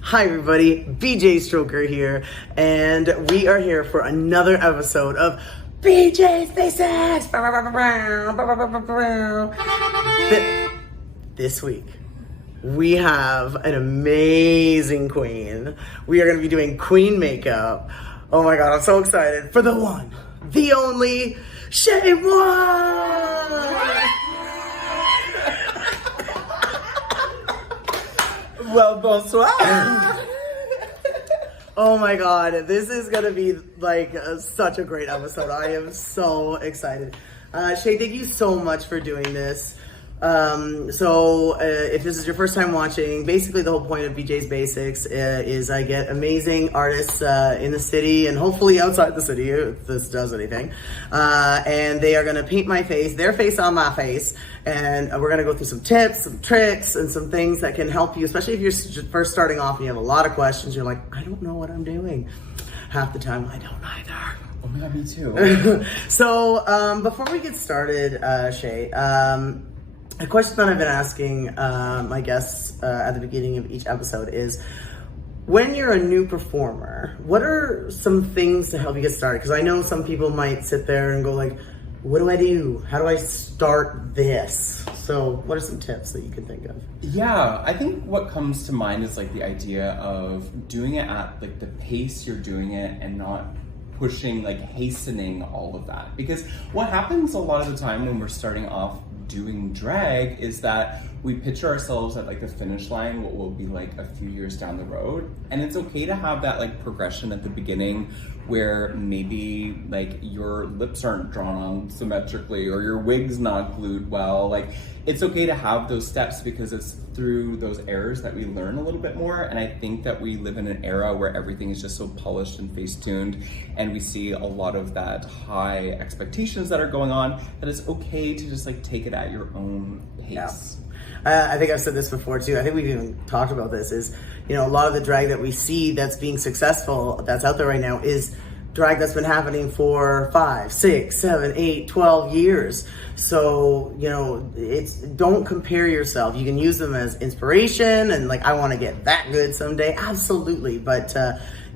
Hi everybody, BJ Stroker here, and we are here for another episode of BJ's Basics! This week, we have an amazing queen. We are going to be doing queen makeup. Oh my god, I'm so excited for the one, the only, Shea Muah! Well, bonsoir. Oh my god, this is gonna be like such a great episode. I am so excited. Shea, thank you so much for doing this. If this is your first time watching, basically the whole point of BJ's Basics is I get amazing artists in the city and hopefully outside the city, if this does anything. And they are gonna paint my face, their face on my face, and we're gonna go through some tips, some tricks, and some things that can help you, especially if you're first starting off and you have a lot of questions. You're like, I don't know what I'm doing. Half the time, I don't either. Oh my god, me too. So, before we get started, Shea, a question that I've been asking my guests at the beginning of each episode is, when you're a new performer, what are some things to help you get started? Because I know some people might sit there and go like, what do I do? How do I start this? So what are some tips that you can think of? Yeah, I think what comes to mind is like the idea of doing it at like the pace you're doing it and not pushing, like hastening all of that. Because what happens a lot of the time when we're starting off doing drag is that we picture ourselves at like the finish line, what will be like a few years down the road. And it's okay to have that like progression at the beginning where maybe like your lips aren't drawn on symmetrically or your wig's not glued well. Like it's okay to have those steps because it's through those errors that we learn a little bit more. And I think that we live in an era where everything is just so polished and face-tuned, and we see a lot of that high expectations that are going on, that it's okay to just like take it at your own pace. Yeah. I think I've said this before too. I think we've even talked about this is, you know, a lot of the drag that we see that's being successful, that's out there right now, is drag that's been happening for 5, 6, 7, 8, 12 years. So, you know, don't compare yourself. You can use them as inspiration and like, I want to get that good someday. Absolutely. But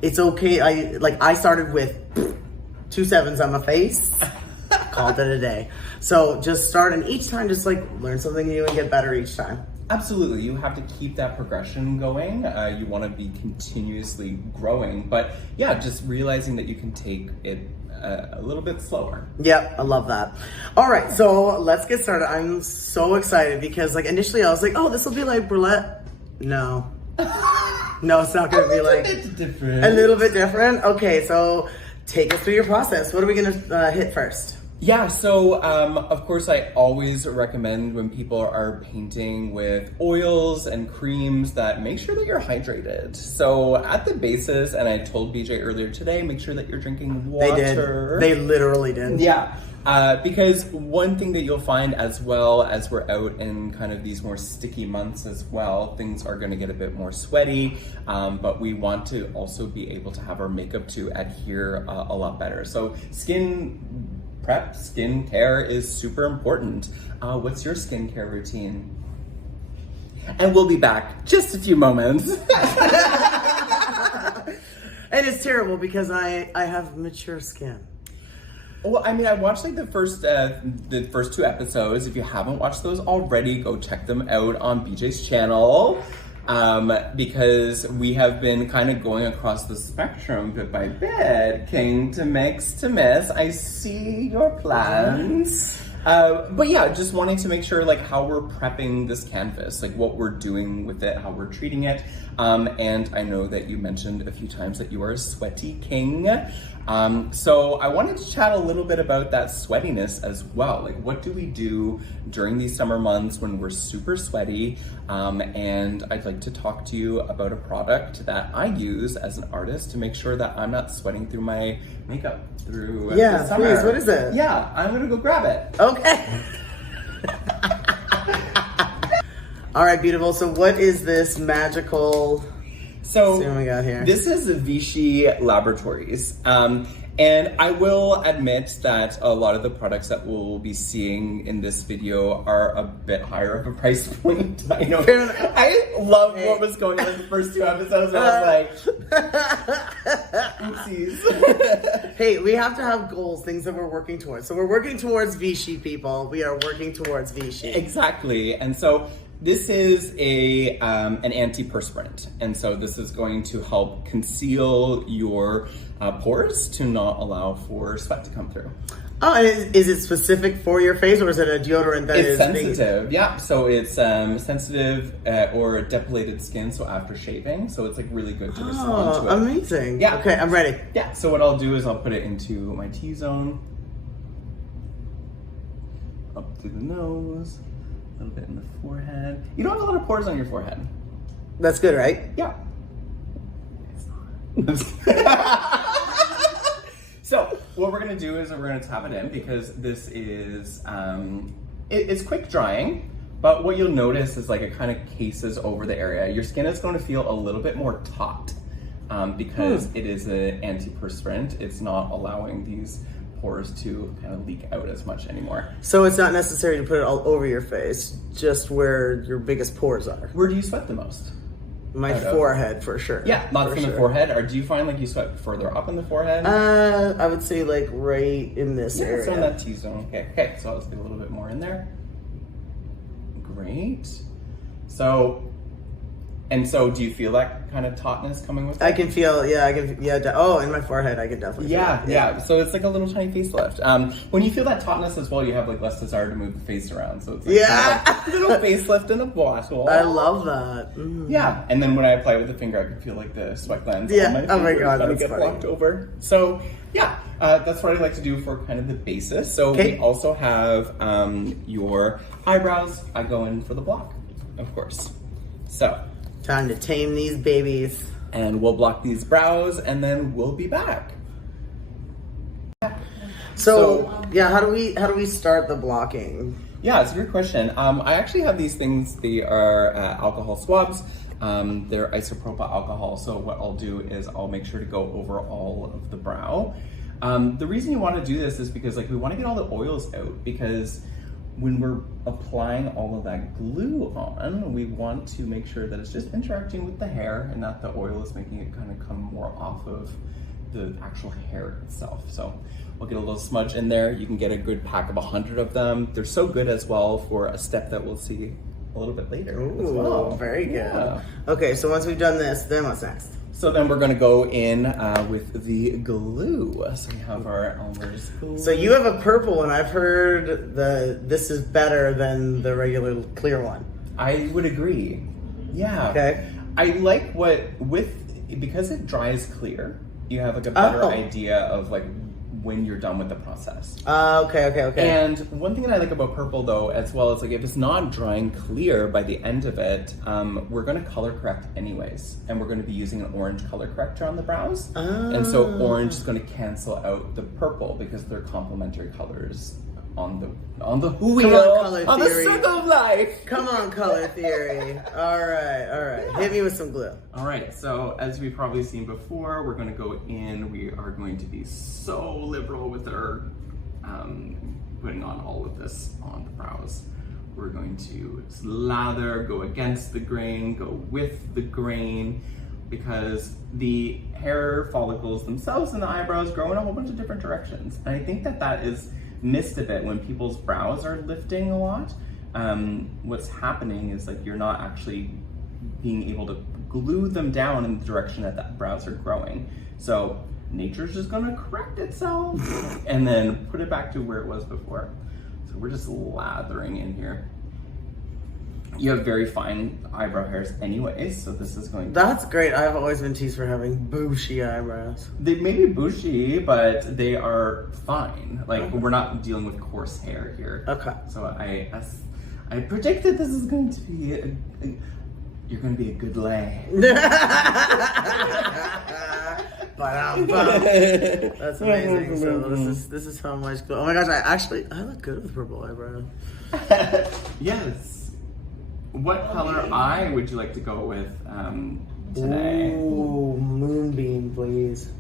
it's okay. I started with 2 7s on my face. Called it a day. So just start, and each time just like learn something new and get better each time. Absolutely, you have to keep that progression going. You want to be continuously growing, but yeah, just realizing that you can take it a little bit slower. Yep, I love that. All right, so let's get started. I'm so excited because like initially I was like, oh, this will be like brulette. No. No, it's not going to be like a bit different. A little bit different. Okay, so take us through your process. What are we going to hit first? Yeah, so of course I always recommend when people are painting with oils and creams that make sure that you're hydrated. So at the basis, and I told BJ earlier today, make sure that you're drinking water. They literally did. Yeah, because one thing that you'll find as well as we're out in kind of these more sticky months as well, things are gonna get a bit more sweaty, but we want to also be able to have our makeup to adhere a lot better. So skin prep, skin care is super important. What's your skincare routine? And we'll be back just a few moments. And it's terrible because I have mature skin. Well, I mean, I watched like the first 2 episodes. If you haven't watched those already, go check them out on BJ's channel. Because we have been kind of going across the spectrum bit by bit, king to mix to miss. I see your plans. But yeah, just wanting to make sure like how we're prepping this canvas, like what we're doing with it, how we're treating it. And I know that you mentioned a few times that you are a sweaty king. So I wanted to chat a little bit about that sweatiness as well. Like what do we do during these summer months when we're super sweaty? And I'd like to talk to you about a product that I use as an artist to make sure that I'm not sweating through my makeup through the summer. Please, what is it? Yeah, I'm gonna go grab it. Okay. All right, beautiful. So what is this magical... So see what we got here. This is Vichy Laboratories. And I will admit that a lot of the products that we'll be seeing in this video are a bit higher of a price point. I know. I love what was going on in the first 2 episodes. I was like, oopsies. Hey, we have to have goals, things that we're working towards. So we're working towards Vichy, people. We are working towards Vichy. Exactly. And so this is an antiperspirant, and so this is going to help conceal your pores to not allow for sweat to come through. Oh, and is it specific for your face, or is it a deodorant that is sensitive? Yeah, so it's sensitive or depilated skin, so after shaving, so it's like really good to respond to it. Amazing. Yeah. Okay, I'm ready. Yeah, so what I'll do is I'll put it into my T-zone, up through the nose, a little bit in the forehead. You don't have a lot of pores on your forehead. That's good, right? Yeah. So what we're gonna do is we're gonna tap it in because this is, it's quick drying, but what you'll notice is like it kind of cases over the area. Your skin is going to feel a little bit more taut because it is an antiperspirant. It's not allowing these pores to kind of leak out as much anymore. So it's not necessary to put it all over your face, just where your biggest pores are. Where do you sweat the most? My forehead, for sure. Yeah, not from the forehead. Or do you find like you sweat further up in the forehead? I would say like right in this area. So in that T-zone. Okay, so I'll just get a little bit more in there. Great. So do you feel that kind of tautness coming with it? I can feel, oh, in my forehead, I can definitely feel it. Yeah. So it's like a little tiny facelift. When you feel that tautness as well, you have like less desire to move the face around. So it's like kind of a little facelift in a bottle. I love that. Mm. Yeah. And then when I apply it with the finger, I can feel like the sweat glands on my finger. Oh my God, kind of that's get funny. blocked over. So yeah, that's what I like to do for kind of the basis. So we also have your eyebrows. I go in for the block, of course. So time to tame these babies. And we'll block these brows and then we'll be back. So yeah, how do we start the blocking? Yeah, it's a good question. I actually have these things. They are alcohol swabs. They're isopropyl alcohol. So what I'll do is I'll make sure to go over all of the brow. The reason you want to do this is because like we want to get all the oils out, because when we're applying all of that glue on, we want to make sure that it's just interacting with the hair and not the oil is making it kind of come more off of the actual hair itself. So we'll get a little smudge in there. You can get a good pack of 100 of them. They're so good as well for a step that we'll see a little bit later. Ooh, as well. Very good. Yeah. Okay, so once we've done this, then what's next? So then we're gonna go in with the glue. So we have our Elmer's glue. So you have a purple one. I've heard this is better than the regular clear one. I would agree. Yeah. Okay. I like because it dries clear, you have like a better idea of like when you're done with the process. Okay. And one thing that I like about purple though, as well, is like if it's not drying clear by the end of it, we're gonna color correct anyways. And we're gonna be using an orange color corrector on the brows. And so orange is gonna cancel out the purple because they're complementary colors on the wheel, color on the theory. circle of life. Come on, color theory. All right. Hit me with some glue. All right, so as we've probably seen before, we're gonna go in. We are going to be so liberal with our putting on all of this on the brows. We're going to lather, go against the grain, go with the grain, because the hair follicles themselves and the eyebrows grow in a whole bunch of different directions. And I think that is missed a bit when people's brows are lifting a lot. What's happening is like you're not actually being able to glue them down in the direction that the brows are growing. So nature's just gonna correct itself and then put it back to where it was before. So we're just lathering in here. You have very fine eyebrow hairs anyways, so this is going to... That's great. I've always been teased for having bushy eyebrows. They may be bushy, but they are fine. Like, we're not dealing with coarse hair here. Okay. So I predict that this is going to be you're going to be a good lay. That's amazing. So this is how much glue. Oh my gosh, I look good with purple eyebrows. Yes. What color eye would you like to go with today? Ooh, moonbeam, please.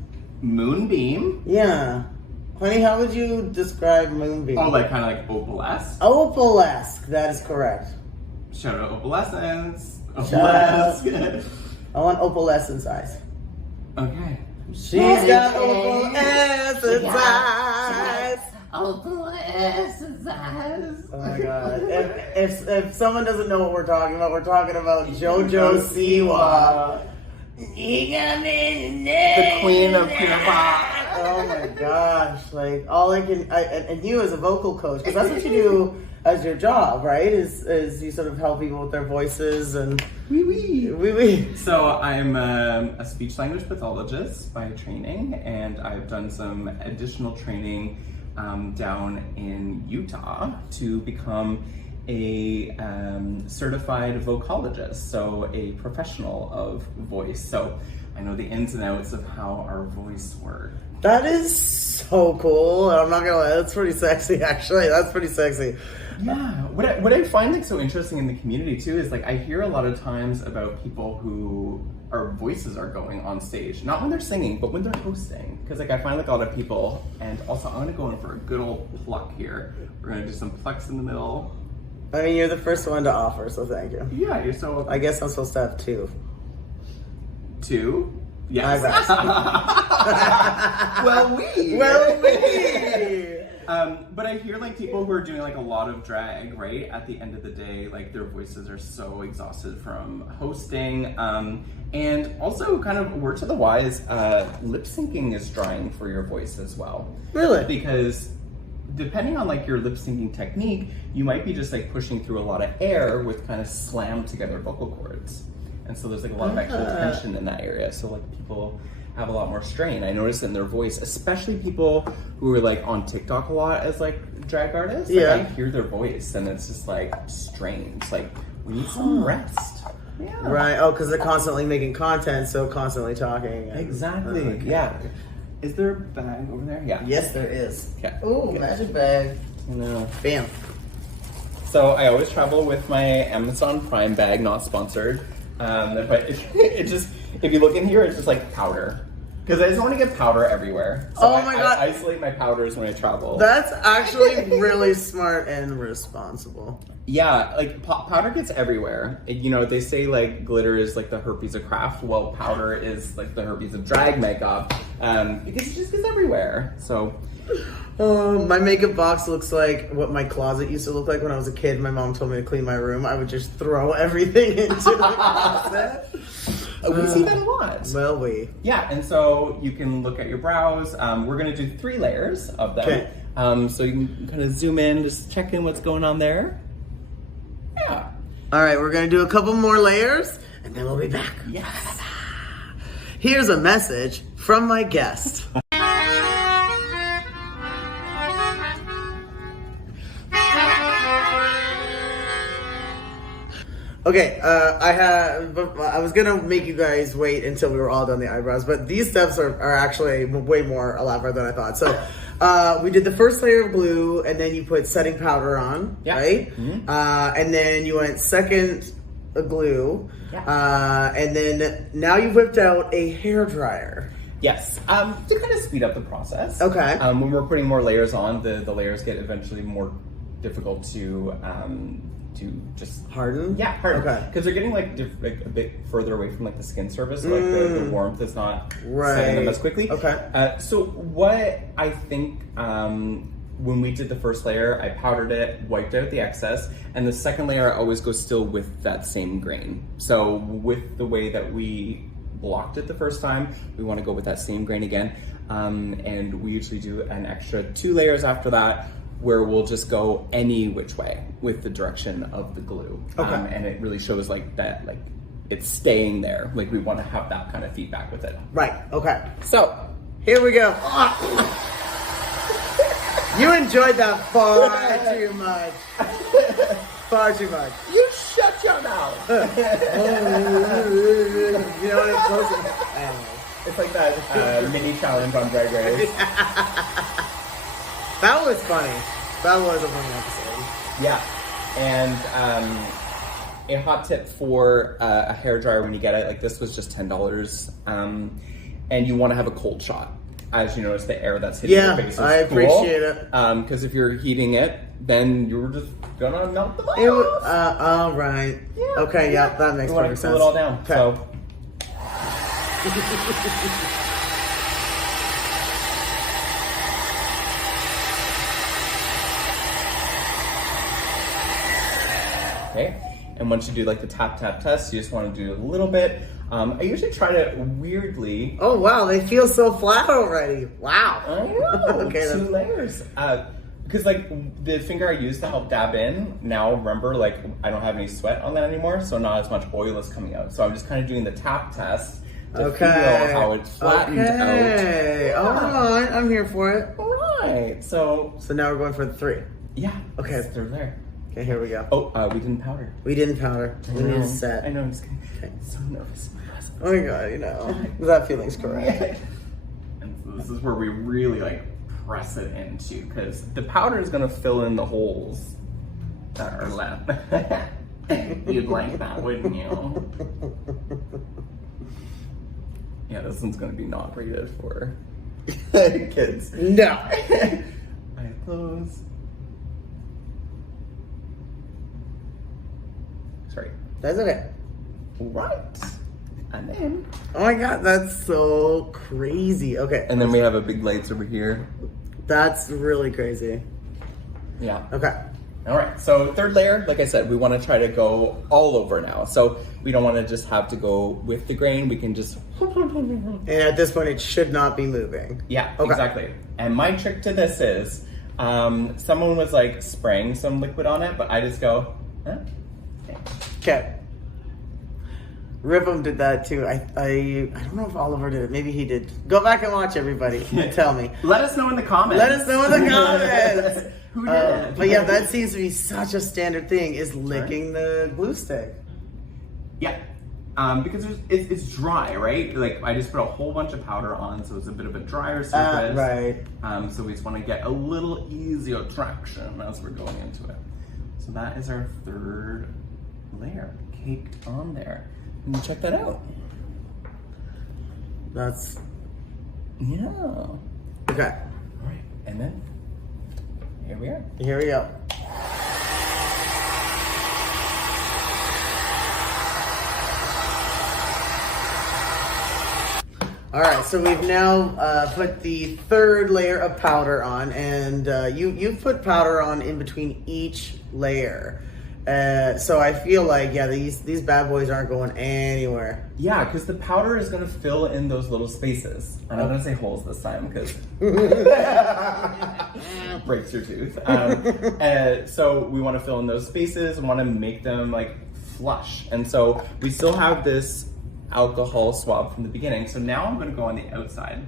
Moonbeam. Yeah. Honey, how would you describe Moonbeam? Oh, like kind of like opalesque. Opalesque, that is correct. Shout out opalescence. Shout out. Opalesque. I want opalescence eyes. Okay. She's got opalescence eyes. Opalescence eyes. Oh my god. If someone doesn't know what we're talking about JoJo Siwa. The queen of pure pop. Oh my gosh. Like, all I can, and you as a vocal coach, because that's what you do as your job, right? Is you sort of help people with their voices and wee. So I'm a speech language pathologist by training, and I've done some additional training down in Utah to become a certified vocalogist, so a professional of voice. So I know the ins and outs of how our voice works. That is so cool. I'm not gonna lie, that's pretty sexy actually. That's pretty sexy. Yeah, what I find like so interesting in the community too is like I hear a lot of times about people who our voices are going on stage, not when they're singing, but when they're hosting. Because like I find like a lot of people, and also I'm gonna go in for a good old pluck here. We're gonna do some plucks in the middle. I mean, you're the first one to offer, so thank you. Yeah, you're so. I guess I'm supposed to have two. Two? Yes. Well, we. But I hear like people who are doing like a lot of drag, right? At the end of the day, like their voices are so exhausted from hosting. And also kind of word to the wise, lip syncing is drying for your voice as well. Really? Because depending on like your lip syncing technique, you might be just like pushing through a lot of air with kind of slammed together vocal cords. And so there's like a lot of actual tension in that area. So like people have a lot more strain. I notice in their voice, especially people who are like on TikTok a lot as like drag artists. Like, Yeah. I hear their voice and it's just like strained. Like we need some rest. Yeah. Right. Oh, because they're constantly making content, so constantly talking. And, Exactly. okay. Yeah. Is there a bag over there? Yeah. Yes, there is. Okay. Ooh, Okay. magic bag. No. Bam. So I always travel with my Amazon Prime bag, not sponsored. But it just, if you look in here, it's just like powder. Because I just want to get powder everywhere. So Oh my God. I isolate my powders when I travel. That's actually really smart and responsible. Yeah, like powder gets everywhere. You know, they say like glitter is like the herpes of craft. Well, powder is like the herpes of drag makeup. Because it just gets everywhere. So. My makeup box looks like what my closet used to look like when I was a kid. My mom told me to clean my room. I would just throw everything into the closet. We see that a lot. Well, we. Yeah, and so you can look at your brows. We're going to do 3 layers of them. Okay. So you can kind of zoom in, just check in what's going on there. Yeah. All right, we're going to do a couple more layers, and then we'll be back. Yes. Here's a message from my guest. Okay, I was gonna make you guys wait until we were all done the eyebrows, but these steps are actually way more elaborate than I thought. So, we did the first layer of glue, and then you put setting powder on, Yeah. right? Mm-hmm. And then you went second glue, Yeah. and then now you've whipped out a hair dryer. Yes. To kind of speed up the process. Okay. When we're putting more layers on, the layers get eventually more difficult to just Harden? Yeah, harden. Okay. Because they're getting like a bit further away from like the skin surface, so like the warmth is not setting them as quickly. Okay. So what I think when we did the first layer, I powdered it, wiped out the excess, and the second layer I always go still with that same grain. So with the way that we blocked it the first time, we want to go with that same grain again, and we usually do an extra 2 layers after that, where we'll just go any which way with the direction of the glue. Okay. And it really shows like that, like it's staying there. Like we want to have that kind of feedback with it. Right, okay. So Here we go. You enjoyed that far too much. Far too much. you shut your mouth. You know what it's supposed to Anyway. It's like that mini challenge on Drag Race. That was funny. That was a funny episode. Yeah, and a hot tip for a hair dryer when you get it, like this was just $10, and you want to have a cold shot. as you notice, the air that's hitting your face is I appreciate it. Because if you're heating it, then you're just gonna melt the It was, off. all right. Yeah, Okay, yeah, that makes we want perfect to sense. cool it all down. Okay. So. Okay, and once you do like the tap tap test, you just want to do a little bit. I usually try to weirdly. Oh wow, they feel so flat already. Wow. I know. Okay, Two layers. Because like the finger I used to help dab in, now remember like I don't have any sweat on that anymore, so not as much oil is coming out. So I'm just kind of doing the tap test to feel how it's flattened Okay. out. All right, I'm here for it. All right. So now we're going for the 3. yeah. Okay. It's third layer. Okay, here we go. Oh, we didn't powder. We didn't powder. We need to set. I know. I'm just kidding. Okay. So nervous. Oh my god, you know that feeling's correct. And so this is where we really like press it into, because the powder is going to fill in the holes that are left. You'd like that, wouldn't you? Yeah, this one's going to be not rated for kids. No. Eyes closed. Sorry. That's okay. Right. And then. Oh my god, that's so crazy. Okay. And then we have a big lights over here. That's really crazy. Yeah. Okay. All right. So third layer, like I said, we want to try to go all over now. So we don't want to just have to go with the grain. We can just. And at this point, it should not be moving. Yeah, Okay. exactly. And my trick to this is, someone was like spraying some liquid on it, but I just go, huh? Okay. Rhythm did that too. I don't know if Oliver did it. Maybe he did. Go back and watch, everybody. Tell me. Let us know in the comments. Let us know in the comments. Who did it? But yeah, that seems to be such a standard thing, is licking the glue stick. Yeah. Because it's dry, right? Like I just put a whole bunch of powder on, so it's a bit of a drier surface. Right. So we just want to get a little easier traction as we're going into it. So that is our third layer caked on there. And check that out. That's Yeah. okay. All right, and then here we are. Here we go. All right, so we've now put the third layer of powder on, and you've put powder on in between each layer. So I feel like, yeah, these bad boys aren't going anywhere. Yeah, because the powder is going to fill in those little spaces. And I'm going to say holes this time because breaks your tooth. So we want to fill in those spaces and want to make them like flush. And so we still have this alcohol swab from the beginning. So now I'm going to go on the outside,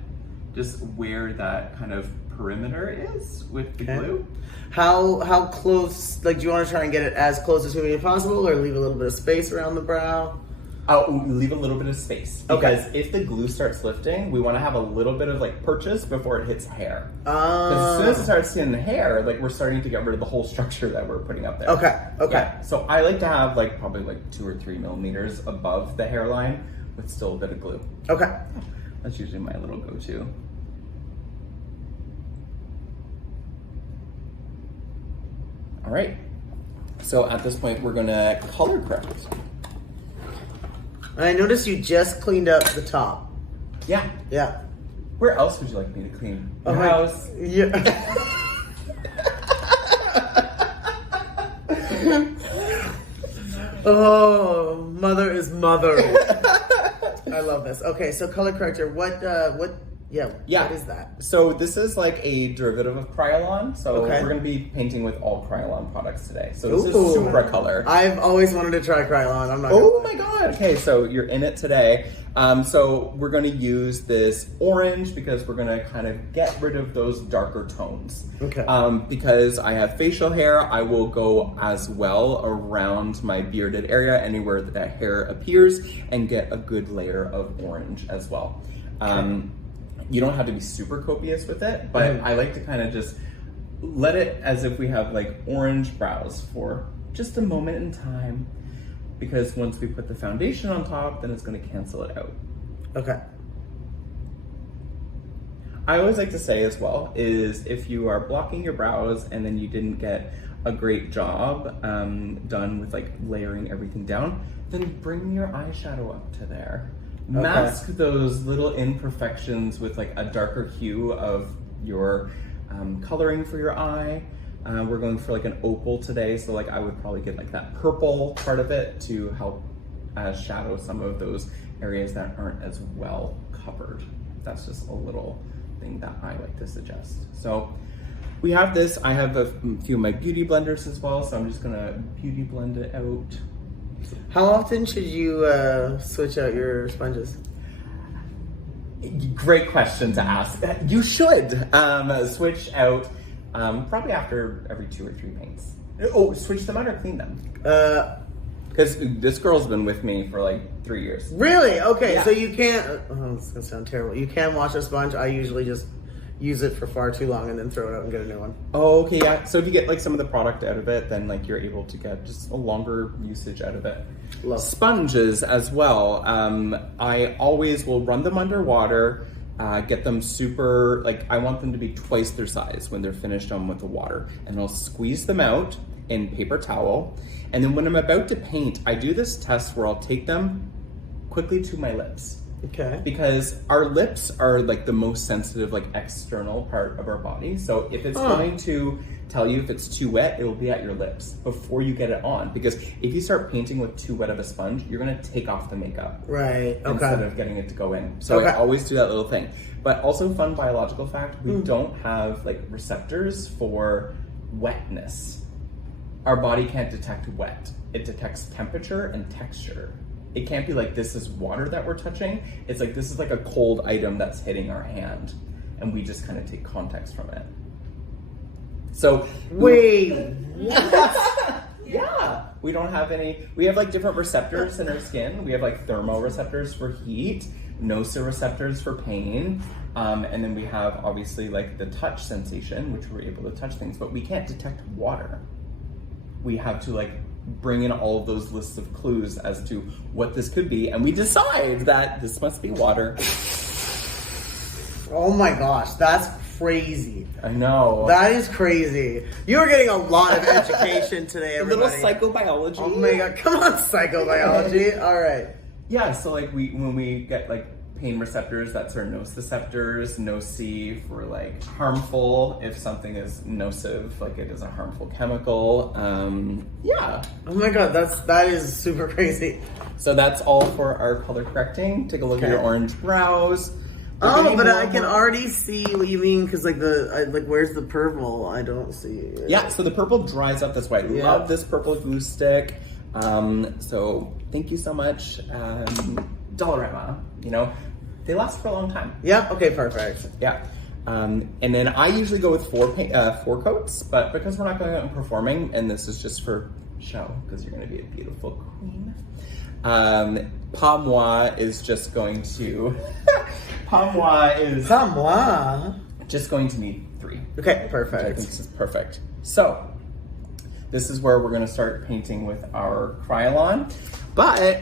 just where that kind of perimeter is with the glue. How close, like, do you want to try and get it as close as humanly possible, or leave a little bit of space around the brow? Oh, leave a little bit of space. Okay. Because if the glue starts lifting, we want to have a little bit of like purchase before it hits hair. Because as soon as it starts hitting the hair, like we're starting to get rid of the whole structure that we're putting up there. Okay. Yeah. So I like to have like probably like 2 or 3 millimeters above the hairline with still a bit of glue. Okay. That's usually my little go-to. All right. So at this point, we're gonna color correct. I noticed you just cleaned up the top. Yeah. Yeah. Where else would you like me to clean? Your my- house. Yeah. Oh, mother is mother. I love this. Okay, so color corrector. What is that? So this is like a derivative of Krylon. So Okay. we're going to be painting with all Krylon products today. So this is Ooh. Supra Color. I've always wanted to try Krylon. I'm not. Oh my god. Okay, so you're in it today. So we're going to use this orange because we're going to kind of get rid of those darker tones. Okay. Because I have facial hair, I will go as well around my bearded area, anywhere that hair appears, and get a good layer of orange as well. You don't have to be super copious with it, but I like to kind of just let it as if we have like orange brows for just a moment in time, because once we put the foundation on top, then it's going to cancel it out. Okay. I always like to say as well is if you are blocking your brows and then you didn't get a great job done with like layering everything down, then bring your eyeshadow up to there. Okay. Mask those little imperfections with like a darker hue of your coloring for your eye. We're going for like an opal today, so like I would probably get like that purple part of it to help shadow some of those areas that aren't as well covered. That's just a little thing that I like to suggest. So we have this. I have a few of my beauty blenders as well, so I'm just gonna beauty blend it out. How often should you switch out your sponges? Great question to ask. You should switch out probably after every 2 or 3 paints. Oh, switch them out or clean them? Because this girl's been with me for like 3 years. Really? Okay, Yeah. so you can't. Oh, this is gonna sound terrible. You can wash a sponge. I usually just use it for far too long and then throw it out and get a new one. Oh, okay, yeah. So if you get like some of the product out of it, then like you're able to get just a longer usage out of it. Love. Sponges as well. I always will run them under water, get them super, like I want them to be twice their size when they're finished on with the water. And I'll squeeze them out in paper towel. And then when I'm about to paint, I do this test where I'll take them quickly to my lips. Okay. Because our lips are like the most sensitive, like external part of our body. So if it's going to tell you if it's too wet, it will be at your lips before you get it on. Because if you start painting with too wet of a sponge, you're gonna take off the makeup. Right. Okay. Instead of getting it to go in. So Okay. I always do that little thing. But also fun biological fact, we don't have like receptors for wetness. Our body can't detect wet. It detects temperature and texture. It can't be like this is water that we're touching. It's like this is like a cold item that's hitting our hand, and we just kind of take context from it. So Wait. yeah, we don't have any. We have like different receptors in our skin. We have like thermoreceptors for heat, nociceptors for pain, and then we have obviously like the touch sensation, which we're able to touch things, but we can't detect water. We have to like bring in all of those lists of clues as to what this could be, and we decide that this must be water. Oh my gosh, that's crazy. I know. That is crazy. You're getting a lot of education today, A little everybody. psychobiology. Oh my god, come on, psychobiology. All right. Yeah, so like when we get like pain receptors, that's our nociceptors. Noci for like harmful. If something is nocive, like it is a harmful chemical. Yeah. Oh my god, that is super crazy. So that's all for our color correcting. Take a look at your orange brows. We're Oh, getting but more I and can more- already see what you mean because like where's the purple? I don't see it. Yeah, so the purple dries up. That's why I Yeah. love this purple glue stick. So thank you so much, Dollarama. You know, they last for a long time. Yeah. Okay. Perfect. Yeah. And then I usually go with 4 coats, but because we're not going out and performing, and this is just for show, because you're going to be a beautiful queen. Muah is just going to. Muah is Muah. just going to need 3. Okay. I think Perfect. this is perfect. So, this is where we're going to start painting with our Kryolan. But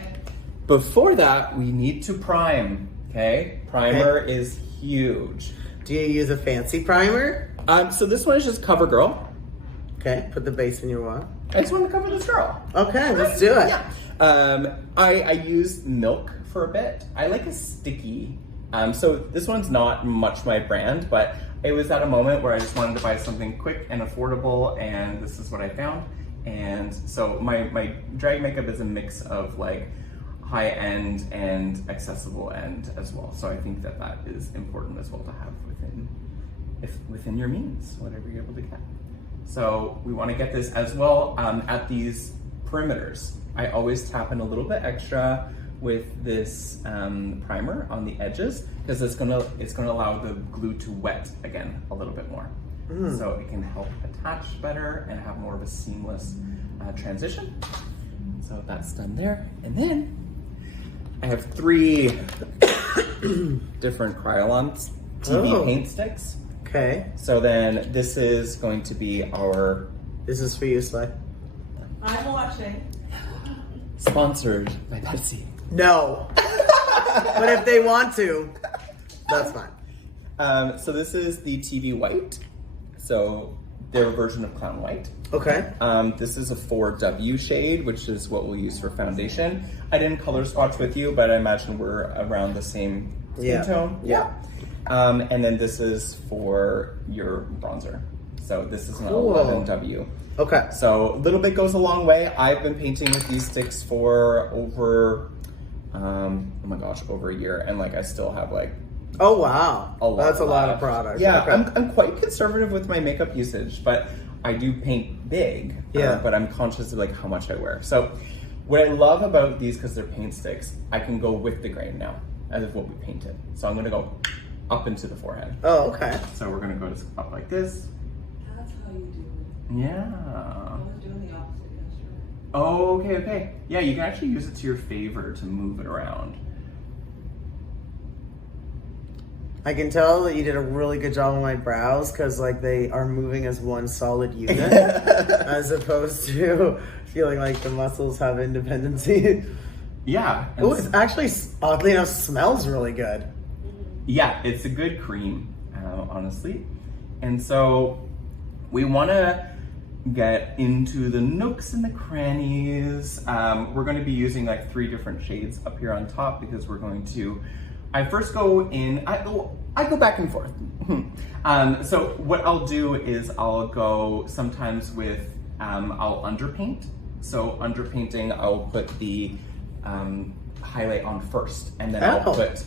before that, we need to prime. Okay, primer is huge. Do you use a fancy primer? So this one is just CoverGirl. Okay. Put the base in your wand. I just want to cover this girl. Okay. Let's do it. Yeah. I use milk for a bit. I like a sticky. So this one's not much my brand, but it was at a moment where I just wanted to buy something quick and affordable, and this is what I found. And so my drag makeup is a mix of like high end and accessible end as well. So I think that is important as well to have within your means, whatever you're able to get. So we want to get this as well at these perimeters. I always tap in a little bit extra with this primer on the edges because it's gonna allow the glue to wet again a little bit more. So it can help attach better and have more of a seamless transition. So that's done there. And then I have 3 different Kryolan TV paint sticks. Okay. So then this is going to be our This is for you, Slay. I'm watching. sponsored by Pepsi. No. But if they want to, that's fine. So this is the TV White. So their version of Clown White. Okay. This is a 4W shade, which is what we'll use for foundation. I didn't color swatch with you, but I imagine we're around the same skin tone. Yeah. And then this is for your bronzer. So this is an Cool. 11W. Okay. So a little bit goes a long way. I've been painting with these sticks for over, oh my gosh, over a year. And like I still have like Oh wow. a lot. That's a lot of product. Yeah, Okay. I'm quite conservative with my makeup usage, but I do paint big. Yeah. But I'm conscious of like how much I wear. So what I love about these, because they're paint sticks, I can go with the grain now as of what we painted. So I'm gonna go up into the forehead. Oh, okay. So we're gonna go up like this. That's how you do it. Yeah. I was doing the opposite yesterday. Oh, okay. Yeah, you can actually use it to your favor to move it around. I can tell that you did a really good job on my brows because like they are moving as one solid unit as opposed to feeling like the muscles have independency. Yeah. and Oh, it actually oddly enough smells really good. Yeah, it's a good cream, honestly. And so we want to get into the nooks and the crannies. We're going to be using like 3 different shades up here on top because we're going to, I first go in, I go back and forth. So what I'll do is I'll go sometimes with, I'll underpaint. So underpainting, I'll put the highlight on first and then I'll Oh. put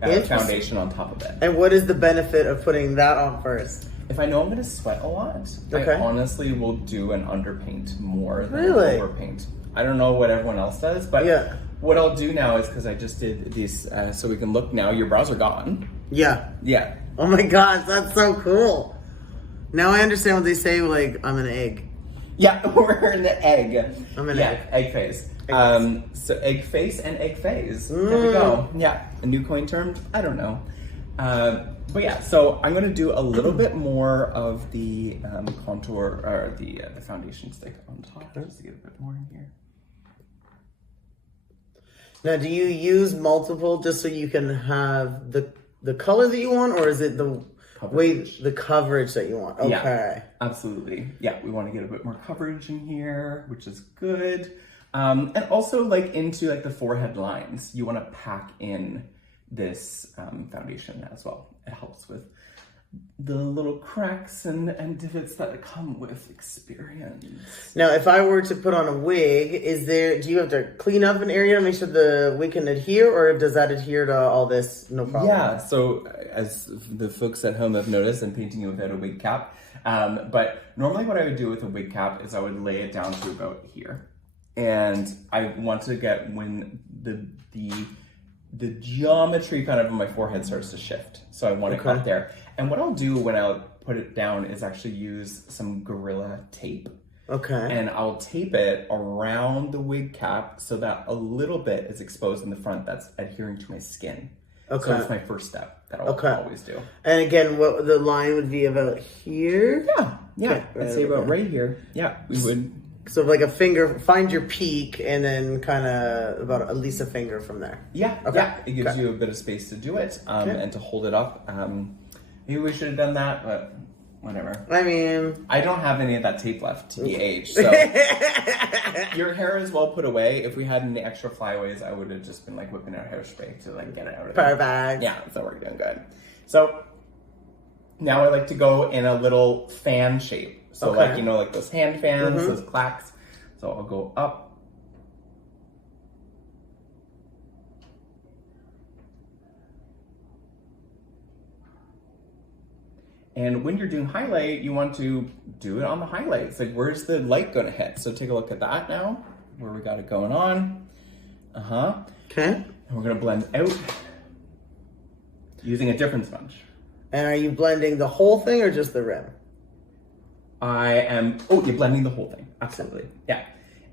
Interesting. foundation on top of it. And what is the benefit of putting that on first? If I know I'm gonna sweat a lot, Okay. I honestly will do an underpaint more than Really? an overpaint. I don't know what everyone else does, but Yeah. what I'll do now is because I just did these, so we can look now. Your brows are gone. Yeah. Yeah. Oh my gosh, that's so cool. Now I understand what they say, like, I'm an egg. Yeah, we're in the egg. I'm an egg phase. Egg So egg face and egg phase. There we go. Yeah, a new coin term. I don't know. But yeah, so I'm gonna do a little bit more of the contour or the foundation stick on top, just to get a bit more in here. Now, do you use multiple just so you can have the color that you want, or is it the Coverage. coverage that you want? Okay. Yeah, absolutely. Yeah, we want to get a bit more coverage in here, which is good. And also like into like the forehead lines, you want to pack in this foundation as well. It helps with the little cracks and divots that come with experience. Now, if I were to put on a wig, do you have to clean up an area to make sure the wig can adhere, or does that adhere to all this? No problem. Yeah, so as the folks at home have noticed, I'm painting you without a wig cap. But normally what I would do with a wig cap is I would lay it down to about here. And I want to get when the geometry kind of of my forehead starts to shift. So I want it up there. And what I'll do when I'll put it down is actually use some Gorilla tape. Okay. And I'll tape it around the wig cap so that a little bit is exposed in the front that's adhering to my skin. Okay. So that's my first step that I'll always do. And again, what the line would be about here? Yeah. Okay, I'd say about right here. Yeah, we would. So like a finger, find your peak, and then kind of about at least a finger from there. Yeah, Okay. yeah. It gives you a bit of space to do it and to hold it up. Maybe we should have done that, but whatever. I mean, I don't have any of that tape left to be aged, so your hair is well put away. If we had any extra flyaways, I would have just been like whipping out hairspray to like get it out of there. perfect. Yeah, so we're doing good. So now I like to go in a little fan shape. So Okay. like, you know, like those hand fans, those clacks. So I'll go up. And when you're doing highlight, you want to do it on the highlights. Like, where's the light gonna hit? So take a look at that now, where we got it going on. Okay. And we're gonna blend out using a different sponge. And are you blending the whole thing or just the rim? You're blending the whole thing. Absolutely. Yeah.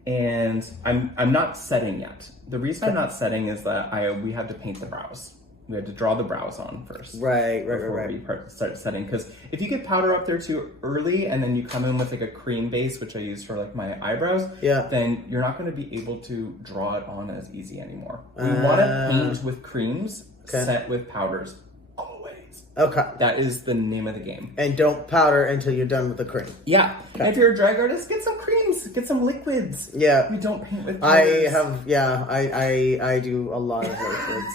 And I'm not setting yet. The reason I'm not setting is that we have to paint the brows. We had to draw the brows on first. Right. Before we start setting. Because if you get powder up there too early and then you come in with like a cream base, which I use for like my eyebrows, then you're not going to be able to draw it on as easy anymore. We want to paint with creams, set with powders. Always. Okay. That is the name of the game. And don't powder until you're done with the cream. Yeah. And if you're a drag artist, get some creams, get some liquids. Yeah. We don't paint with I powders. I do a lot of liquids.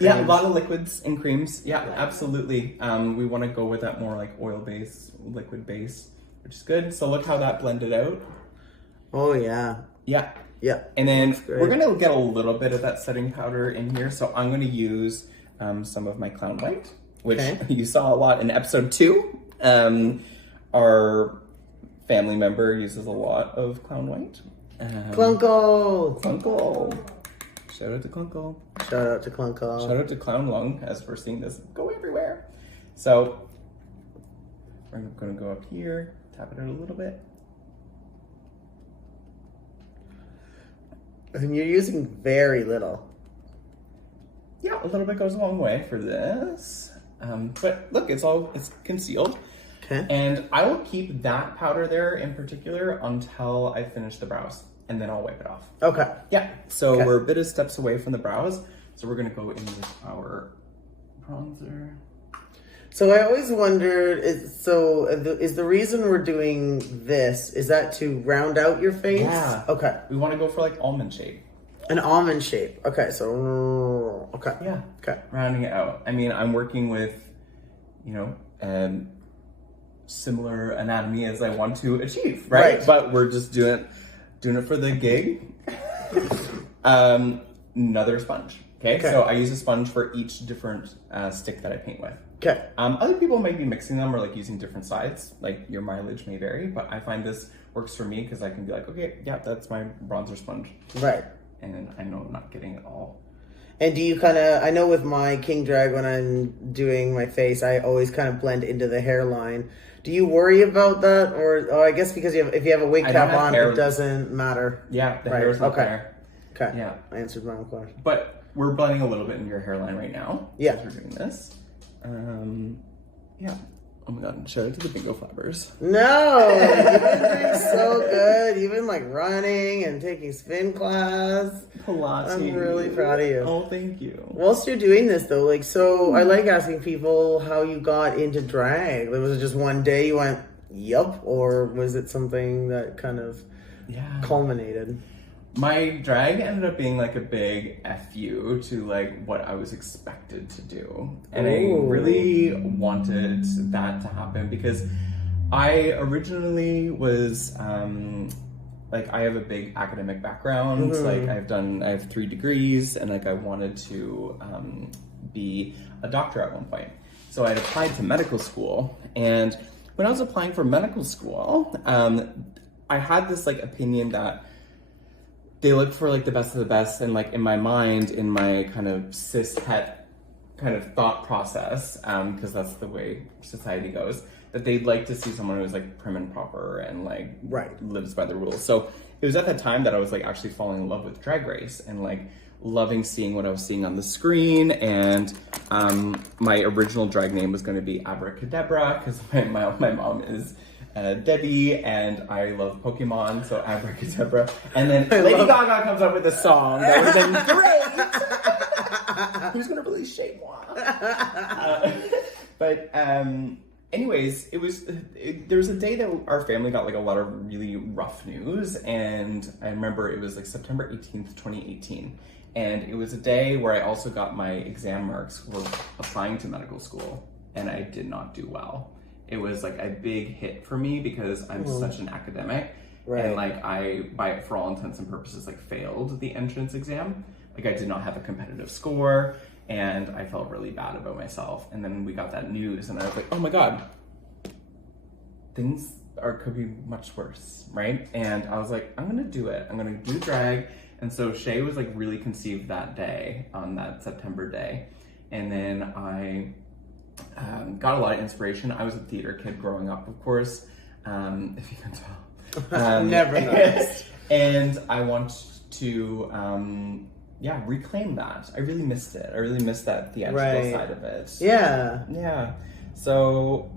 Yeah, a Creams. lot of liquids and creams. Yeah, absolutely. We want to go with that more like oil base, liquid base, which is good. So look how that blended out. Oh yeah. Yeah. Yeah. And then Looks great. we're gonna get a little bit of that setting powder in here. So I'm gonna use some of my Clown White, which Okay. you saw a lot in episode 2. Our family member uses a lot of Clown White. Clunkle. Clunkle. Shout out to Clunkle. Shout out to Clunkle. Shout out to Clown Lung as we're seeing this go everywhere. So we're gonna go up here, tap it out a little bit. And you're using very little. Yeah, a little bit goes a long way for this. But look, it's concealed. Okay. And I will keep that powder there in particular until I finish the brows, and then I'll wipe it off. Okay. Yeah, so Okay. we're a bit of steps away from the brows. So we're gonna go in with our bronzer. So I always wondered, is the reason we're doing this, is that to round out your face? Yeah. Okay. We wanna go for like almond shape. An almond shape. Okay, so, okay. Yeah. Okay. Rounding it out. I mean, I'm working with, similar anatomy as I want to achieve, right? Right. But we're just doing it for the gig. Another sponge. Okay? Okay. So I use a sponge for each different stick that I paint with. Okay. Other people might be mixing them or like using different sides. Like your mileage may vary, but I find this works for me because I can be like, okay, yeah, that's my bronzer sponge, Right. and I know I'm not getting it all. And do you I know with my king drag, when I'm doing my face, I always kind of blend into the hairline. Do you worry about that? Or I guess because if you have a wig I don't cap have on, hair. it doesn't matter. Yeah, the Right, hair is not okay. there. Okay. Yeah. I answered my own question. But we're blending a little bit in your hairline right now. Yeah. As we're doing this. Yeah. Oh my god, shout out to the bingo flappers. No, you've been doing so good. You've been like running and taking spin class. Pilates. I'm really proud of you. Oh, thank you. Whilst you're doing this though, like, so I like asking people how you got into drag. Was it just one day you went, yup, or was it something that kind of Yeah. culminated? My drag ended up being like a big FU to like what I was expected to do. And Ooh. I really wanted that to happen because I originally was like I have a big academic background. Mhm. Like I have 3 degrees and like I wanted to be a doctor at one point. So I had applied to medical school, and when I was applying for medical school, I had this like opinion that they look for like the best of the best, and like in my mind, in my kind of cis het kind of thought process, because that's the way society goes, that they'd like to see someone who's like prim and proper and like Right. lives by the rules. So it was at that time that I was like actually falling in love with Drag Race and like loving seeing what I was seeing on the screen. And my original drag name was going to be Abracadabra because my mom is Debbie, and I love Pokemon, so Abracadabra. And then Lady Gaga comes up with a song that would have been great. Who's gonna release Shea Muah? Anyways, there was a day that our family got like a lot of really rough news, and I remember it was like September 18th, 2018. And it was a day where I also got my exam marks for applying to medical school, and I did not do well. It was like a big hit for me because I'm such an academic. Right. And like for all intents and purposes, like failed the entrance exam. Like I did not have a competitive score, and I felt really bad about myself. And then we got that news, and I was like, oh my God, things could be much worse, right? And I was like, I'm gonna do it. I'm gonna do drag. And so Shea was like really conceived that day, on that September day. And then I got a lot of inspiration. I was a theater kid growing up, of course, if you can tell. Never noticed. And I want to, reclaim that. I really missed it. I really missed that theatrical side of it. Yeah. Yeah. So,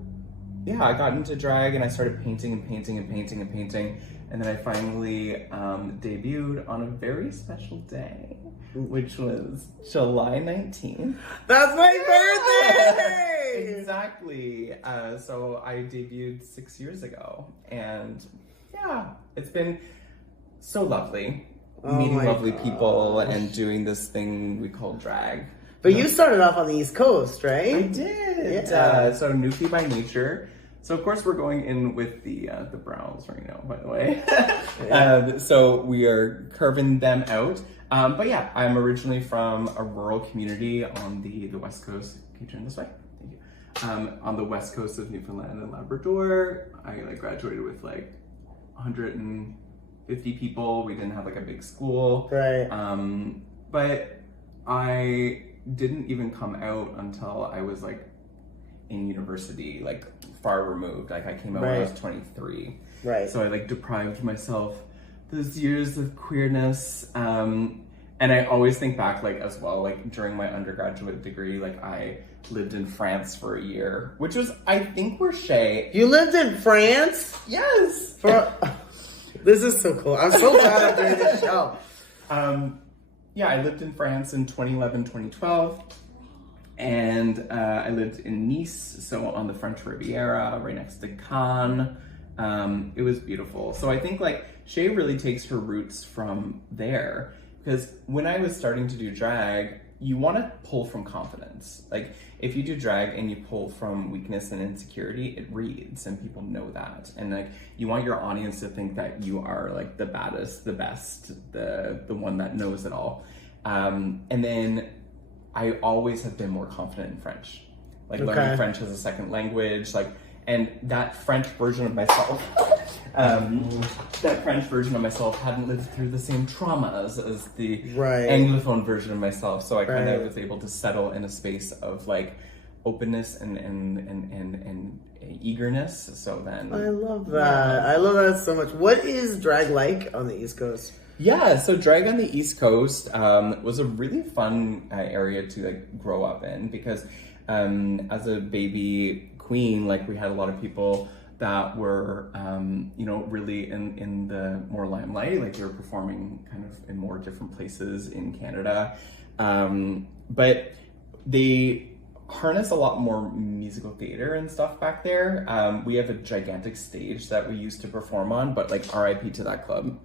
yeah, I got into drag and I started painting and painting and painting and painting. And then I finally debuted on a very special day, which was July 19th. That's my birthday! Exactly. So I debuted 6 years ago, and yeah, it's been so lovely meeting lovely people and doing this thing we call drag. But you started off on the East Coast, right? I did. So Newfie by nature. So of course we're going in with the brows right now, by the way. So we are curving them out. But yeah, I'm originally from a rural community on the West Coast. Can you turn this way? Thank you. On the West Coast of Newfoundland and Labrador. I graduated with 150 people. We didn't have a big school. Right. But I didn't even come out until I was in university, far removed. I came out when I was 23. Right. So I deprived myself those years of queerness. And I always think back as well, during my undergraduate degree, I lived in France for a year, which was, I think, where Shea. You lived in France? Yes. This is so cool. I'm so glad I'm doing this show. Yeah, I lived in France in 2011, 2012. And I lived in Nice, so on the French Riviera, right next to Cannes. It was beautiful. So I think Shea really takes her roots from there, because when I was starting to do drag, you want to pull from confidence. If you do drag and you pull from weakness and insecurity, it reads and people know that. And you want your audience to think that you are the baddest, the best, the one that knows it all. And then I always have been more confident in French. Learning French as a second language, and that French version of myself, hadn't lived through the same traumas as the Anglophone version of myself. So I kind of was able to settle in a space of openness and eagerness. So then I love that. I love that so much. What is drag like on the East Coast? Yeah, so drag on the East Coast was a really fun area to grow up in, because as a baby queen, we had a lot of people that were really in the more limelight. They were performing kind of in more different places in Canada, but they harness a lot more musical theater and stuff back there. We have a gigantic stage that we used to perform on, but RIP to that club.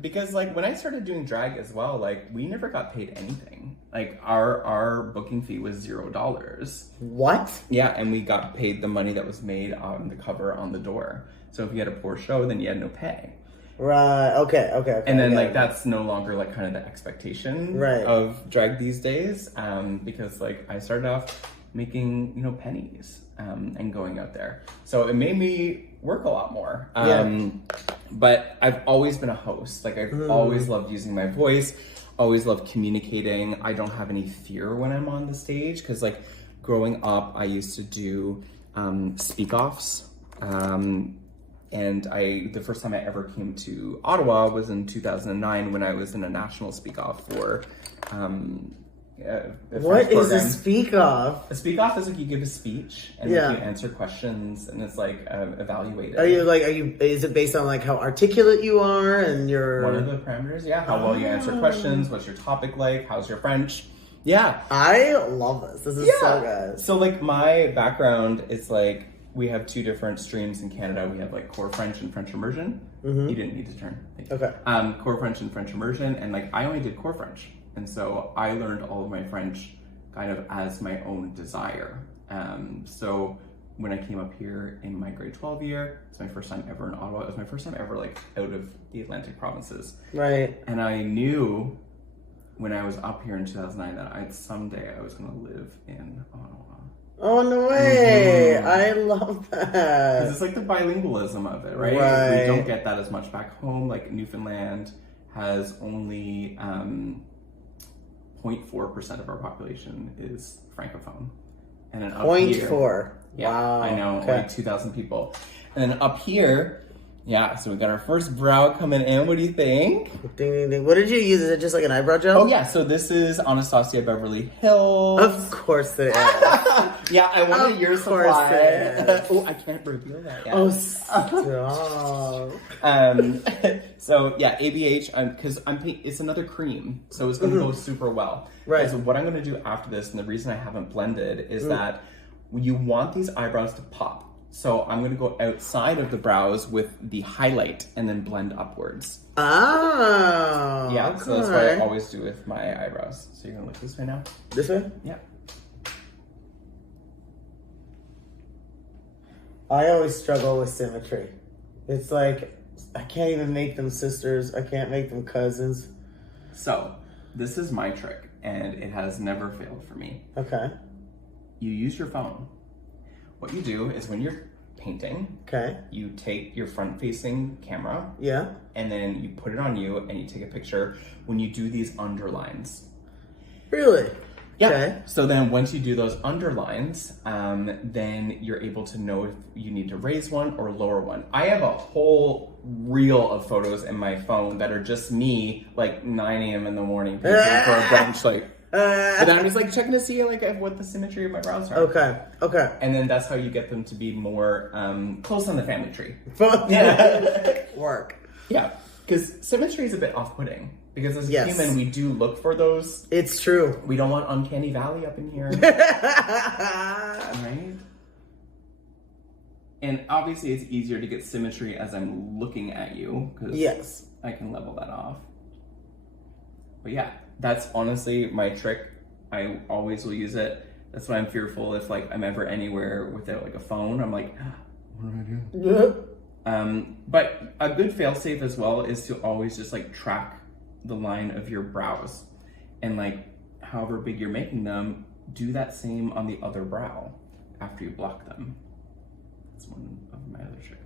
Because when I started doing drag as well, we never got paid anything. Our booking fee was $0. What? Yeah, and we got paid the money that was made on the cover on the door. So if you had a poor show, then you had no pay. Right. Okay. And then that's no longer kind of the expectation of drag these days. Because I started off making pennies and going out there, so it made me work a lot more. But I've always been a host. I've always loved using my voice, always loved communicating. I don't have any fear when I'm on the stage, because growing up I used to do speak-offs. And the first time I ever came to Ottawa was in 2009, when I was in a national speak-off for what is a speak-off? A speak-off is you give a speech and you answer questions, and it's evaluated. Is it based on how articulate you are and your... One of the parameters, yeah. How well you answer questions, what's your topic how's your French? Yeah. I love this. This is so good. So my background is we have two different streams in Canada. We have core French and French immersion. You didn't need to turn. Thank you. Okay. Core French and French immersion, and I only did core French, and so I learned all of my French kind of as my own desire. So when I came up here in my grade 12 year, it's my first time ever in Ottawa. It was my first time ever out of the Atlantic provinces. Right. And I knew when I was up here in 2009 that someday I was going to live in Ottawa. Oh, no way. I love that. Because it's the bilingualism of it, right? We don't get that as much back home. Newfoundland has only 0.4% of our population is Francophone. And then up 0.4. Yeah, wow. I know, 2,000 people. And then up here, so we got our first brow coming in. What do you think? Ding, ding, ding. What did you use? Is it just an eyebrow gel? Oh, yeah. So this is Anastasia Beverly Hills. Of course it is. Yeah, I want a year's Of course supply. it is. Oh, I can't reveal that yet. Oh, stop. So yeah, ABH, because it's another cream, so it's gonna go super well. Right. So what I'm gonna do after this, and the reason I haven't blended, is that you want these eyebrows to pop. So I'm gonna go outside of the brows with the highlight and then blend upwards. Oh. Yeah, okay. so that's what I always do with my eyebrows. So you're gonna look this way now? This way? Yeah. I always struggle with symmetry. It's like, I can't even make them sisters. I can't make them cousins. So this is my trick, and it has never failed for me. Okay. You use your phone. What you do is when you're painting, Okay. you take your front-facing camera, Yeah. and then you put it on you, and you take a picture when you do these underlines. Really? Yeah. Okay. So then once you do those underlines, then you're able to know if you need to raise one or lower one. I have a whole reel of photos in my phone that are just me, like 9 a.m. in the morning, painting for a brunch, like. But then I'm just like checking to see like what the symmetry of my brows are. Okay. Okay. And then that's how you get them to be more close on the family tree. Work. Yeah, because symmetry is a bit off-putting. Because as a Yes. human, we do look for those. It's true. We don't want uncanny valley up in here. Right? And obviously it's easier to get symmetry as I'm looking at you. Because Yes. I can level that off. But yeah, that's honestly my trick. I always will use it. That's why I'm fearful if like I'm ever anywhere without like a phone. I'm like, what do I do? But a good fail-safe as well is to always just like track the line of your brows, and like however big you're making them, do that same on the other brow after you block them. That's one of my other tricks.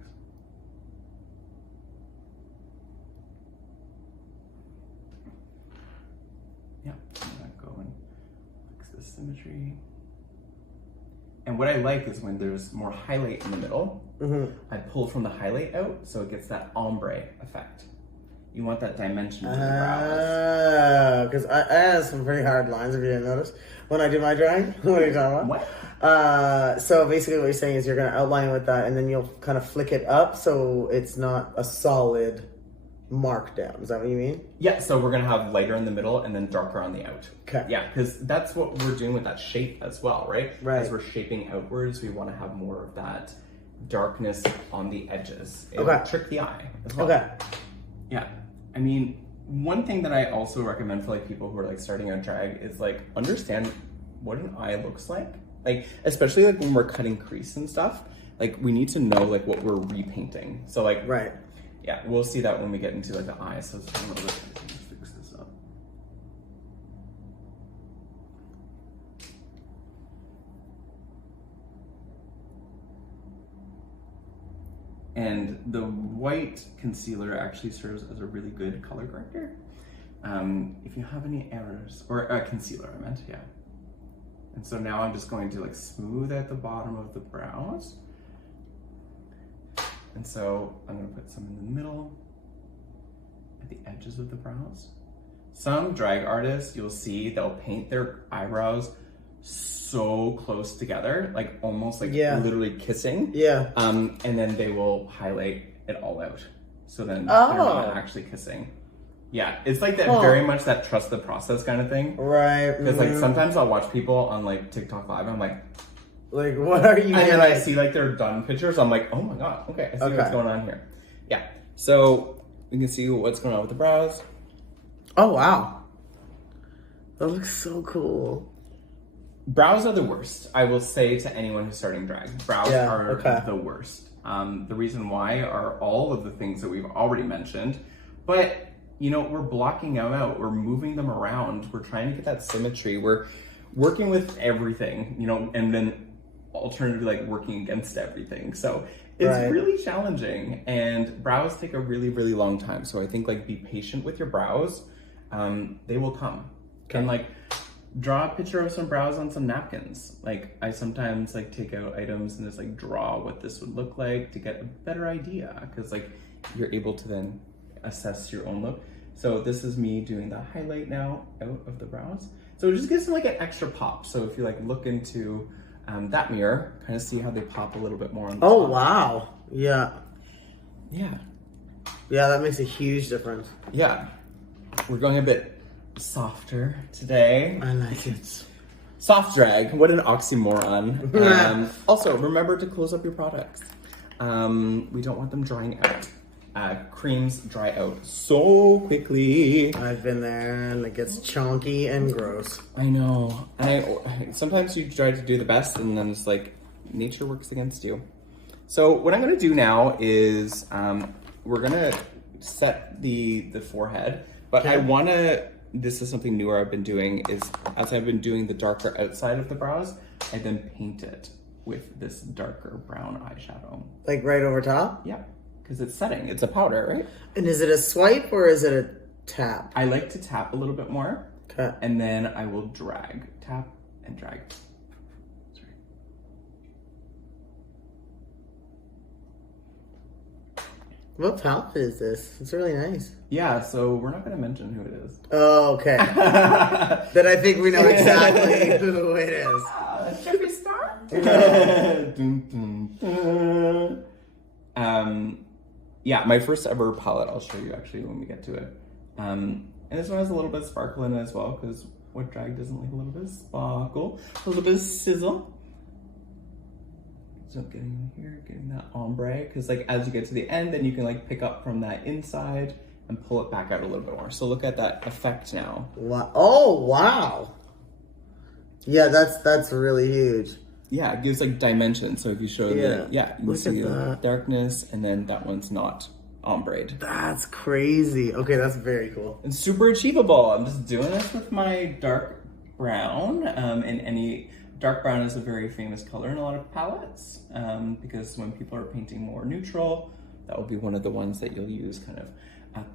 Yeah, I'm gonna go and fix the symmetry. And what I like is when there's more highlight in the middle, I pull from the highlight out so it gets that ombre effect. You want that dimension to the brows. Because I have some pretty hard lines, if you didn't notice, when I do my drawing. What are you talking about? What? So basically what you're saying is you're going to outline with that, and then you'll kind of flick it up so it's not a solid mark down. Is that what you mean? Yeah, so we're gonna have lighter in the middle and then darker on the out. Okay. Yeah, because that's what we're doing with that shape as well, right? Right. As we're shaping outwards, we want to have more of that darkness on the edges. It Okay. will trick the eye as well. Okay. Yeah. I mean, one thing that I also recommend for like people who are like starting out drag is like understand what an eye looks like. Like, especially like when we're cutting crease and stuff, like we need to know like what we're repainting. So like, Right. yeah, we'll see that when we get into like the eyes. So it's a little bit, fix this up. And the white concealer actually serves as a really good color corrector. If you have any errors, or concealer I meant, yeah. And so now I'm just going to like smooth at the bottom of the brows. And so I'm gonna put some in the middle, at the edges of the brows. Some drag artists, you'll see, they'll paint their eyebrows so close together, like almost like literally kissing. Yeah. And then they will highlight it all out. So then they're not actually kissing. Yeah, it's like that very much that trust the process kind of thing. Right. Because like sometimes I'll watch people on like TikTok Live and I'm like, what are you and then doing? I see like their done pictures. I'm like, oh my god, okay, I see what's going on here. Yeah, so you can see what's going on with the brows. Oh, wow. That looks so cool. Brows are the worst. I will say to anyone who's starting drag, brows are the worst. The reason why are all of the things that we've already mentioned, but you know, we're blocking them out, we're moving them around, we're trying to get that symmetry, we're working with everything, you know, and then alternatively like working against everything. So it's really challenging, and brows take a really, really long time. So I think like be patient with your brows. They will come. And like draw a picture of some brows on some napkins. Like I sometimes like take out items and just like draw what this would look like to get a better idea, because like you're able to then assess your own look. So this is me doing the highlight now out of the brows. So it just gives them like an extra pop. So if you like look into that mirror, kind of see how they pop a little bit more on the Oh, top. wow. Yeah. Yeah. Yeah, that makes a huge difference. Yeah. We're going a bit softer today. I like it. Soft drag, what an oxymoron. Also, remember to close up your products. We don't want them drying out. Creams dry out so quickly. I've been there and it gets chunky and gross. I know. Sometimes you try to do the best and then it's like nature works against you. So what I'm gonna do now is we're gonna set the forehead, but I wanna, this is something newer I've been doing, is as I've been doing the darker outside of the brows, I then paint it with this darker brown eyeshadow. Like right over top? Yeah, because it's setting. It's a powder, right? And is it a swipe or is it a tap? I like to tap a little bit more, Okay. and then I will drag. Tap and drag. Sorry. What palette is this? It's really nice. Yeah, so we're not going to mention who it is. Oh, okay. Then I think we know exactly who it is. Should we start? Yeah, my first ever palette, I'll show you actually when we get to it. And this one has a little bit of sparkle in it as well, because what drag doesn't like a little bit of sparkle, a little bit of sizzle. So getting in here, getting that ombre, because like as you get to the end, then you can like pick up from that inside and pull it back out a little bit more. So look at that effect now. Wow. Oh, wow. Yeah, that's really huge. Yeah, it gives like dimension. So if you show you can Look see at the that. darkness, and then that one's not ombre. That's crazy. Okay, that's very cool. It's super achievable. I'm just doing this with my dark brown, and any dark brown is a very famous color in a lot of palettes, because when people are painting more neutral, that will be one of the ones that you'll use kind of at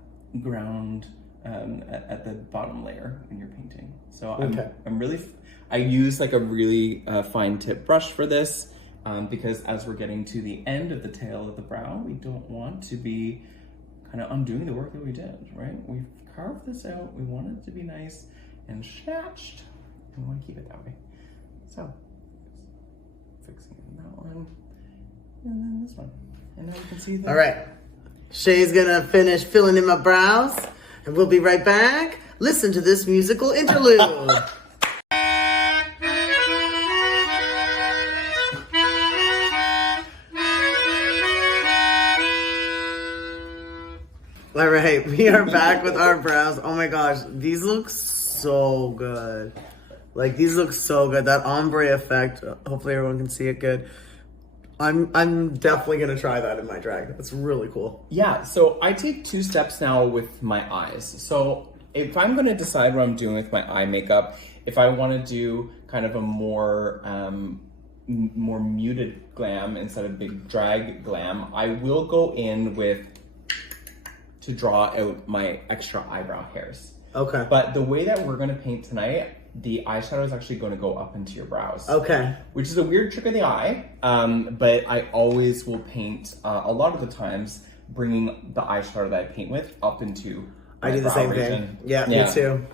ground, at the bottom layer when you're painting. So I'm really, I use like a really fine tip brush for this, because as we're getting to the end of the tail of the brow, we don't want to be kind of undoing the work that we did, right? We've carved this out, we want it to be nice and shatched, and we want to keep it that way. So, fixing that one, and then this one. And now you can see that. All right. Shay's gonna finish filling in my brows, and we'll be right back. Listen to this musical interlude. All right, we are back with our brows. Oh my gosh, these look so good. Like, these look so good. That ombre effect, hopefully everyone can see it good. I'm definitely gonna try that in my drag. That's really cool. Yeah, so I take 2 steps now with my eyes. So if I'm gonna decide what I'm doing with my eye makeup, if I wanna do kind of a more muted glam instead of big drag glam, I will go in with, to draw out my extra eyebrow hairs. Okay. But the way that we're gonna paint tonight, the eyeshadow is actually gonna go up into your brows. Okay. Which is a weird trick of the eye, but I always will paint, a lot of the times, bringing the eyeshadow that I paint with up into my I do the brow same region. thing. Yeah, me too.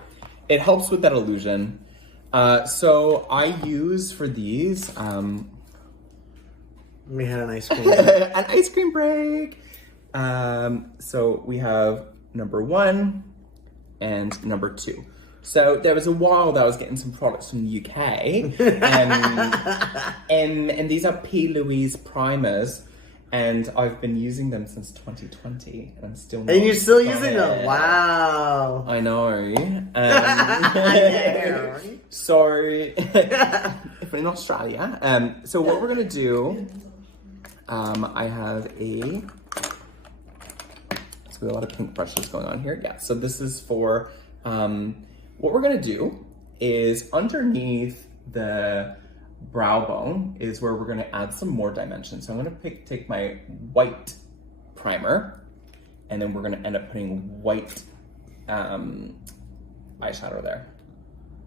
It helps with that illusion. So I use for these, We had an ice cream. an ice cream break. So we have number 1 and number 2. So there was a while that I was getting some products from the UK, and these are P. Louise primers, and I've been using them since 2020, and I'm still not And you're still done using it. them. Wow. I know. Yeah. Sorry, if in Australia. So what we're gonna do, I have a. So we have a lot of pink brushes going on here. Yeah. So this is for. What we're gonna do is underneath the brow bone is where we're gonna add some more dimension. So I'm gonna take my white primer, and then we're gonna end up putting white eyeshadow there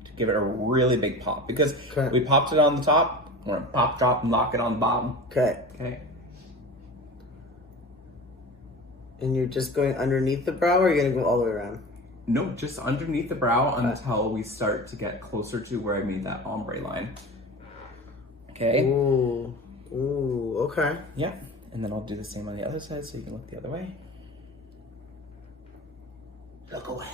to give it a really big pop, because we popped it on the top. We're gonna pop, drop, and lock it on the bottom. Okay. Okay. And you're just going underneath the brow, or are you gonna go all the way around? No, just underneath the brow until we start to get closer to where I made that ombre line. Okay. Ooh. Ooh, okay. Yeah. And then I'll do the same on the other side so you can look the other way. Look away.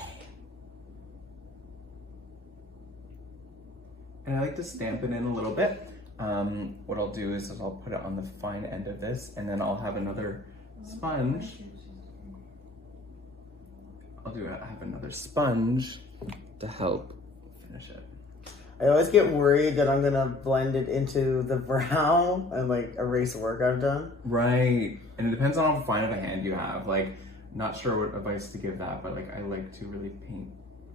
And I like to stamp it in a little bit. What I'll do is I'll put it on the fine end of this, and then I'll have another sponge. I have another sponge to help finish it. I always get worried that I'm gonna blend it into the brow and like erase the work I've done. Right. And it depends on how fine of a hand you have. Like, not sure what advice to give that, but like I like to really paint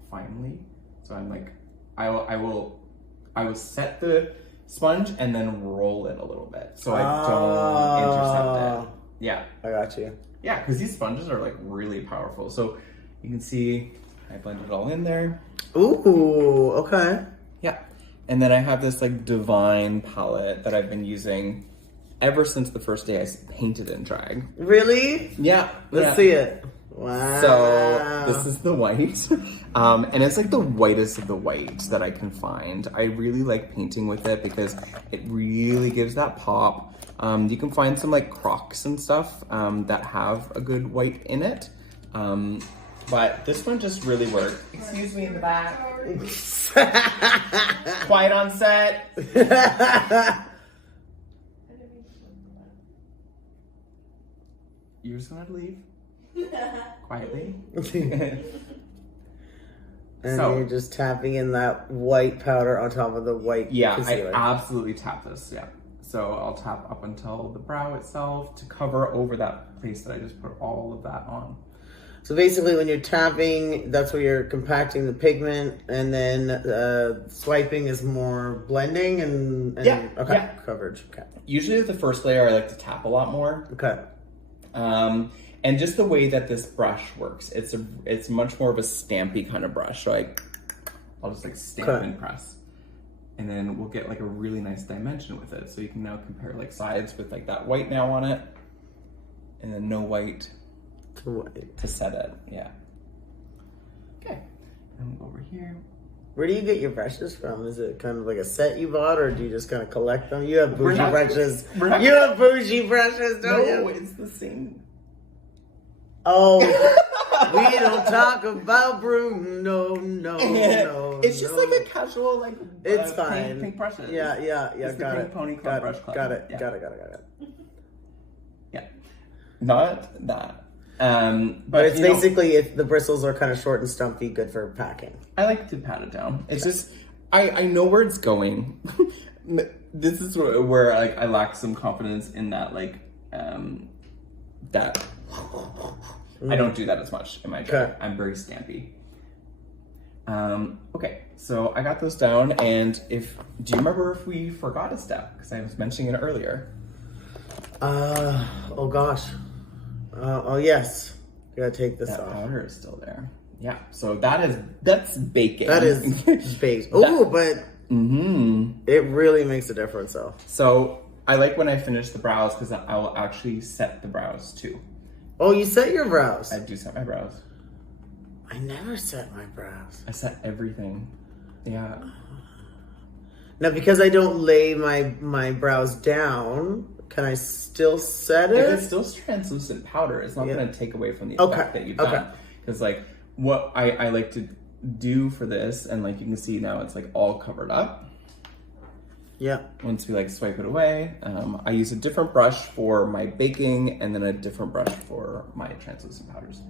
finely. So I'm like, I will set the sponge and then roll it a little bit so I don't intercept it. Yeah. I got you. Yeah, because these sponges are like really powerful. So you can see I blended it all in there. Ooh, okay. Yeah. And then I have this like divine palette that I've been using ever since the first day I painted in drag. Really? Yeah. Let's see it. Wow. So this is the white. And it's like the whitest of the white that I can find. I really like painting with it because it really gives that pop. You can find some like Crocs and stuff that have a good white in it. But this one just really worked. Excuse me in the back. Quiet on set. You're just gonna leave quietly. And So- you're just tapping in that white powder on top of the white Yeah, concealer. I absolutely tap this, yeah. So I'll tap up until the brow itself to cover over that place that I just put all of that on. So basically when you're tapping, that's where you're compacting the pigment, and then swiping is more blending and Yeah, okay, yeah. coverage. Okay. Usually the first layer I like to tap a lot more. Okay. And just the way that this brush works, it's much more of a stampy kind of brush. So I'll just like stamp Okay. and press. And then we'll get like a really nice dimension with it. So you can now compare like sides with like that white now on it. And then no white to set it, yeah. Okay, and we'll go over here. Where do you get your brushes from? Is it kind of like a set you bought, or do you just kind of collect them? You have bougie brushes. You have bougie brushes, don't you? No, it's the same. Oh, we don't talk about broom. No. It's just no. like a casual, like, It's fine. pink brushes. Yeah. It's the Got Pink it. Pony Club Brush Club. Got it. Yeah. Got it. Yeah, not that. But it's basically if the bristles are kind of short and stumpy, good for packing. I like to pat it down. It's just I know where it's going. This is where like I lack some confidence in that that I don't do that as much in my job. Okay. I'm very stampy. Okay, so I got those down, and do you remember if we forgot a step? Because I was mentioning it earlier. Oh gosh. Oh yes. You gotta take this That off. powder is still there. Yeah, so that's baking. That is baked. Oh, but it really makes a difference though. So I like when I finish the brows because I will actually set the brows too. Oh, you set your brows. I do set my brows. I never set my brows. I set everything. Yeah. Now, because I don't lay my brows down, can I still set it? If it's still translucent powder, it's not going to take away from the effect that you've done. Because like what I like to do for this, and like you can see now it's like all covered up. Yeah. Once we like swipe it away, I use a different brush for my baking and then a different brush for my translucent powders.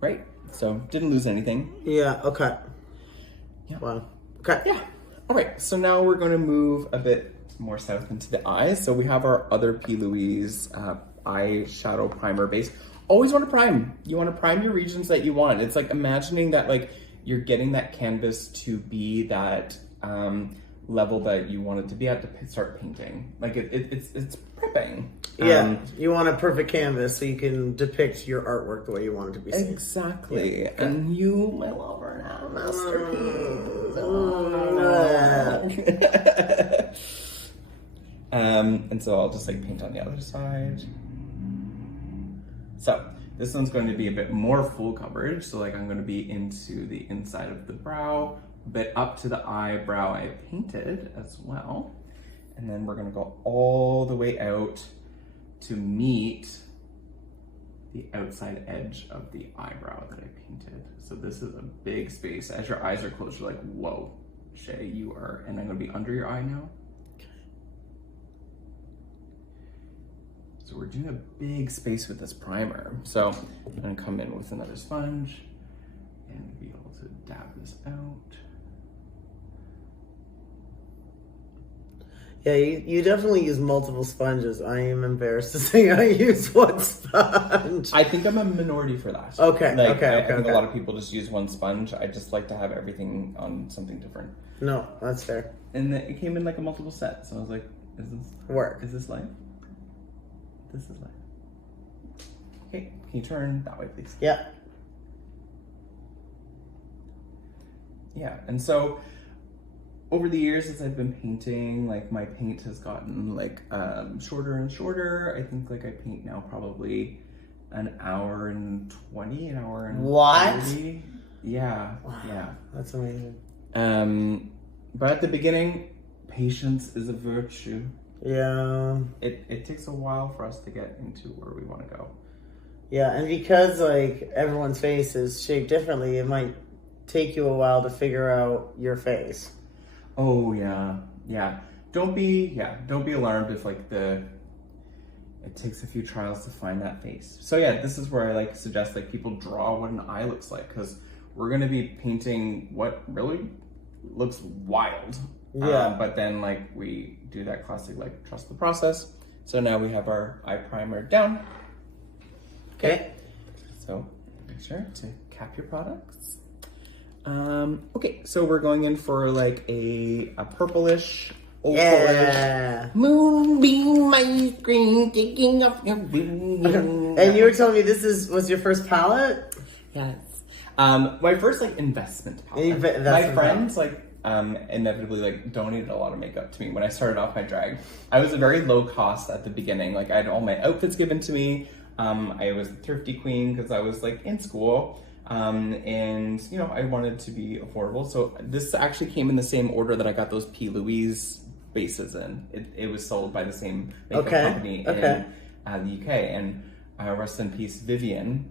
Right, so didn't lose anything. Yeah, okay. Yeah. Wow. Okay. Yeah. All right, so now we're going to move a bit more south into the eyes. So we have our other P. Louise eyeshadow primer base. Always want to prime. You want to prime your regions that you want. It's like imagining that like you're getting that canvas to be that level that you want it to be at to start painting. Like it's prepping. Yeah, you want a perfect canvas so you can depict your artwork the way you want it to be seen. Exactly. Yeah. And you, my lover, now masterpiece. And so I'll just like paint on the other side. So This one's going to be a bit more full coverage. So like I'm going to be into the inside of the brow, a bit up to the eyebrow I painted as well. And then we're going to go all the way out to meet the outside edge of the eyebrow that I painted. So this is a big space. As your eyes are closed, you're like, whoa, Shea, you are, and I'm going to be under your eye now. So we're doing a big space with this primer. So I'm gonna come in with another sponge and be able to dab this out. Yeah, you definitely use multiple sponges. I am embarrassed to say I use one sponge. I think I'm a minority for that. Okay, I think okay. a lot of people just use one sponge. I just like to have everything on something different. No, that's fair. And then it came in like a multiple set. So I was like, is this life? This is life. Okay, can you turn that way, please? Yeah. Yeah, and so over the years as I've been painting, like my paint has gotten like shorter and shorter. I think like I paint now probably an hour and 20, an hour and What? 30. Yeah, Wow, yeah. That's amazing. But at the beginning, patience is a virtue. Yeah. It takes a while for us to get into where we want to go. Yeah, and because like everyone's face is shaped differently, it might take you a while to figure out your face. Oh yeah, yeah. Don't be alarmed if like it takes a few trials to find that face. So yeah, this is where I like suggest like people draw what an eye looks like, because we're gonna be painting what really looks wild. Yeah. But then like we do that classic like trust the process. So now we have our eye primer down. Okay. So make sure to cap your products. Okay, so we're going in for like a purplish, opalish. Yeah. Moonbeam ice cream taking off your wings. And you were telling me this was your first palette? Yes. My first like investment palette. My friends like inevitably like donated a lot of makeup to me when I started off my drag. I was a very low cost at the beginning. Like I had all my outfits given to me. I was the thrifty queen because I was like in school. And you know, I wanted to be affordable. So this actually came in the same order that I got those P. Louise bases in. It was sold by the same makeup company in the UK. And rest in peace, Vivian.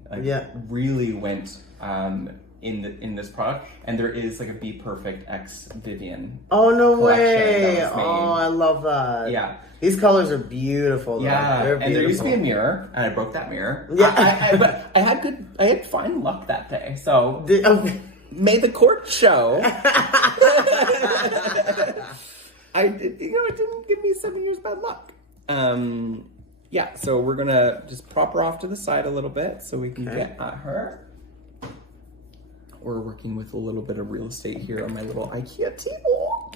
Really went in this product, and there is like a Be Perfect X Vivian. Oh no way! Oh, I love that. Yeah, these colors are beautiful. Though. Yeah, they're beautiful. And there used to be a mirror, and I broke that mirror. Yeah, but I had fine luck that day. So may the court show. It didn't give me 7 years bad luck. Yeah, so we're gonna just prop her off to the side a little bit so we can get at her. We're working with a little bit of real estate here on my little IKEA table.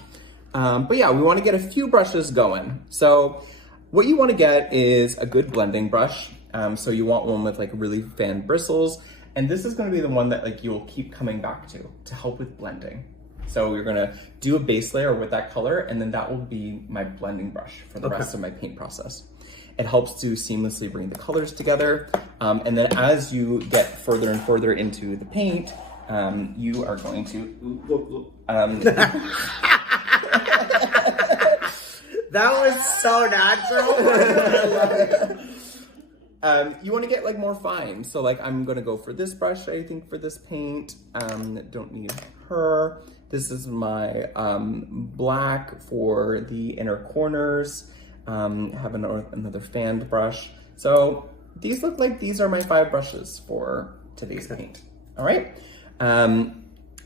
But yeah, we want to get a few brushes going. So what you want to get is a good blending brush. So you want one with like really fan bristles. And this is going to be the one that like you'll keep coming back to help with blending. So you're going to do a base layer with that color, and then that will be my blending brush for the rest of my paint process. It helps to seamlessly bring the colors together. And then as you get further and further into the paint, you are going to... That was so natural. You want to get like more fine. So like I'm going to go for this brush, I think, for this paint. Don't need her. This is my black for the inner corners. Have another fanned brush. So these look like these are my 5 brushes for today's paint. All right.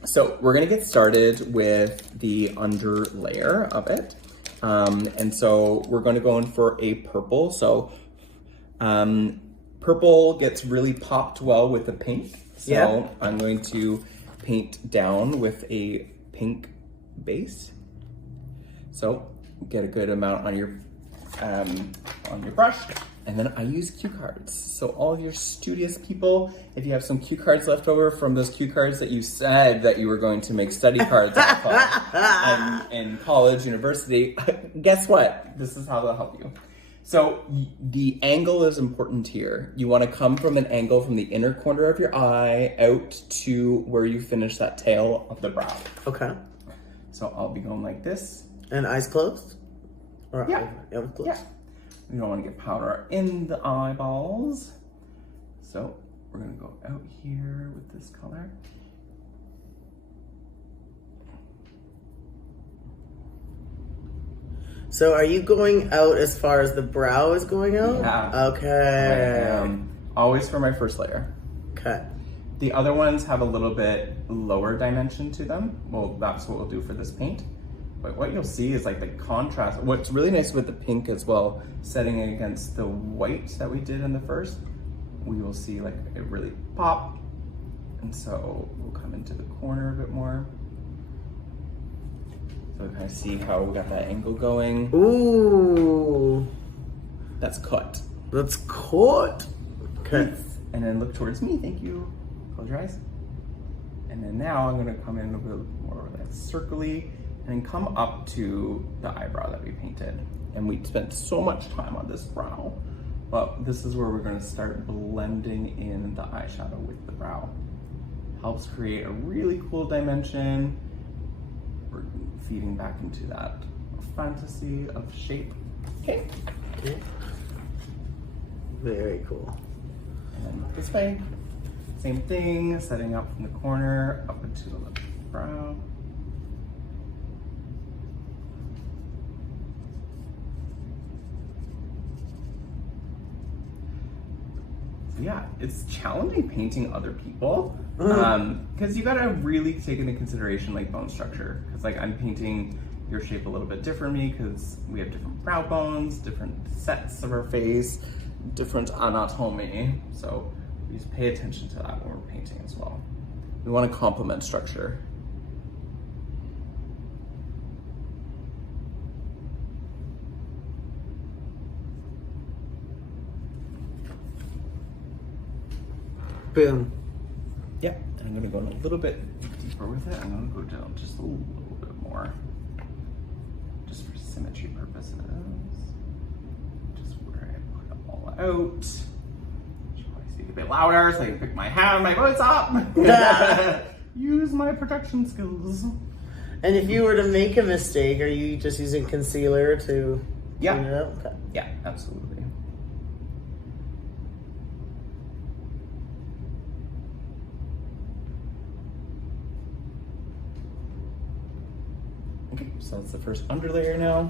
So we're going to get started with the under layer of it. And so we're going to go in for a purple. So purple gets really popped well with the pink. So I'm going to paint down with a pink base. So get a good amount on your brush. And then I use cue cards. So all of your studious people, if you have some cue cards left over from those cue cards that you said that you were going to make study cards off of in college, university, guess what? This is how they'll help you. So the angle is important here. You want to come from an angle from the inner corner of your eye out to where you finish that tail of the brow. Okay. So I'll be going like this. And eyes closed? Or Yeah. closed. Yeah. We don't want to get powder in the eyeballs. So we're going to go out here with this color. So are you going out as far as the brow is going out? Yeah. Okay. Always for my first layer. Okay. The other ones have a little bit lower dimension to them. Well, that's what we'll do for this paint. But what you'll see is like the contrast. What's really nice with the pink as well, setting it against the white that we did in the first, we will see like it really pop. And so we'll come into the corner a bit more. So kind of see how we got that angle going. Ooh. That's cut. That's caught. Okay. And then look towards me, thank you. Close your eyes. And then now I'm gonna come in a bit more of that circly and then come up to the eyebrow that we painted. And we spent so much time on this brow, but this is where we're gonna start blending in the eyeshadow with the brow. Helps create a really cool dimension. We're feeding back into that fantasy of shape. Okay. Okay. Very cool. And then look this way. Same thing, setting up from the corner up into the brow. So yeah, it's challenging painting other people because you gotta really take into consideration like bone structure. Because like I'm painting your shape a little bit differently because we have different brow bones, different sets of our face, different anatomy. So we just pay attention to that when we're painting as well. We want to complement structure. Boom. Yep, and I'm gonna go in a little bit deeper with it. I'm gonna go down just a little bit more, just for symmetry purposes. Just where I put it all out. Should probably speak a bit louder so I can pick my voice up. Use my production skills. And if you were to make a mistake, are you just using concealer to Yeah. clean it up? Okay. Yeah, absolutely. Okay, so that's the first underlayer now.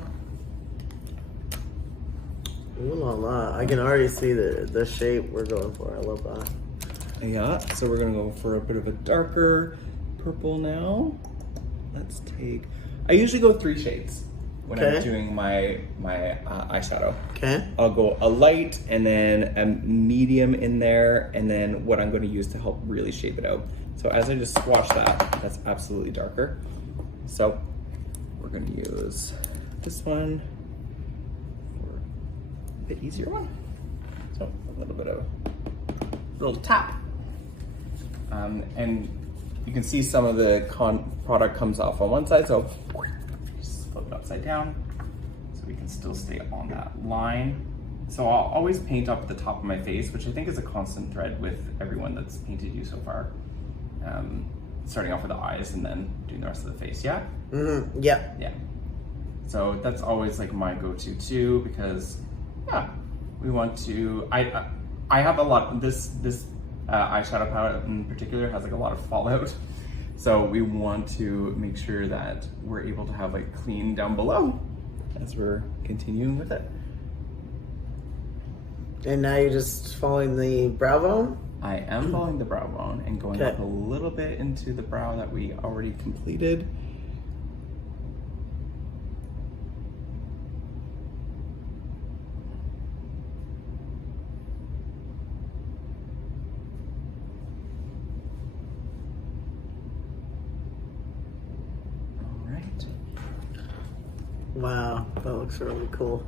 Ooh la la. I can already see the shape we're going for. I love that. Yeah, so we're gonna go for a bit of a darker purple now. Let's take, I usually go 3 shades when I'm Okay. doing my eyeshadow. Okay. I'll go a light and then a medium in there, and then what I'm gonna use to help really shape it out. So as I just swatch that, that's absolutely darker. So we're gonna use this one for a bit easier one. So a little bit of a little tap. And you can see some of the product comes off on one side, so just flip it upside down so we can still stay on that line. So I'll always paint up the top of my face, which I think is a constant thread with everyone that's painted you so far. Starting off with the eyes and then doing the rest of the face, yeah? Mm-hmm. Yeah. Yeah. So that's always like my go-to too, because yeah, we want to, I have a lot, this eyeshadow palette in particular has like a lot of fallout. So we want to make sure that we're able to have like clean down below as we're continuing with it. And now you're just following the brow bone? I am following the brow bone and going up a little bit into the brow that we already completed. Wow, that looks really cool.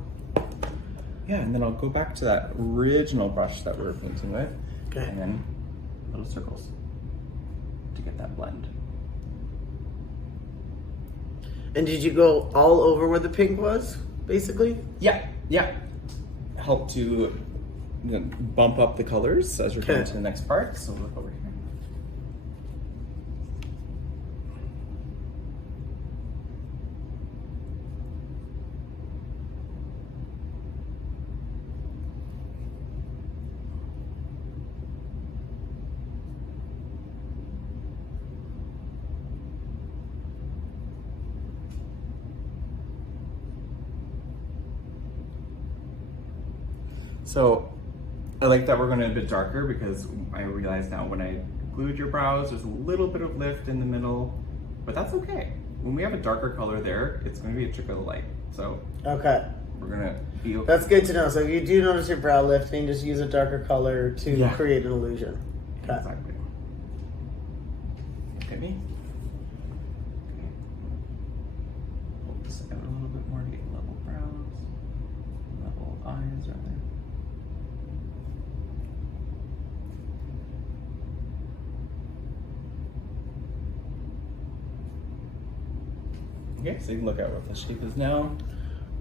Yeah, and then I'll go back to that original brush that we were painting with. Okay. And then little circles to get that blend. And did you go all over where the pink was, basically? Yeah, yeah. help to bump up the colors as you're going Okay. to the next part. So look over here. So I like that we're going a bit darker because I realize now when I glued your brows, there's a little bit of lift in the middle, but that's okay. When we have a darker color there, it's going to be a trick of the light. So Okay. we're going to be okay. That's good to know. So if you do notice your brow lifting, just use a darker color to Yeah. create an illusion. Okay. Exactly. Look at me. Okay. Hold this out a little bit more to get level brows, level eyes right there. Okay, so you can look at what the shape is now.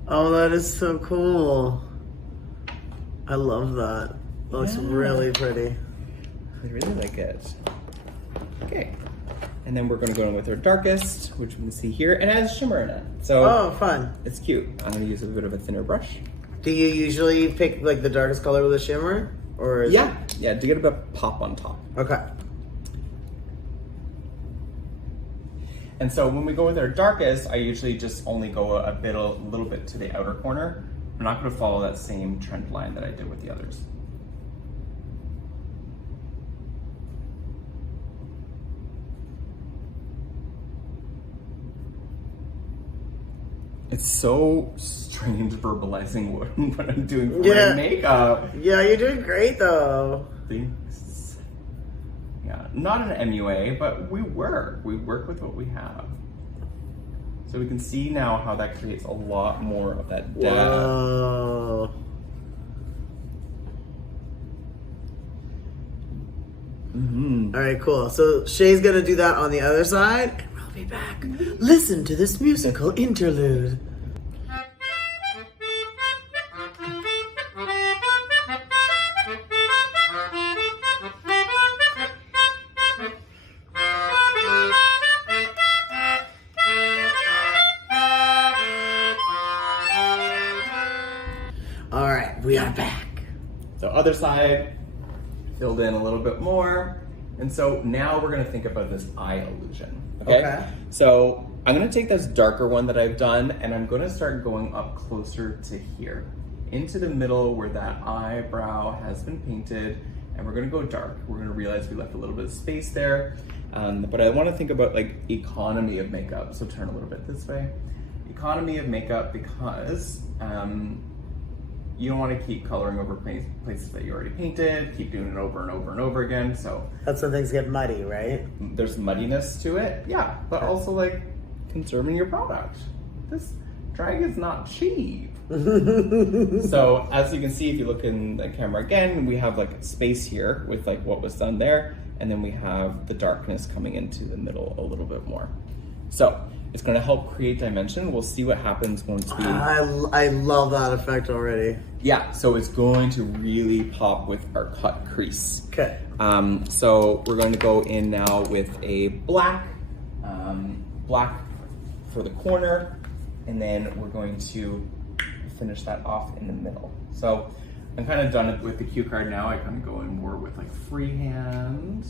Oh, that is so cool. I love that. It looks Yeah. really pretty. I really like it. Okay. And then we're going to go in with our darkest, which we can see here, and it has shimmer in it. So Oh, fun. it's cute. I'm going to use a bit of a thinner brush. Do you usually pick like the darkest color with a shimmer? Or is Yeah, yeah, to get a bit of pop on top. Okay. And so when we go with our darkest, I usually just only go a little bit to the outer corner. I'm not going to follow that same trend line that I did with the others. It's so strange verbalizing what I'm doing for my makeup. Yeah, you're doing great though. Thanks. Yeah, not an MUA, but we work with what we have. So we can see now how that creates a lot more of that depth. Whoa. Mm-hmm. All right, cool. So Shay's gonna do that on the other side, and we'll be back. Listen to this musical interlude. All right, we are back. So other side, filled in a little bit more. And so now we're gonna think about this eye illusion, okay? Okay. So I'm gonna take this darker one that I've done and I'm gonna start going up closer to here, into the middle where that eyebrow has been painted, and we're gonna go dark. We're gonna realize we left a little bit of space there, but I wanna think about like economy of makeup. So turn a little bit this way. Economy of makeup because you don't want to keep coloring over places that you already painted, keep doing it over and over and over again. So That's when things get muddy, right? there's muddiness to it, yeah, but also like conserving your product. This drag is not cheap. So as you can see, if you look in the camera again, we have like space here with like what was done there, and then we have the darkness coming into the middle a little bit more. So it's going to help create dimension. We'll see what happens once we... I love that effect already. Yeah, so it's going to really pop with our cut crease. Okay. So we're going to go in now with a black, black for the corner, and then we're going to finish that off in the middle. So I'm kind of done with the cue card now. I kind of go in more with like freehand.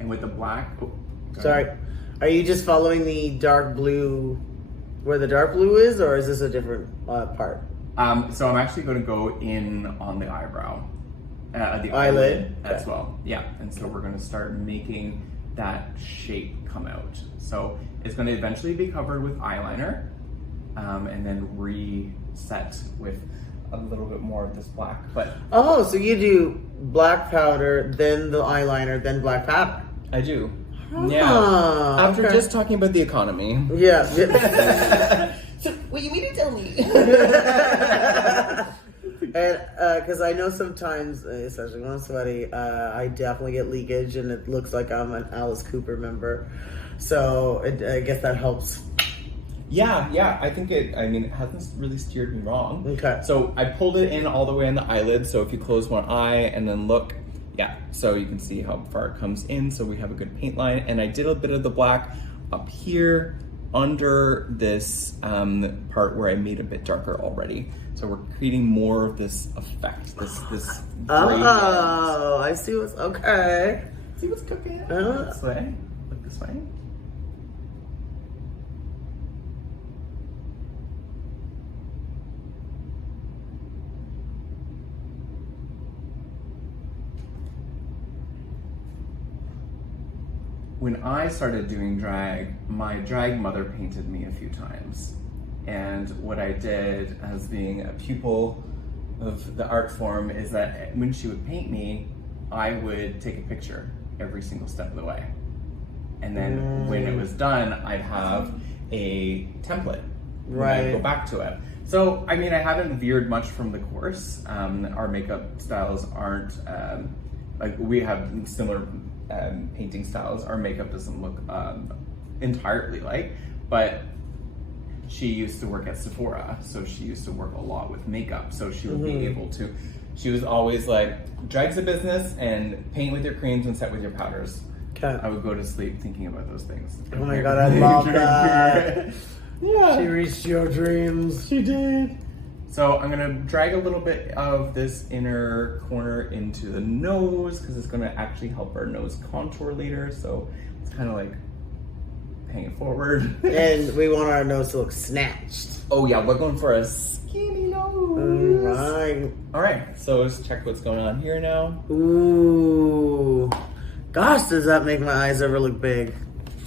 And with the black, oh, Sorry. Are you just following the dark blue where the dark blue is, or is this a different part? So I'm actually going to go in on the eyebrow, the Eyelid? as Okay. well. Yeah, and so we're going to start making that shape come out. So it's going to eventually be covered with eyeliner, and then reset with a little bit more of this black. But Oh, so you do black powder, then the eyeliner, then black powder. I do. Ah, Yeah. After okay. just talking about the economy. Yeah. So, what you mean to tell me? And because I know sometimes, especially when I'm sweaty, I definitely get leakage, and it looks like I'm an Alice Cooper member. So I guess that helps. Yeah, I think it hasn't really steered me wrong. Okay. So I pulled it in all the way on the eyelid, so if you close one eye and then look, yeah, so you can see how far it comes in, so we have a good paint line. And I did a bit of the black up here under this part where I made a bit darker already. So we're creating more of this effect, this gradient. Oh, I see what's, okay. See what's cooking? This way, look this way. When I started doing drag, my drag mother painted me a few times. And what I did as being a pupil of the art form is that when she would paint me, I would take a picture every single step of the way. And then when it was done, I'd have a template. Right. I'd go back to it. So, I mean, I haven't veered much from the course. Our makeup styles aren't, like we have similar painting styles. Our makeup doesn't look entirely like, but she used to work at Sephora, so she used to work a lot with makeup, so she would be able to, she was always like, drag's a business and paint with your creams and set with your powders. Okay. I would go to sleep thinking about those things. Oh my god, I love that. Yeah. She reached your dreams. She did. So I'm gonna drag a little bit of this inner corner into the nose because it's gonna actually help our nose contour later. So it's kind of like paying it forward. And we want our nose to look snatched. Oh yeah, we're going for a skinny nose. Alright. All right, so let's check what's going on here now. Ooh. Gosh, does that make my eyes ever look big?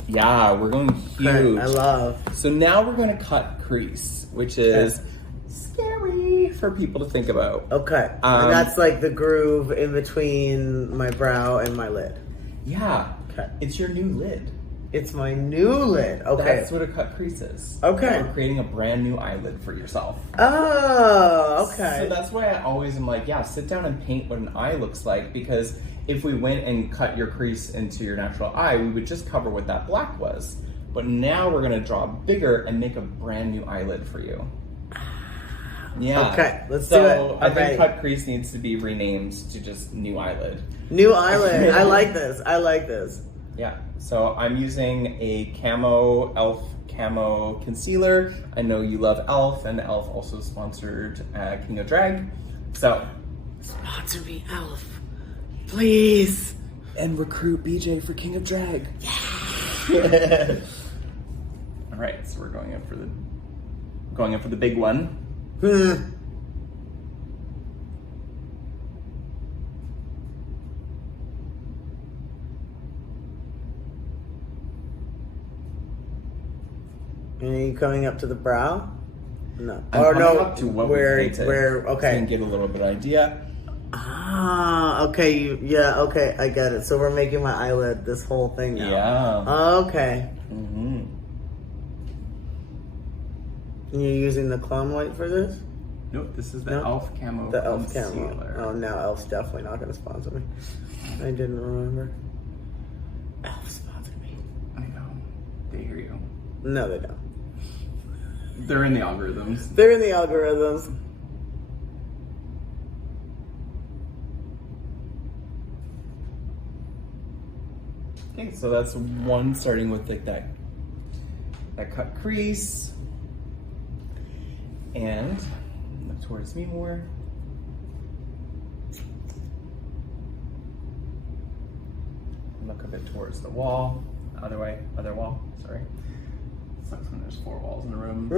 Yeah, we're going huge. Okay, I love. So now we're gonna cut crease, which is scary for people to think about. Okay. And that's like the groove in between my brow and my lid. Yeah. Okay. It's your new lid. It's my new lid. Okay. That's what a cut crease is. Okay. You're creating a brand new eyelid for yourself. Oh, okay. So that's why I always am like, yeah, sit down and paint what an eye looks like, because if we went and cut your crease into your natural eye, we would just cover what that black was. But now we're gonna draw bigger and make a brand new eyelid for you. Yeah. Okay, let's do So it. I Okay. think cut crease needs to be renamed to just new eyelid. New eyelid. I like this. I like this. Yeah. So I'm using a camo elf camo concealer. I know you love elf, and elf also sponsored King of Drag. So Sponsor me, Elf. Please. and recruit BJ for King of Drag. Yeah. All right, so we're going in for the big one. Are you coming up to the brow? No. I'm or coming no, up to what where, we painted, where, so okay. you can get a little bit of idea. Ah, okay, okay, I get it. So we're making my eyelid this whole thing now. Yeah. Okay. Mm-hmm. And you're using the Clown White for this? Nope, this is the No? elf camo The Elf concealer. camo. Oh, no, Elf's definitely not going to sponsor me. I didn't remember. Elf sponsored me. I know. They hear you. No, they don't. They're in the algorithms. They're in the algorithms. Okay, so that's one starting with like that cut crease. And look towards me more. Look a bit towards the wall. Other way, other wall, sorry. Sucks when there's 4 walls in a room.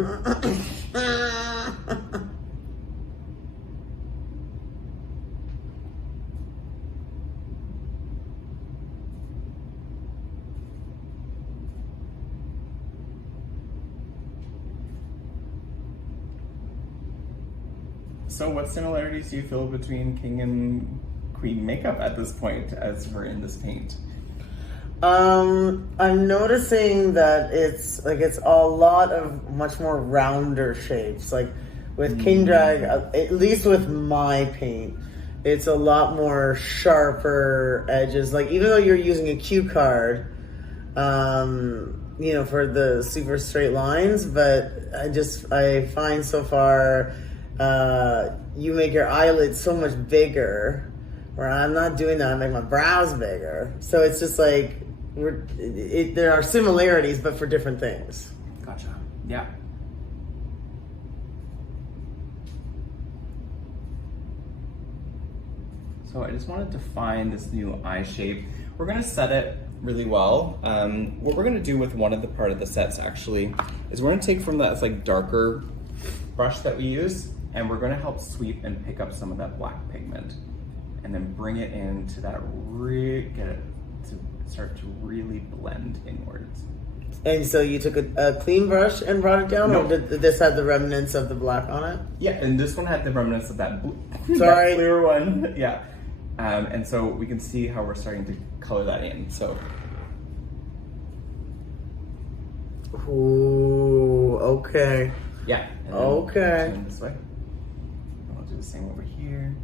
So what similarities do you feel between King and Queen makeup at this point as we're in this paint? I'm noticing that it's a lot of much more rounder shapes. Like with King Drag, at least with my paint, it's a lot more sharper edges. Like even though you're using a cue card, you know, for the super straight lines, but I find so far, you make your eyelids so much bigger, where I'm not doing that. I make my brows bigger. So it's just like, there are similarities, but for different things. Gotcha. Yeah. So I just wanted to find this new eye shape. We're gonna set it really well. What we're gonna do with one of the part of the sets actually is we're gonna take from that like darker brush that we use, and we're gonna help sweep and pick up some of that black pigment, and then bring it into that get it to start to really blend inwards. And so you took a clean brush and brought it down, or did this have the remnants of the black on it? Yeah, and this one had the remnants of that, Sorry. that clear one. Yeah. And so we can see how we're starting to color that in. So, ooh, okay. yeah. And then Okay. turn this way. And I'll do the same over here.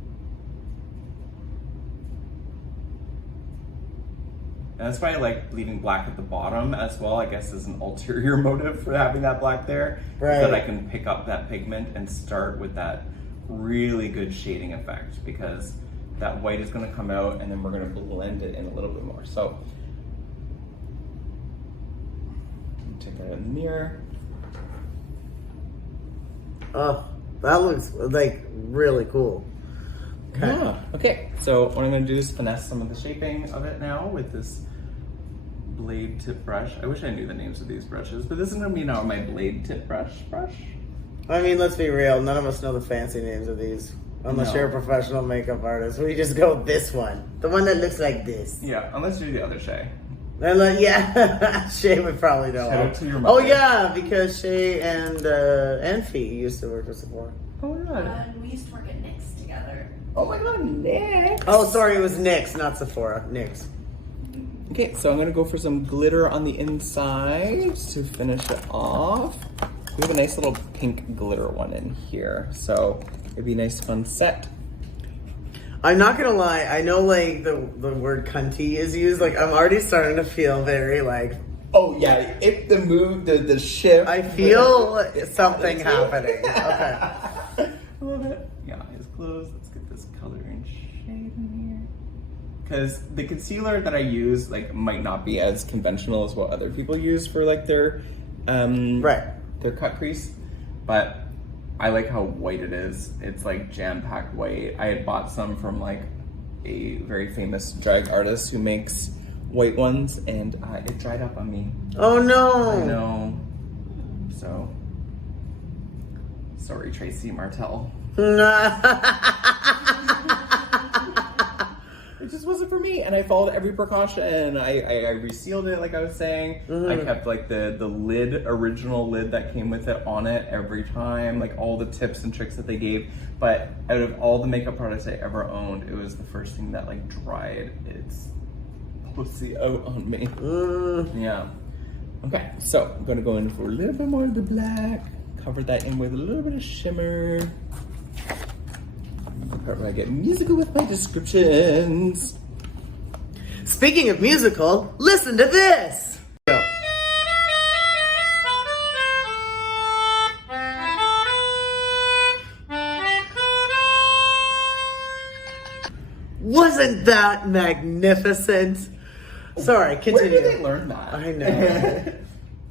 And that's why I like leaving black at the bottom as well, I guess, as an ulterior motive for having that black there. Right. So that I can pick up that pigment and start with that really good shading effect, because that white is gonna come out and then we're gonna blend it in a little bit more. So, take that in the mirror. Oh, that looks like really cool. Okay. Yeah. Okay, so what I'm gonna do is finesse some of the shaping of it now with this blade tip brush. I wish I knew the names of these brushes, but this is gonna be now my blade tip brush. I mean, let's be real. None of us know the fancy names of these. Unless No. you're a professional makeup artist. We just go with this one. The one that looks like this. Yeah, unless you're the other Shea. And like, yeah, Shea would probably know. Shout out to your Oh mother. yeah, because Shea and Fee used to work with Sephora. Oh my god. And we used to work at NYX together. Oh my god, Nick. Oh, sorry, it was NYX, not Sephora. NYX. Okay, so I'm gonna go for some glitter on the inside to finish it off. We have a nice little pink glitter one in here, so it'd be a nice fun set. I'm not gonna lie. I know like the word cunty is used. Like I'm already starting to feel very like. Oh yeah, if the move, the shift. I feel something happening. Okay. I love it. Yeah, eyes closed. Let's get this color and shade in here. Because the concealer that I use like might not be as conventional as what other people use for like their Right. their cut crease, but I like how white it is. It's like jam-packed white. I had bought some from like a very famous drag artist who makes white ones, and it dried up on me. Oh no. I know. So, sorry, Tracy Martell. It just wasn't for me, and I followed every precaution. I resealed it, like I was saying. I kept like the original lid that came with it on it every time, like all the tips and tricks that they gave. But out of all the makeup products I ever owned, it was the first thing that like dried its pussy out on me. Yeah. Okay, so I'm gonna go in for a little bit more of the black, cover that in with a little bit of shimmer. The part where I get musical with my descriptions. Speaking of musical, listen to this. Go. Wasn't that magnificent? Sorry, continue. Where did they learn that? I know.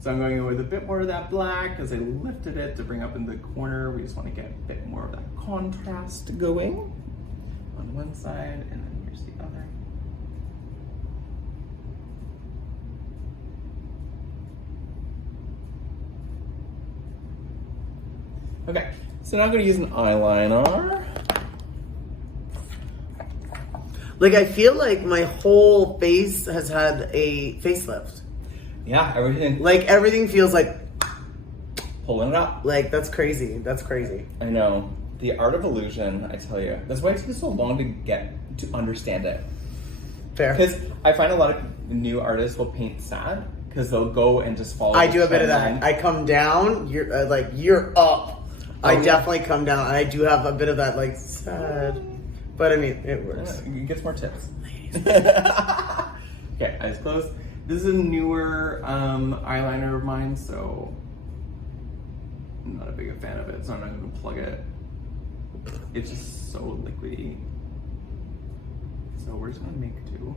So I'm going in with a bit more of that black as I lifted it to bring up in the corner. We just want to get a bit more of that contrast going on one side, and then here's the other. Okay, so now I'm going to use an eyeliner. Like I feel like my whole face has had a facelift. Yeah, everything. Like everything feels like Pulling it up. that's crazy. That's crazy. I know. The art of illusion, I tell you. That's why it took me so long to understand it. Fair. Because I find a lot of new artists will paint sad because they'll go and just follow. I the do a bit of trend that. line. I come down. You're you're up. I yeah. definitely come down. And I do have a bit of that like sad, but I mean it works. It gets more tips. Okay, eyes closed. This is a newer eyeliner of mine, so I'm not a big fan of it, so I'm not going to plug it. It's just so liquidy. So we're just going to make two.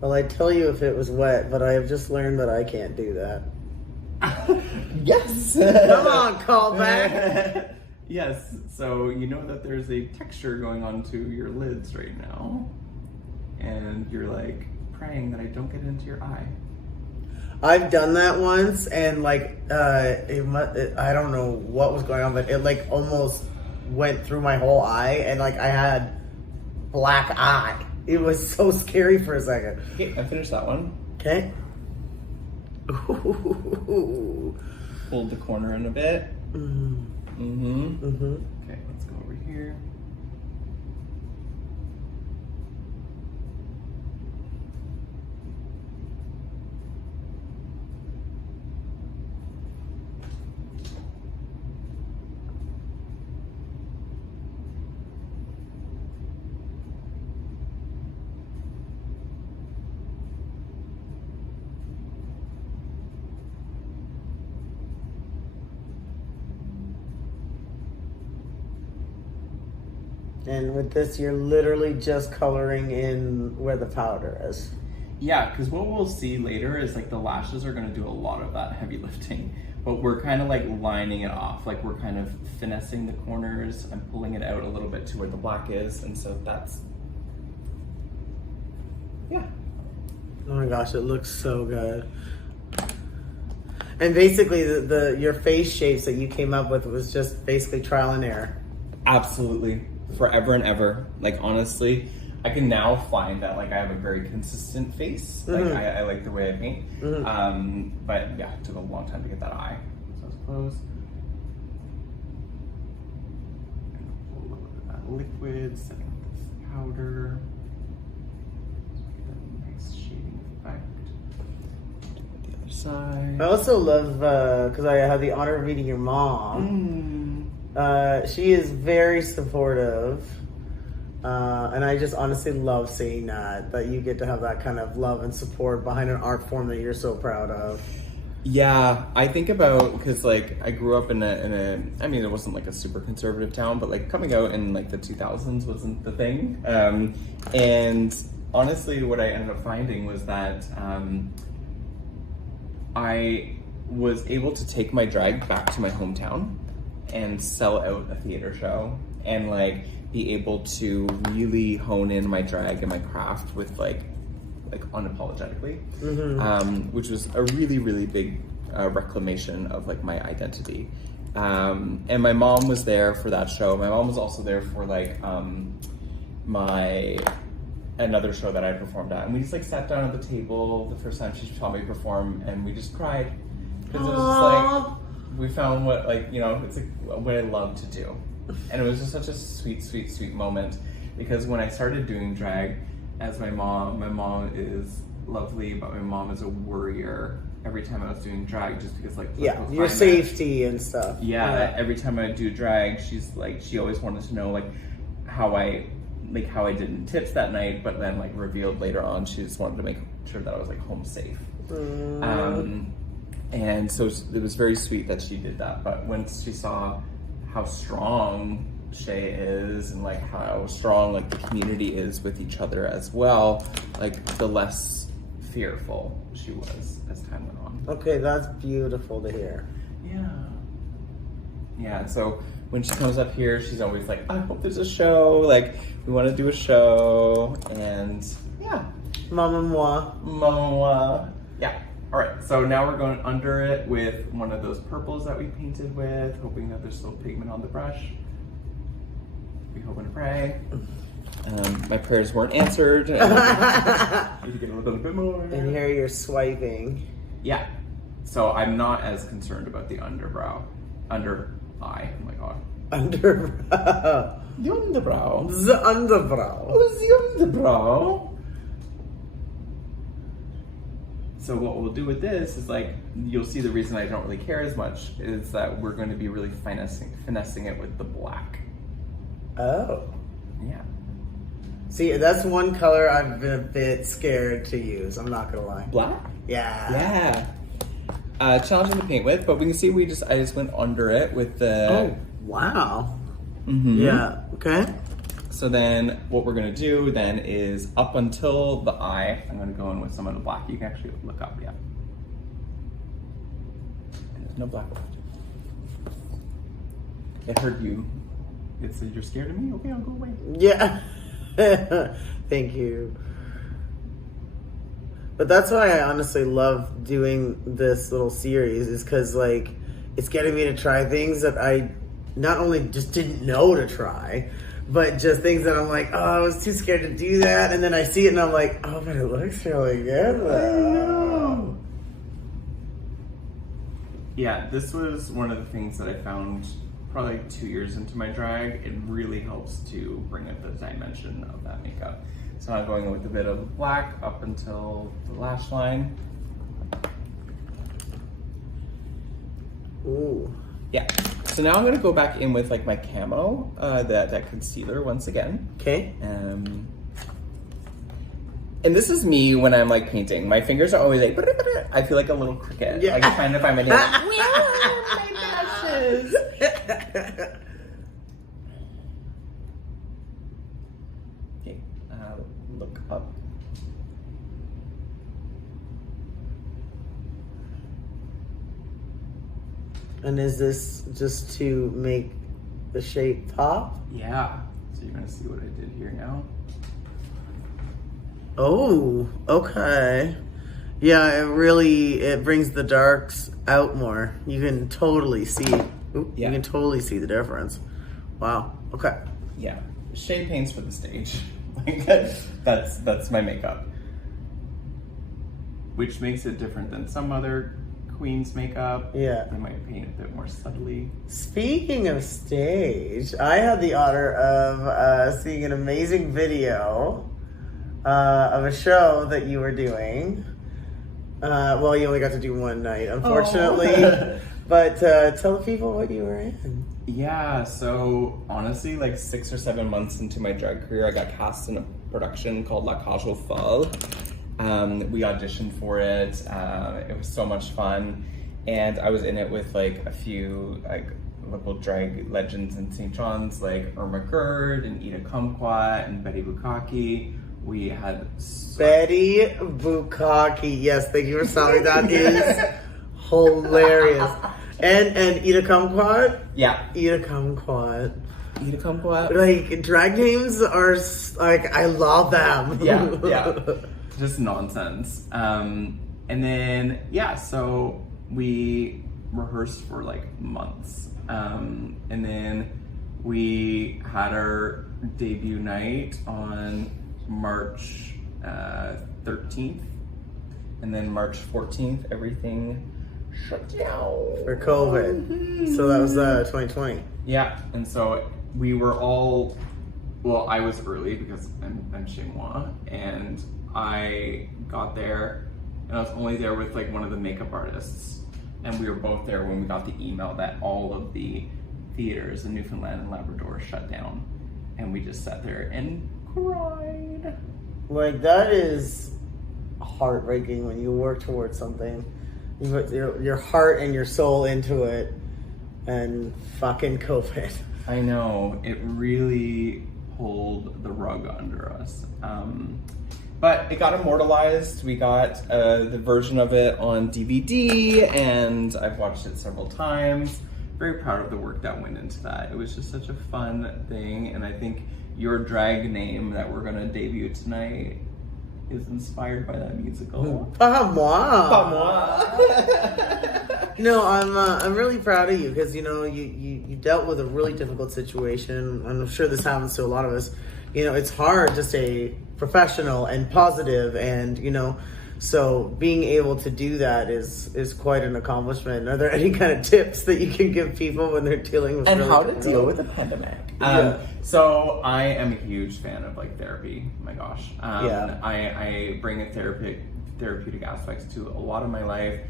Well, I'd tell you if it was wet, but I have just learned that I can't do that. Yes! Come on, callback! Yes, so you know that there's a texture going onto your lids right now, and you're like praying that I don't get into your eye. I've done that once, and like, I don't know what was going on, but it like almost went through my whole eye, and like I had black eye. It was so scary for a second. Okay, I finished that one. Okay. Hold the corner in a bit. Mm-hmm. Okay, let's go over here. And with this, you're literally just coloring in where the powder is. Yeah, because what we'll see later is like the lashes are going to do a lot of that heavy lifting, but we're kind of like lining it off. Like we're kind of finessing the corners and pulling it out a little bit to where the black is. And so that's, yeah. Oh my gosh, it looks so good. And basically, your face shapes that you came up with was just basically trial and error. Absolutely. Forever and ever. Like honestly, I can now find that like I have a very consistent face. Like I like the way I paint. But yeah, it took a long time to get that eye. So let's close. And pull a little bit of that liquid, setting up this powder. So we get that nice shading effect. Do the other side. I also love, because I had the honor of meeting your mom. She is very supportive, and I just honestly love seeing that you get to have that kind of love and support behind an art form that you're so proud of. Yeah, I think about, because like I grew up in a I mean it wasn't like a super conservative town, but like coming out in like the 2000s wasn't the thing. And honestly what I ended up finding was that I was able to take my drag back to my hometown and sell out a theater show and like be able to really hone in my drag and my craft with like unapologetically, which was a really, really big reclamation of like my identity. And my mom was there for that show. My mom was also there for like another show that I performed at. And we just like sat down at the table the first time she saw me perform and we just cried. Because it was just like, we found what, like, you know, it's like what I love to do. And it was just such a sweet, sweet, sweet moment. Because when I started doing drag, as my mom is lovely, but my mom is a worrier every time I was doing drag, just because like your safety and stuff. Yeah, every time I do drag, she's like, she always wanted to know like how I did in tips that night, but then like revealed later on, she just wanted to make sure that I was like home safe. And so it was very sweet that she did that. But once she saw how strong Shea is and like how strong like the community is with each other as well, like the less fearful she was as time went on. Okay, that's beautiful to hear. Yeah, so when she comes up here, she's always like, I hope there's a show, like we want to do a show. And yeah, Muah. Yeah. All right, so now we're going under it with one of those purples that we painted with, hoping that there's still pigment on the brush. We hope and pray. My prayers weren't answered. Need to get a little bit more. And here you're swiping. Yeah. So I'm not as concerned about the underbrow. Under eye. Oh my god. Underbrow. The underbrow. The underbrow. What's the underbrow? So what we'll do with this is like, you'll see the reason I don't really care as much is that we're going to be really finessing it with the black. Oh. Yeah. See, that's one color I've been a bit scared to use. I'm not gonna lie. Black? Yeah. Yeah. Challenging to paint with, but we can see I just went under it with the... Oh, wow. Mm-hmm. Yeah, okay. So then what we're gonna do then is up until the eye, I'm gonna go in with some of the black. You can actually look up, yeah. And there's no black left. It hurt you. It said you're scared of me? Okay, I'll go away. Yeah. Thank you. But that's why I honestly love doing this little series, is because like it's getting me to try things that I not only just didn't know to try, but just things that I'm like, oh, I was too scared to do that, and then I see it and I'm like, oh, but it looks really good though. Yeah, this was one of the things that I found probably like 2 years into my drag. It really helps to bring up the dimension of that makeup. So I'm going with a bit of black up until the lash line. Ooh. Yeah. So now I'm gonna go back in with like my camo, that concealer once again. Okay. And this is me when I'm like painting. My fingers are always like, I feel like a little cricket. Yeah. Like trying to find my name. Where are my brushes? Okay, look up. And is this just to make the shape pop? Yeah. So you're gonna see what I did here now. Oh, okay. Yeah, it brings the darks out more. You can totally see. You can totally see the difference. Wow. Okay. Yeah. Shea paints for the stage. Like that's my makeup. Which makes it different than some other queen's makeup. Yeah. They might paint a bit more subtly. Speaking of stage, I had the honor of seeing an amazing video of a show that you were doing. Well, you only got to do one night, unfortunately. Oh. But tell the people what you were in. Yeah, so honestly, like 6 or 7 months into my drag career, I got cast in a production called La Cage aux Folles. We auditioned for it. It was so much fun. And I was in it with like a few like local drag legends in St. John's, like Irma Gerd and Ida Kumquat and Betty Bukaki. We had Betty Bukaki. Yes, thank you for telling me. That is hilarious. And Ida Kumquat? Yeah. Ida Kumquat. Ida Kumquat. Like, drag names are, like, I love them. Yeah. Just nonsense. And then, yeah, so we rehearsed for like months. And then we had our debut night on March 13th. And then March 14th, everything shut down. For COVID. So that was 2020. Yeah, and so we were all, well, I was early because I'm Shea Muah, and I got there, and I was only there with like one of the makeup artists, and we were both there when we got the email that all of the theaters in Newfoundland and Labrador shut down, and we just sat there and cried. Like, that is heartbreaking when you work towards something. You put your heart and your soul into it, and fucking COVID. I know, it really pulled the rug under us. But it got immortalized. We got the version of it on DVD, and I've watched it several times. Very proud of the work that went into that. It was just such a fun thing, and I think your drag name that we're gonna debut tonight is inspired by that musical. Muah. No, I'm really proud of you because you dealt with a really difficult situation. I'm sure this happens to a lot of us. It's hard to stay professional and positive and So being able to do that is quite an accomplishment. Are there any kind of tips that you can give people when they're dealing with And really how to difficult- deal with a pandemic. Yeah. So I am a huge fan of like therapy. Oh my gosh. Yeah. I bring a therapeutic aspects to a lot of my life.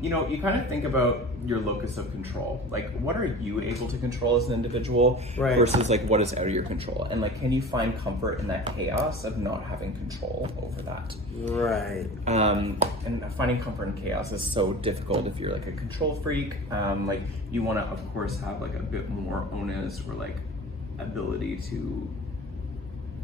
You know, you kind of think about your locus of control. Like, what are you able to control as an individual Right. versus like what is out of your control? And like, can you find comfort in that chaos of not having control over that? Right. And finding comfort in chaos is so difficult if you're like a control freak. Like, you want to, of course, have like a bit more onus or like ability to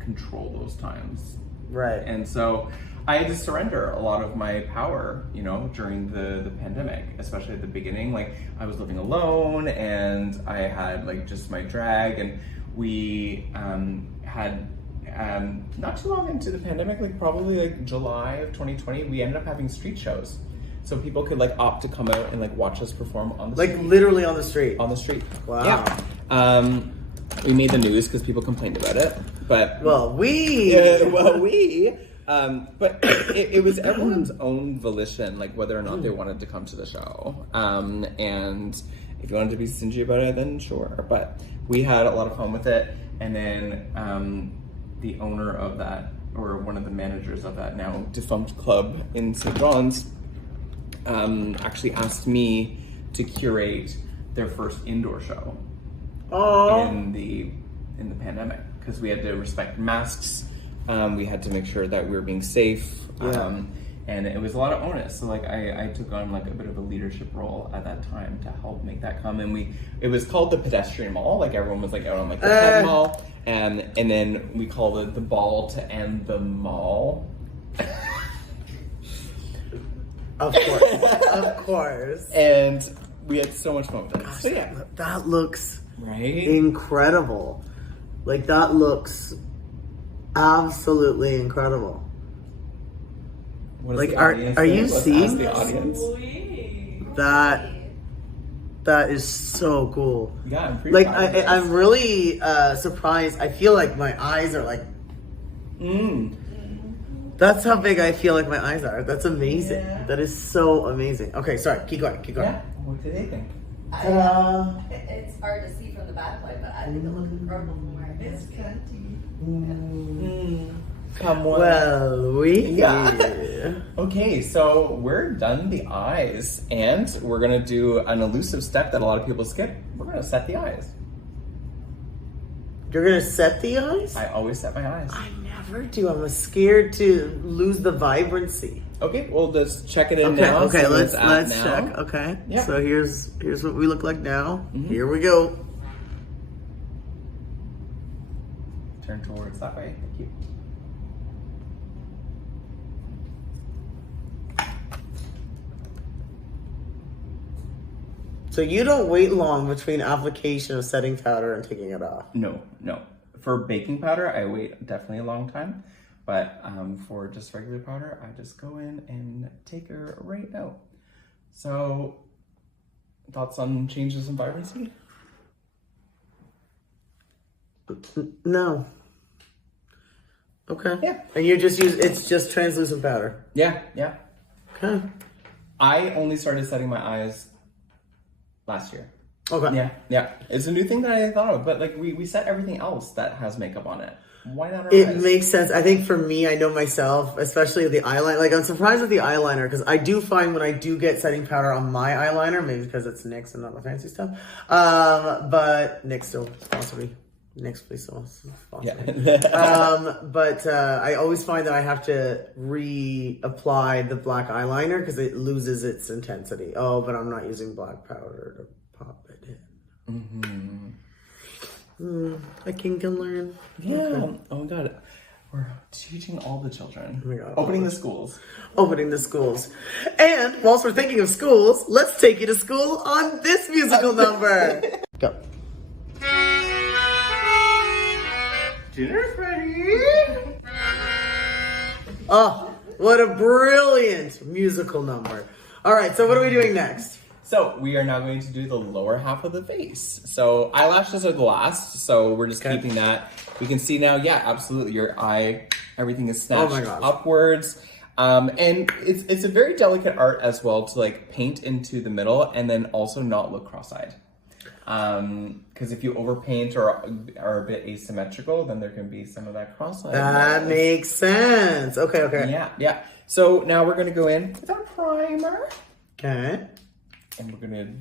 control those times. Right. And so I had to surrender a lot of my power, you know, during the pandemic, especially at the beginning. Like, I was living alone and I had like just my drag, and we had not too long into the pandemic, like probably like July of 2020, we ended up having street shows. So people could like opt to come out and like watch us perform on the Like street. literally on the street. On the street. Wow. Yeah. We made the news because people complained about it, but Well, but it was everyone's own volition, like whether or not they wanted to come to the show. And if you wanted to be stingy about it, then sure. But we had a lot of fun with it. And then the owner of that, or one of the managers of that now defunct club in St. John's, actually asked me to curate their first indoor show. Oh. In the pandemic, because we had to respect masks, we had to make sure that we were being safe, Yeah. and it was a lot of onus. So like I took on like a bit of a leadership role at that time to help make that come. And it was called the pedestrian mall. Like, everyone was like out on like the ped mall, and then we called it the ball to end the mall. Of course. Of course. And we had so much fun with it. So yeah, That looks right. incredible. Like, that looks absolutely incredible. What does Like, the are audience you think? Let's ask seeing the this? audience? That is so cool. Yeah, I'm pretty Like, proud of this. I'm really surprised. I feel like my eyes are like, that's how big I feel like my eyes are. That's amazing. Yeah. That is so amazing. Okay, sorry. Keep going. Yeah. What do they think? It's hard to see from the backlight, but I think it looks incredible from where it is. Come on. Well, Yeah. Okay, so we're done the eyes, and we're gonna do an elusive step that a lot of people skip. We're gonna set the eyes. You're gonna set the eyes? I always set my eyes. I never do. I'm scared to lose the vibrancy. Okay, we'll just check it in Okay, now. okay, see what let's it's at now. check. Okay. Yeah. So here's what we look like now. Here we go. Turn towards that way. Thank you. So you don't wait long between application of setting powder and taking it off. No. For baking powder, I wait definitely a long time. But for just regular powder, I just go in and take her right out. So, thoughts on changes in vibrancy? No. Okay. Yeah. And you just it's just translucent powder. Yeah. Okay. I only started setting my eyes last year. Okay. Yeah. It's a new thing that I thought of, but like we set everything else that has makeup on it. Why not our It eyes? makes sense. I think for me, I know myself, especially the eyeliner. Like, I'm surprised with the eyeliner because I do find when I do get setting powder on my eyeliner, maybe because it's NYX and not the fancy stuff. But NYX still sponsor me. NYX, please still sponsor me. Yeah. But I always find that I have to reapply the black eyeliner because it loses its intensity. Oh, but I'm not using black powder to pop it in. I can learn. Yeah. Okay. Oh my god. We're teaching all the children. Oh my God. Opening the schools. Opening the schools. And whilst we're thinking of schools, let's take you to school on this musical number. Go. Dinner's ready. Oh, what a brilliant musical number. All right, so what are we doing next? So we are now going to do the lower half of the face. So eyelashes are the last, so we're just Okay. keeping that. We can see now, yeah, absolutely. Your eye, everything is Oh my snatched gosh. upwards. And it's a very delicate art as well to like paint into the middle and then also not look cross-eyed. Because if you overpaint or are a bit asymmetrical, then there can be some of that cross-eyed. That makes sense. Okay. Yeah. So now we're gonna go in with our primer. Okay. And we're gonna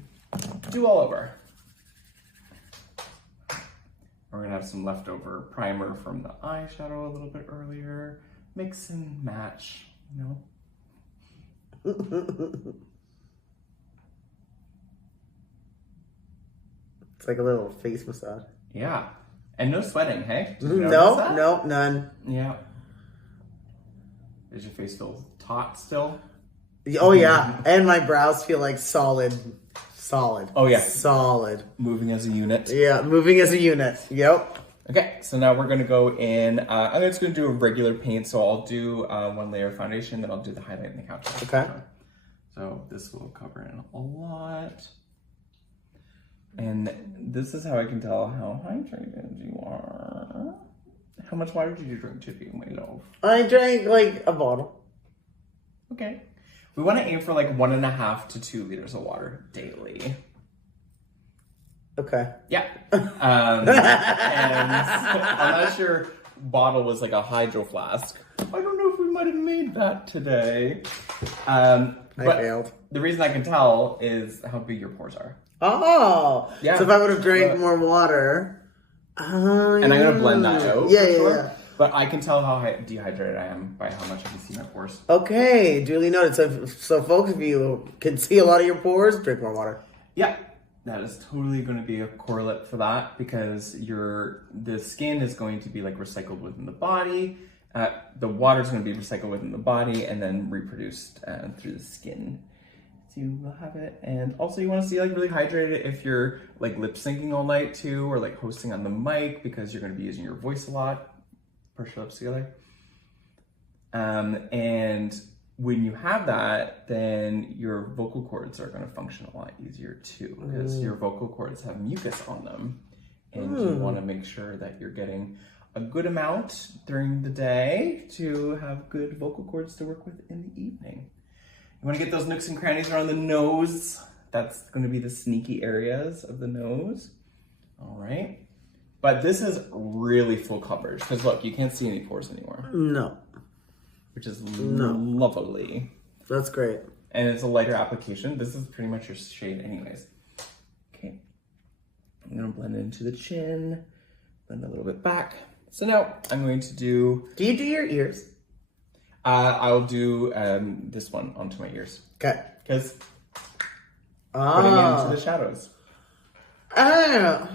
do all over. We're gonna have some leftover primer from the eyeshadow a little bit earlier. Mix and match, you know? It's like a little face massage. Yeah. And no sweating, hey? Did you notice that? No, none. Yeah. Does your face feel taut still? Oh yeah, and my brows feel like solid. Oh yeah. Solid. Moving as a unit. Yeah, moving as a unit. Yep. Okay, so now we're gonna go in. I'm just gonna do a regular paint, so I'll do one layer of foundation, then I'll do the highlight and the couch. Okay. So this will cover in a lot. And this is how I can tell how hydrated you are. How much water did you drink today, my love? I drank like a bottle. Okay. We want to aim for like 1.5 to 2 liters of water daily. Okay. Yeah. And unless your bottle was like a hydro flask, I don't know if we might have made that today. I failed. The reason I can tell is how big your pores are. Oh. Yeah. So if I would have drank more water. And I'm going to blend that out. Yeah. But I can tell how dehydrated I am by how much I can see my pores. Okay, duly noted. So folks, if you can see a lot of your pores, drink more water. Yeah, that is totally going to be a correlate for that because the skin is going to be like recycled within the body. The water is going to be recycled within the body and then reproduced through the skin. So you will have it. And also you want to see like really hydrated if you're like lip syncing all night too, or like hosting on the mic because you're going to be using your voice a lot. Push your lips together. And when you have that, then your vocal cords are going to function a lot easier too, because your vocal cords have mucus on them. And you want to make sure that you're getting a good amount during the day to have good vocal cords to work with in the evening. You want to get those nooks and crannies around the nose. That's going to be the sneaky areas of the nose. All right. But this is really full coverage because look, you can't see any pores anymore. No. Which is lovely. That's great. And it's a lighter application. This is pretty much your shade anyways. Okay. I'm going to blend it into the chin. Blend a little bit back. So now I'm going to do... Do you do your ears? I'll do this one onto my ears. Okay. Because putting it into the shadows. Yeah.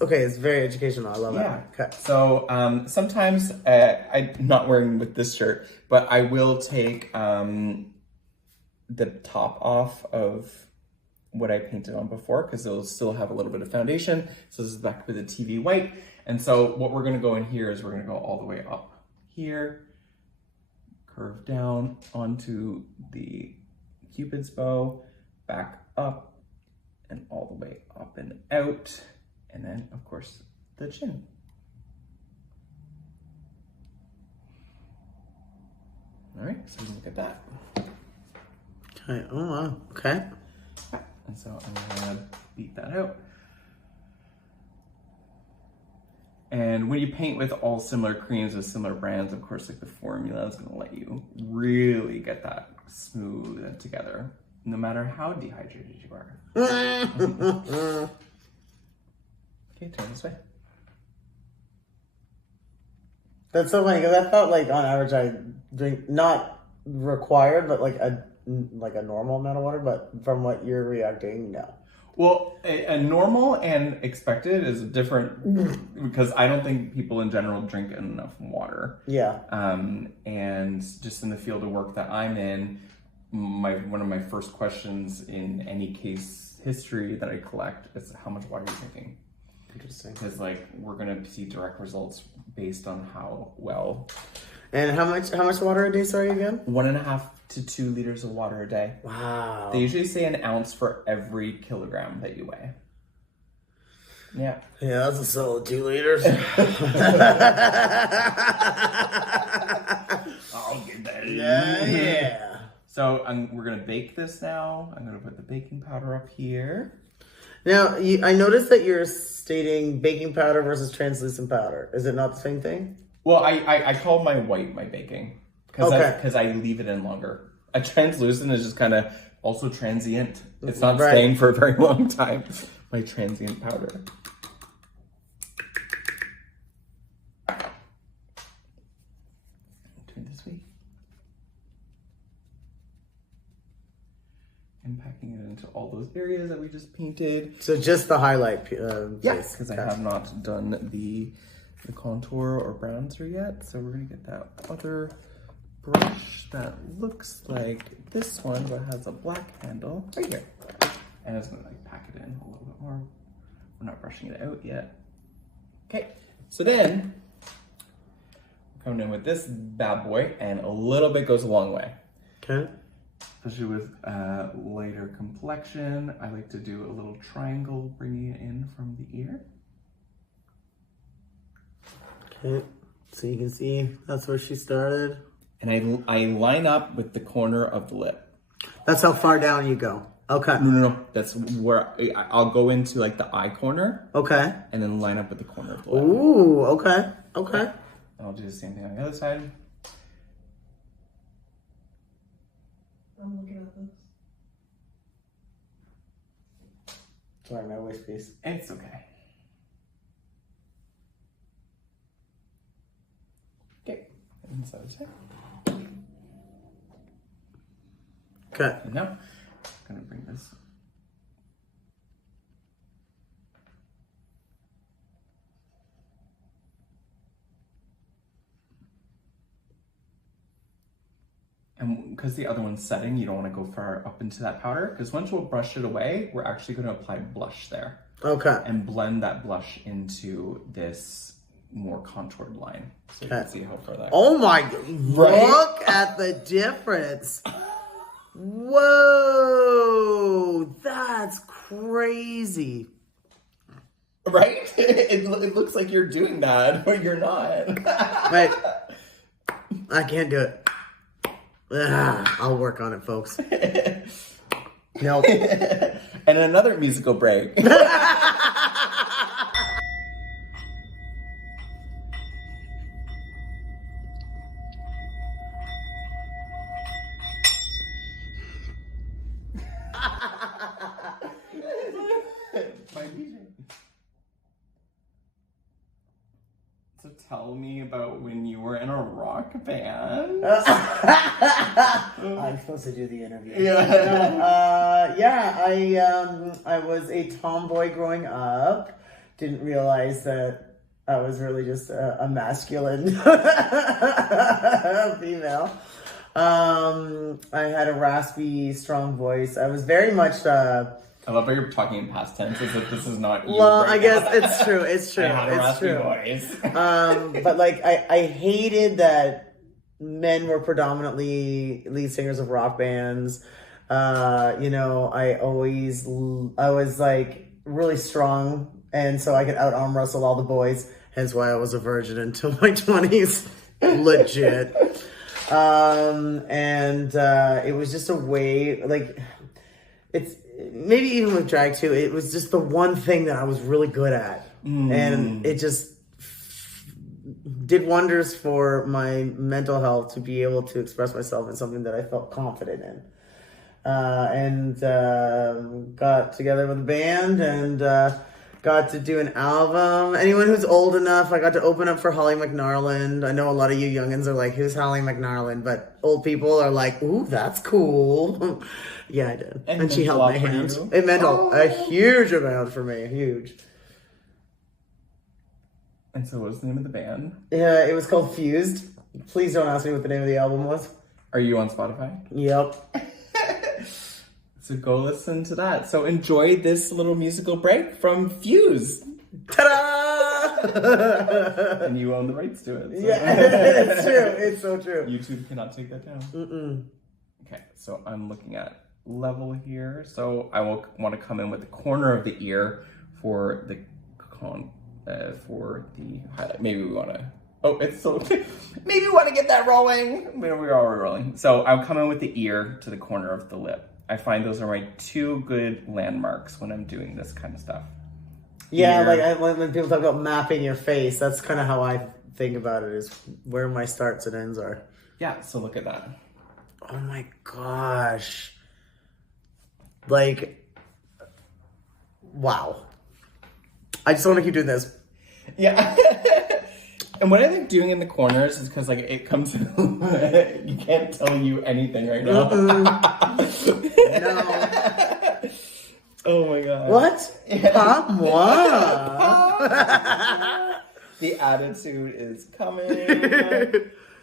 Okay, it's very educational. I love Yeah. it. Okay. So sometimes I'm not wearing with this shirt, but I will take the top off of what I painted on before because it'll still have a little bit of foundation. So this is back with the TV white. And so what we're going to go in here is we're going to go all the way up here, curve down onto the Cupid's bow, back up, and all the way up and out. And then, of course, the chin. All right, so we can look at that. Okay. Oh, wow. Okay. And so I'm gonna beat that out. And when you paint with all similar creams with similar brands, of course, like the formula is gonna let you really get that smooth and together, no matter how dehydrated you are. Okay, turn this way. That's so funny because I felt like on average I drink not required, but like a normal amount of water. But from what you're reacting, no. Well, a normal and expected is different because I don't think people in general drink enough water. Yeah. And just in the field of work that I'm in, one of my first questions in any case history that I collect is how much water are you drinking? Interesting. Because like we're gonna see direct results based on how well. And how much water a day? Sorry again. 1.5 to 2 liters of water a day. Wow. They usually say an ounce for every kilogram that you weigh. Yeah. Yeah, that's a solid 2 liters. I'll get that. Yeah, So we're gonna bake this now. I'm gonna put the baking powder up here. Now, I noticed that you're stating baking powder versus translucent powder. Is it not the same thing? Well, I call my white my baking because Okay. I leave it in longer. A translucent is just kind of also transient. It's not Right. staying for a very long time. My transient powder. Turn this way. And packing it into all those areas that we just painted. So just the highlight Yes, place. because I have not done the contour or bronzer yet. So we're gonna get that other brush that looks like this one, but has a black handle right here. And it's gonna like pack it in a little bit more. We're not brushing it out yet. Okay, so then we're coming in with this bad boy, and a little bit goes a long way. Okay. Especially with lighter complexion, I like to do a little triangle, bringing it in from the ear. Okay. So you can see that's where she started. And I line up with the corner of the lip. That's how far down you go. Okay. No. That's where I'll go into like the eye corner. Okay. And then line up with the corner of the lip. Ooh, okay. Okay. And I'll do the same thing on the other side. I'm looking at this. Sorry, my waist piece. It's okay. Okay. And so check. Okay. And now, I'm gonna bring this. And because the other one's setting, you don't want to go far up into that powder, because once we'll brush it away, we're actually going to apply blush there. Okay. And blend that blush into this more contoured line. So you can see how far that Oh my, Right? look at the difference. Whoa, that's crazy. Right? It looks like you're doing that, but you're not. Wait, I can't do it. I'll work on it, folks. Nope. And another musical break. My DJ. So tell me about when you were in a rock band. I'm supposed to do the interview. I was a tomboy growing up. Didn't realize that I was really just a masculine female. I had a raspy, strong voice. I was very much. I love how you're talking in past tense as if this is not you. Well, right I guess now. it's true. It's true. I had a It's raspy true. voice. But like, I hated that men were predominantly lead singers of rock bands. I was like really strong, and so I could out arm wrestle all the boys. Hence why I was a virgin until my 20s. Legit. It was just a way, like, it's maybe even with drag too, it was just the one thing that I was really good at. And it just did wonders for my mental health to be able to express myself in something that I felt confident in. Got together with a band and got to do an album. Anyone who's old enough, I got to open up for Holly McNarland. I know a lot of you youngins are like, who's Holly McNarland? But old people are like, ooh, that's cool. Yeah, I did. And she held my hand. It meant a huge amount for me. Huge. And so what was the name of the band? Yeah, it was called Fused. Please don't ask me what the name of the album was. Are you on Spotify? Yep. So go listen to that. So enjoy this little musical break from Fuse. Ta-da! And you own the rights to it. So. Yeah, it's true. It's so true. YouTube cannot take that down. Okay, so I'm looking at level here. So I will want to come in with the corner of the ear for the highlight. Maybe we want to Oh, it's so... Maybe you want to get that rolling. We're already rolling. So I'll come in with the ear to the corner of the lip. I find those are my 2 good landmarks when I'm doing this kind of stuff. Yeah, Ear. like when people talk about mapping your face, that's kind of how I think about it, is where my starts and ends are. Yeah, so look at that. Oh my gosh. Like, wow. I just want to keep doing this. Yeah. And what I like doing in the corners is because like it comes, you can't tell you anything right now. No. Oh my god. What? Yeah. Muah. The attitude is coming.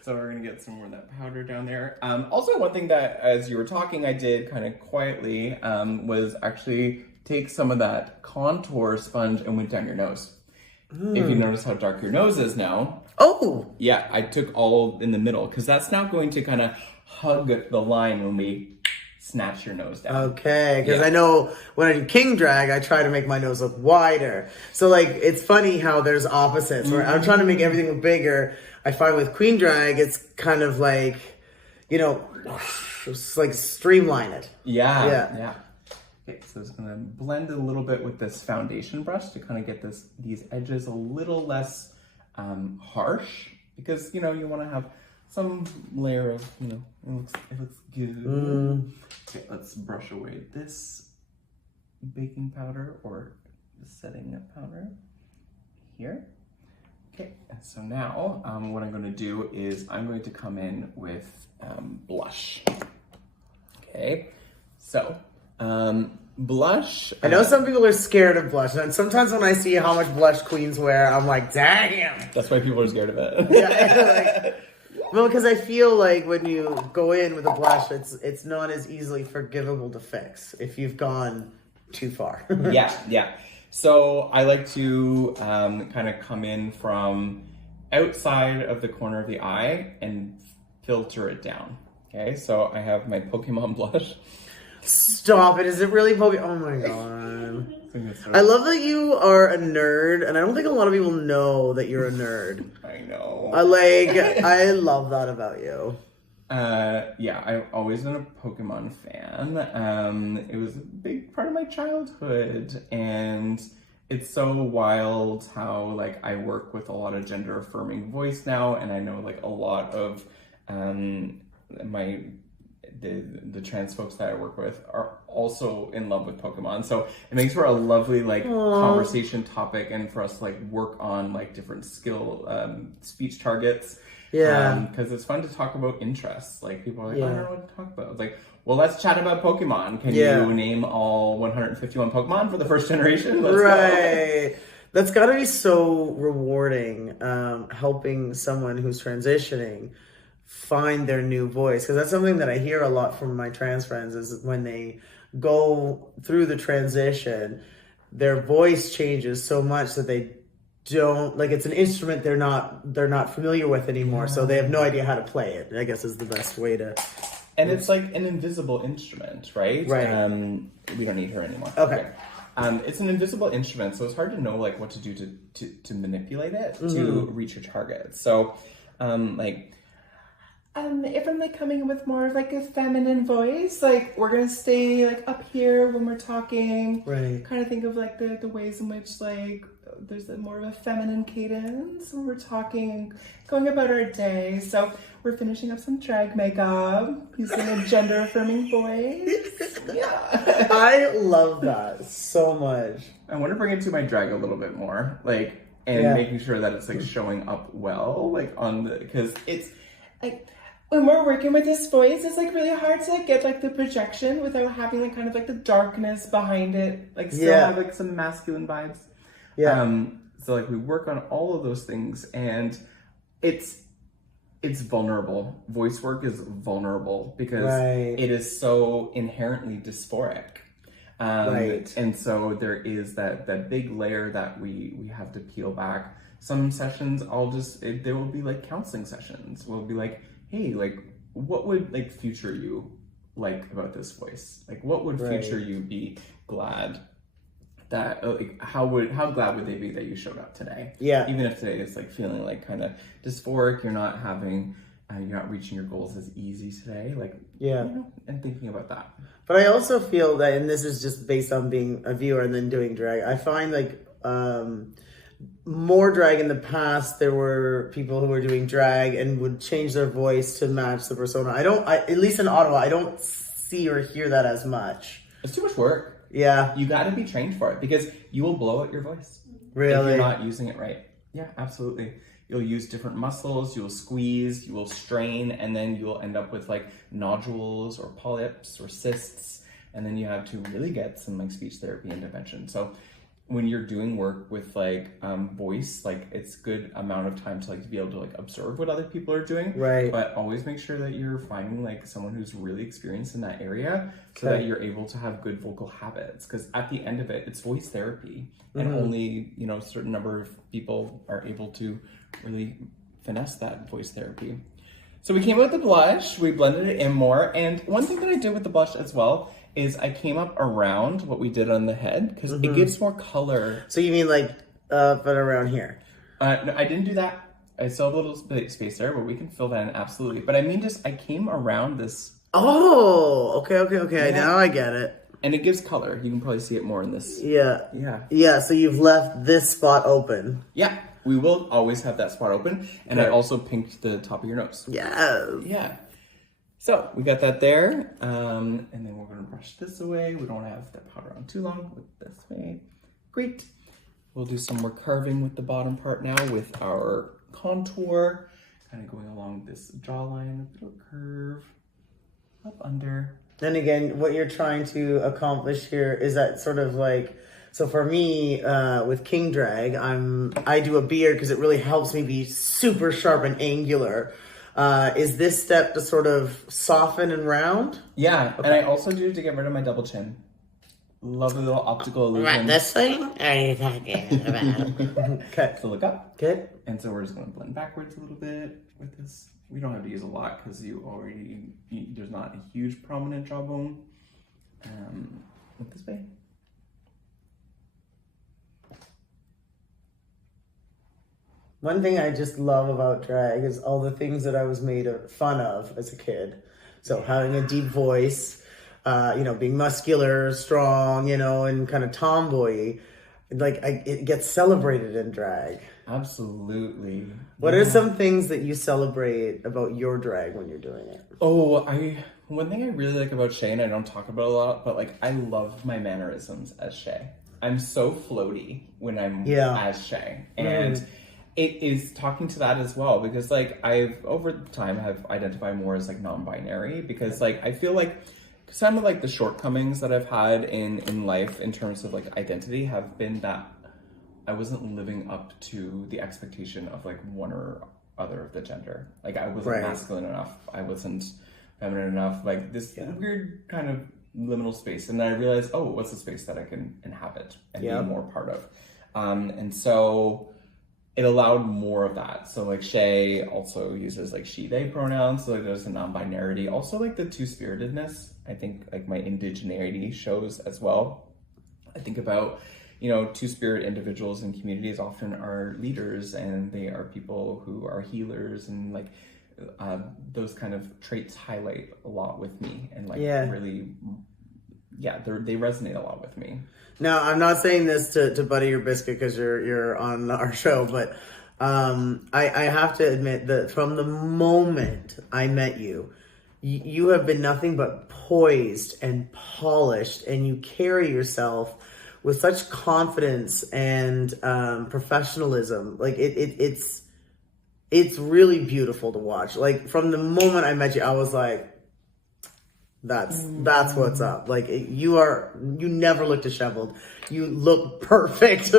So we're gonna get some more of that powder down there. Also, one thing that, as you were talking, I did kind of quietly was actually take some of that contour sponge and went down your nose. If you notice how dark your nose is now. Oh. Yeah, I took all in the middle because that's now going to kind of hug the line when we snatch your nose down. Okay, because Yeah. I know when I do king drag, I try to make my nose look wider. So like, it's funny how there's opposites. Where I'm trying to make everything look bigger. I find with queen drag, it's kind of like, you know, just like streamline it. Yeah. Okay, so it's gonna blend a little bit with this foundation brush to kind of get these edges a little less harsh, because you know you want to have some layer of, you know, it looks good. Okay, let's brush away this baking powder or the setting powder here. Okay, and so now what I'm going to do is I'm going to come in with blush. Okay, so blush. I know some people are scared of blush, and sometimes when I see how much blush queens wear, I'm like, damn. That's why people are scared of it. Yeah, like, well, because I feel like when you go in with a blush, it's not as easily forgivable to fix if you've gone too far. Yeah. So I like to kind of come in from outside of the corner of the eye and filter it down. Okay, so I have my Pokemon blush. Stop it. Is it really Pokemon? Oh my god. I love that you are a nerd, and I don't think a lot of people know that you're a nerd. I know. I love that about you. Yeah, I've always been a Pokemon fan. It was a big part of my childhood, and it's so wild how like I work with a lot of gender affirming voice now, and I know like a lot of the trans folks that I work with are also in love with Pokemon. So it makes for a lovely like conversation topic, and for us to like work on like different skill speech targets. Yeah. Because it's fun to talk about interests. Like people are like, I don't know what to talk about. It's like, well, let's chat about Pokemon. Can you name all 151 Pokemon for the first generation? Let's go. That's got to be so rewarding, helping someone who's transitioning find their new voice. Because that's something that I hear a lot from my trans friends, is when they go through the transition, their voice changes so much that they don't, like, it's an instrument they're not familiar with anymore, so they have no idea how to play it, I guess is the best way to. And it's like an invisible instrument, right? Right. We don't need her anymore. Okay. It's an invisible instrument, so it's hard to know like what to do to manipulate it to reach your target. So, if I'm like coming with more of like a feminine voice, like we're gonna stay like up here when we're talking. Right. Kind of think of like the ways in which like there's more of a feminine cadence when we're talking and going about our day. So we're finishing up some drag makeup, using a gender affirming voice. Yeah. I love that so much. I want to bring it to my drag a little bit more, like, and making sure that it's like showing up well, like on the, because it's like when we're working with this voice, it's like really hard to like get like the projection without having like kind of like the darkness behind it, like still have like some masculine vibes. Yeah. So like we work on all of those things, and it's vulnerable. Voice work is vulnerable because it is so inherently dysphoric. And so there is that big layer that we have to peel back. Some sessions there will be like counseling sessions. We'll be like, hey, like what would like future you like about this voice? Like what would future you be glad that like how glad would they be that you showed up today? Yeah. Even if today is like feeling like kind of dysphoric, you're not reaching your goals as easy today, like and thinking about that. But I also feel that, and this is just based on being a viewer and then doing drag, I find like more drag in the past, there were people who were doing drag and would change their voice to match the persona. At least in Ottawa, I don't see or hear that as much. It's too much work. Yeah. You got to be trained for it because you will blow out your voice. Really? If you're not using it right. Yeah, absolutely. You'll use different muscles, you will squeeze, you will strain, and then you will end up with like nodules or polyps or cysts. And then you have to really get some like speech therapy intervention. So when you're doing work with like voice, like it's good amount of time to like to be able to like observe what other people are doing. Right. But always make sure that you're finding like someone who's really experienced in that area so that you're able to have good vocal habits. Because at the end of it, it's voice therapy. And only, a certain number of people are able to really finesse that voice therapy. So we came out with the blush, we blended it in more. And one thing that I did with the blush as well is I came up around what we did on the head because it gives more color. So you mean like but around here? No, I didn't do that. I still have a little space there, but we can fill that in absolutely. But I mean, I came around this. Oh, okay. Yeah. Now I get it. And it gives color. You can probably see it more in this. Yeah, so you've left this spot open. Yeah, we will always have that spot open. And I also pinked the top of your nose. Yeah. So we got that there. And then we're going to brush this away. We don't want to have that powder on too long. With this way. Great. We'll do some more carving with the bottom part now with our contour. Kind of going along this jawline, a little curve up under. Then again, what you're trying to accomplish here is that sort of like, so for me, with King Drag, I do a beard because it really helps me be super sharp and angular. Is this step to sort of soften and round? Yeah, and I also do to get rid of my double chin. Lovely little optical illusion. Right, this thing? Are you talking about? Okay, so look up. Okay. And so we're just going to blend backwards a little bit with this. We don't have to use a lot because there's not a huge prominent jawbone. Look this way. One thing I just love about drag is all the things that I was made fun of as a kid. So having a deep voice, being muscular, strong, and kind of tomboy. Like it gets celebrated in drag. Absolutely. What are some things that you celebrate about your drag when you're doing it? Oh, one thing I really like about Shea, and I don't talk about it a lot, but like I love my mannerisms as Shea. I'm so floaty when I'm as Shea. And it is talking to that as well because like I've over time have identified more as like non-binary because like I feel like some of like the shortcomings that I've had in life in terms of like identity have been that I wasn't living up to the expectation of like one or other of the gender. Like I wasn't masculine enough. I wasn't feminine enough. Like this weird kind of liminal space. And then I realized, oh, what's the space that I can inhabit and be more part of? And so it allowed more of that. So like Shea also uses like she, they pronouns. So like there's a non-binarity. Also like the two-spiritedness. I think like my indigeneity shows as well. I think about, two-spirit individuals in communities often are leaders and they are people who are healers and like those kind of traits highlight a lot with me and like really, they resonate a lot with me. Now, I'm not saying this to butter your biscuit because you're on our show, but I have to admit that from the moment I met you, you have been nothing but poised and polished, and you carry yourself with such confidence and professionalism. Like it's really beautiful to watch. Like from the moment I met you, I was like, that's what's up. Like you never look disheveled. You look perfect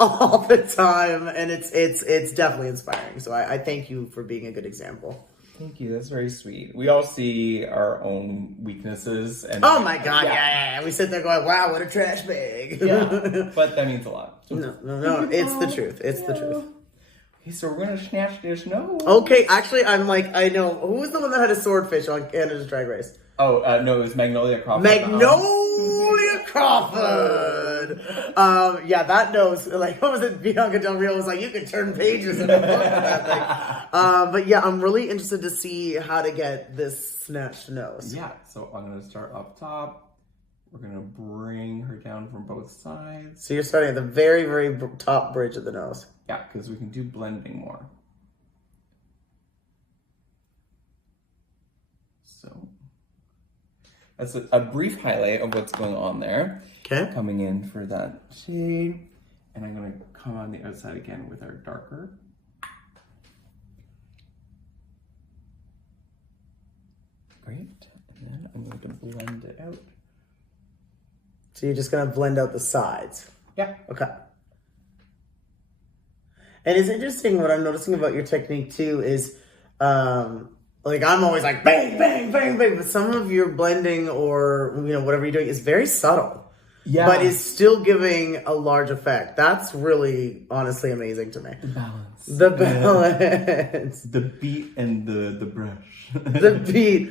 all the time, and it's definitely inspiring. So I thank you for being a good example. Thank you. That's very sweet. We all see our own weaknesses. And oh my God, yeah. We sit there going, wow, what a trash bag. Yeah, but that means a lot. So no, it's the truth. It's the truth. Okay, so we're going to snatch this nose. Okay, actually, I'm like, I know. Who was the one that had a swordfish on Canada's Drag Race? Oh, no, it was Magnolia Crawford. Magnolia Crawford. Yeah, that nose, like, what was it? Bianca Del Rio was like, you could turn pages in a book with that thing. But yeah, I'm really interested to see how to get this snatched nose. Yeah, so I'm gonna start up top. We're gonna bring her down from both sides. So you're starting at the very, very top bridge of the nose. Yeah, because we can do blending more. So that's a brief highlight of what's going on there. Okay. Coming in for that shade. And I'm gonna come on the outside again with our darker. Great, and then I'm going to blend it out. So you're just gonna blend out the sides. Yeah. Okay. And it's interesting what I'm noticing about your technique too is, like I'm always like bang, bang, bang, bang, but some of your blending or whatever you're doing is very subtle. Yeah. But is still giving a large effect. That's really honestly amazing to me. The balance. The balance. The beat and the brush. The beat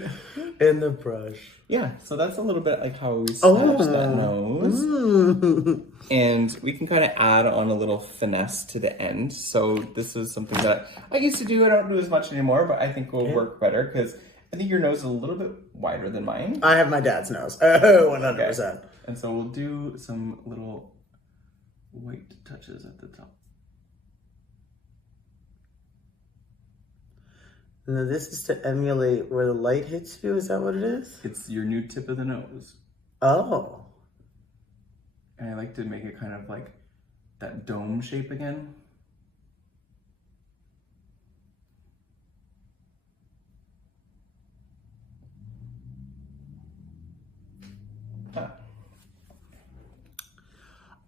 and the brush. Yeah, so that's a little bit like how we snatch that nose. Mm. And we can kind of add on a little finesse to the end. So this is something that I used to do. I don't do as much anymore, but I think will work better because I think your nose is a little bit wider than mine. I have my dad's nose. Oh, 100%. Okay. And so we'll do some little white touches at the top. Now this is to emulate where the light hits you. Is that what it is? It's your new tip of the nose. Oh. And I like to make it kind of like that dome shape again.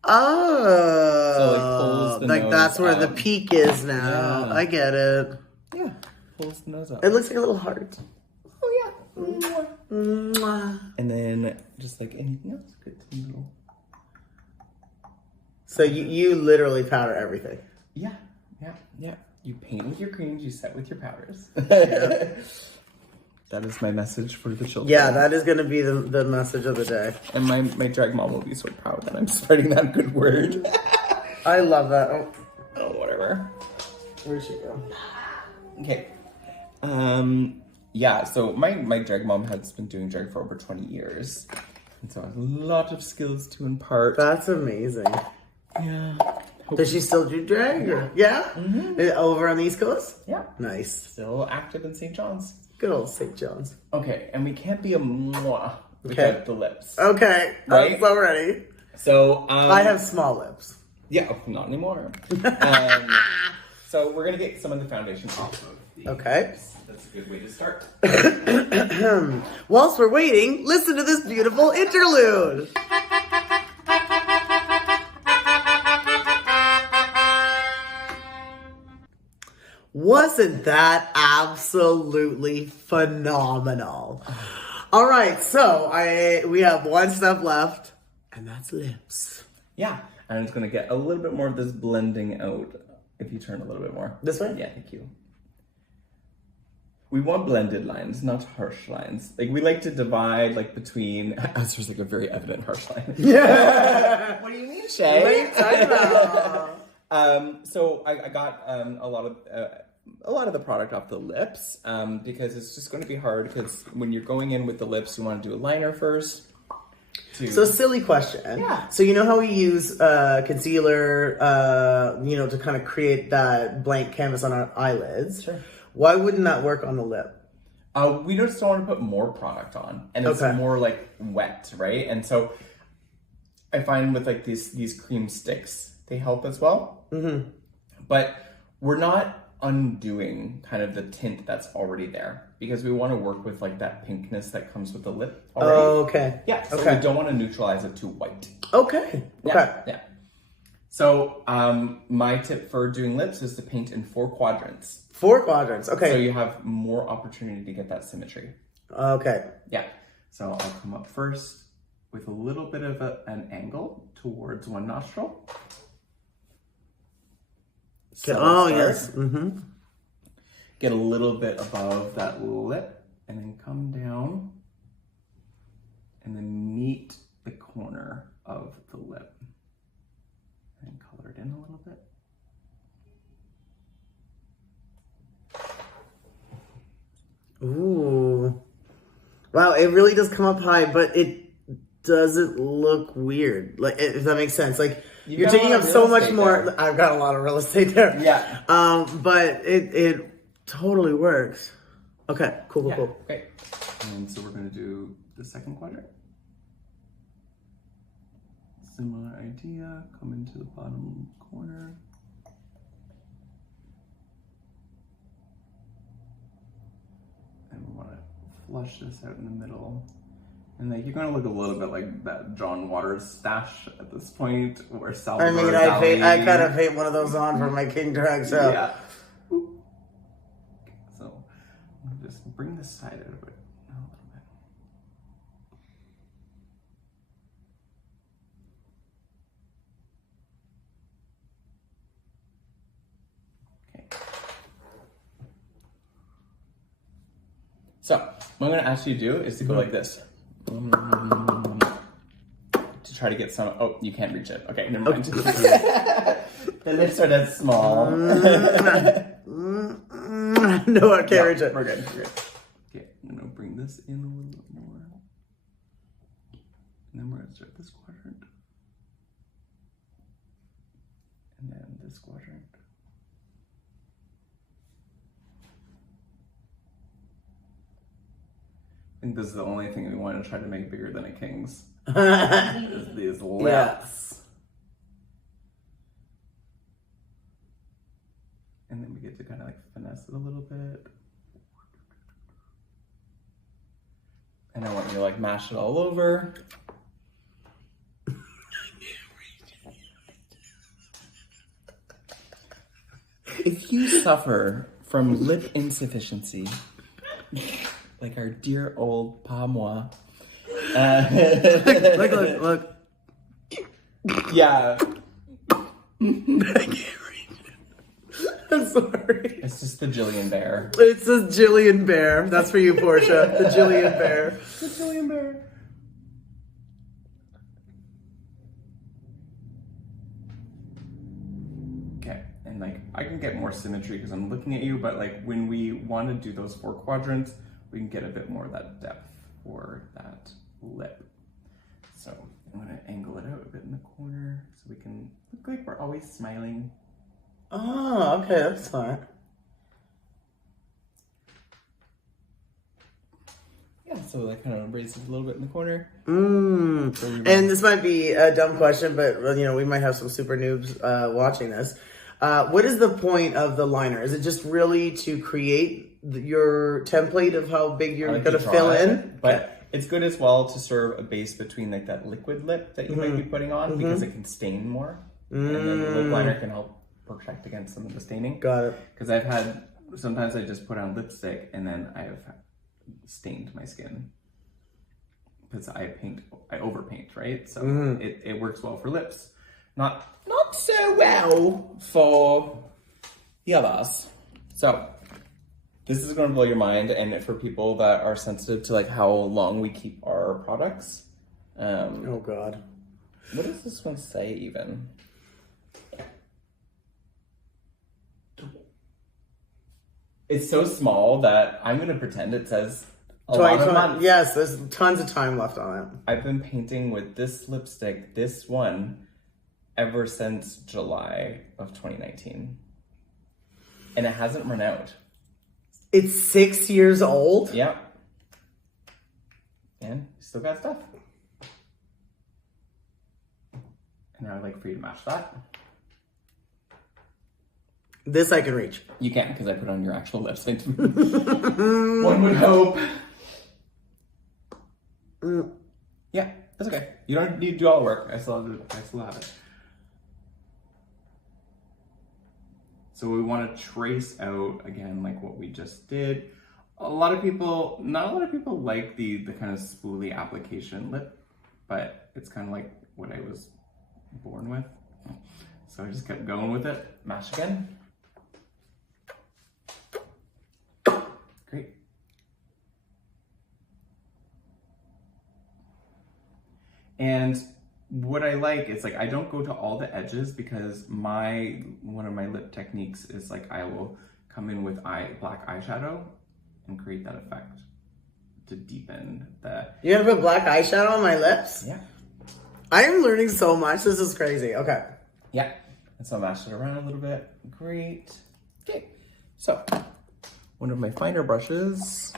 Oh. So like pulls the like nose that's where the up. peak is now. Yeah. I get it. Yeah, pulls the nose up. It looks like a little heart. Oh yeah. Mwah. And then just like anything else, good little. So you literally powder everything. Yeah. You paint with your creams, you set with your powders. Yeah. That is my message for the children. Yeah, that is going to be the message of the day. And my drag mom will be so proud that I'm spreading that good word. I love that. Oh, whatever. Where'd she go? Okay. Yeah, so my drag mom has been doing drag for over 20 years. And so I have a lot of skills to impart. That's amazing. Yeah. Does she still do drag? Yeah? Mm-hmm. Over on the East Coast? Yeah. Nice. Still active in St. John's. Good old St. John's. Okay, and we can't be a muah without the lips. Okay. Right? I'm so ready. So, I have small lips. Yeah, not anymore. So we're gonna get some of the foundation off of the lips. That's a good way to start. Whilst we're waiting, listen to this beautiful interlude. Wasn't that absolutely phenomenal? All right, so we have one step left, and that's lips. Yeah, and it's gonna get a little bit more of this blending out. If you turn a little bit more. This way? Yeah, thank you. We want blended lines, not harsh lines. Like we like to divide like between. There's like a very evident harsh line. Yeah. What do you mean, Shea? What are you talking about? So I got a lot of the product off the lips because it's just going to be hard because when you're going in with the lips, you want to do a liner first. So silly question. Yeah. So you know how we use concealer, to kind of create that blank canvas on our eyelids? Sure. Why wouldn't that work on the lip? We just don't want to put more product on, and it's more like wet, right? And so I find with like these cream sticks, they help as well. Mm-hmm. But we're not undoing kind of the tint that's already there because we want to work with like that pinkness that comes with the lip already. Oh, okay. Yeah. So we don't want to neutralize it too white. Okay. Yeah. So my tip for doing lips is to paint in 4 quadrants. 4 quadrants. Okay. So you have more opportunity to get that symmetry. Okay. Yeah. So I'll come up first with a little bit of an angle towards one nostril. So yes. Mm-hmm. Get a little bit above that lip and then come down and then meet the corner Wow, it really does come up high, but it doesn't look weird. Like, if that makes sense. Like, you're got a taking lot up of so real much estate more. there. I've got a lot of real estate there. Yeah. But it totally works. Okay, cool. Great. And so we're gonna do the second quadrant. Similar idea, come into the bottom corner. And we wanna flush this out in the middle. And like you're gonna look a little bit like that John Waters stash at this point, or Salvador Dali. I kind of hate one of those on for my king drag, so. Yeah. So I'm gonna just bring this side out of it a little bit. Okay. So what I'm gonna ask you to do is to go like this. To try to get some. Oh, you can't reach it. Okay, never mind. The lips are that small. No, I can't reach it. We're good. Okay, I'm gonna bring this in a little bit more. And then we're gonna start this quadrant. And then this quadrant. I think this is the only thing we want to try to make bigger than a king's. Is these lips. Yes. And then we get to kind of like finesse it a little bit. And I want you to like mash it all over. If you suffer from lip insufficiency, like our dear old Muah.mp4, Look. yeah, I can't reach it. I'm sorry. it's just the Jillian bear. It's a Jillian bear. That's for you, Portia. The Jillian bear. The Jillian bear. Okay, and like I can get more symmetry because I'm looking at you, but like when we want to do those 4 quadrants, we can get a bit more of that depth for that lip. So I'm gonna angle it out a bit in the corner so we can look like we're always smiling. Oh, okay, that's smart. Yeah, so that kind of raises a little bit in the corner. And this might be a dumb question, but well, you know, we might have some super noobs watching this. What is the point of the liner? Is it just really to create your template of how big you're like going to draw fill it, in? But it's good as well to serve a base between like that liquid lip that you might be putting on because it can stain more. And then the lip liner can help protect against some of the staining. Got it. Because I've had, sometimes I just put on lipstick and then I have stained my skin. Because I overpaint, right? So it works well for lips. Not so well for the others. So this is going to blow your mind, and for people that are sensitive to like how long we keep our products. Oh God. What does this one say even? It's so small that I'm going to pretend it says a lot of months. Yes, there's tons of time left on it. I've been painting with this lipstick, this one, ever since July of 2019. And it hasn't run out. It's 6 years old? Yeah. And still got stuff. And now I'd like for you to match that. This I can reach. You can't because I put on your actual lipstick. One would hope. Yeah, that's okay. You don't need to do all the work. I still have it. So we want to trace out again like what we just did. Not a lot of people like the kind of spoolie application lip, but it's kind of like what I was born with. So I just kept going with it. Mash again. Great. And what I like is like I don't go to all the edges because one of my lip techniques is like I will come in with black eyeshadow and create that effect to deepen the. You're gonna put black eyeshadow on my lips? Yeah. I am learning so much. This is crazy. Okay. Yeah. And so mash it around a little bit. Great. Okay. So one of my finer brushes.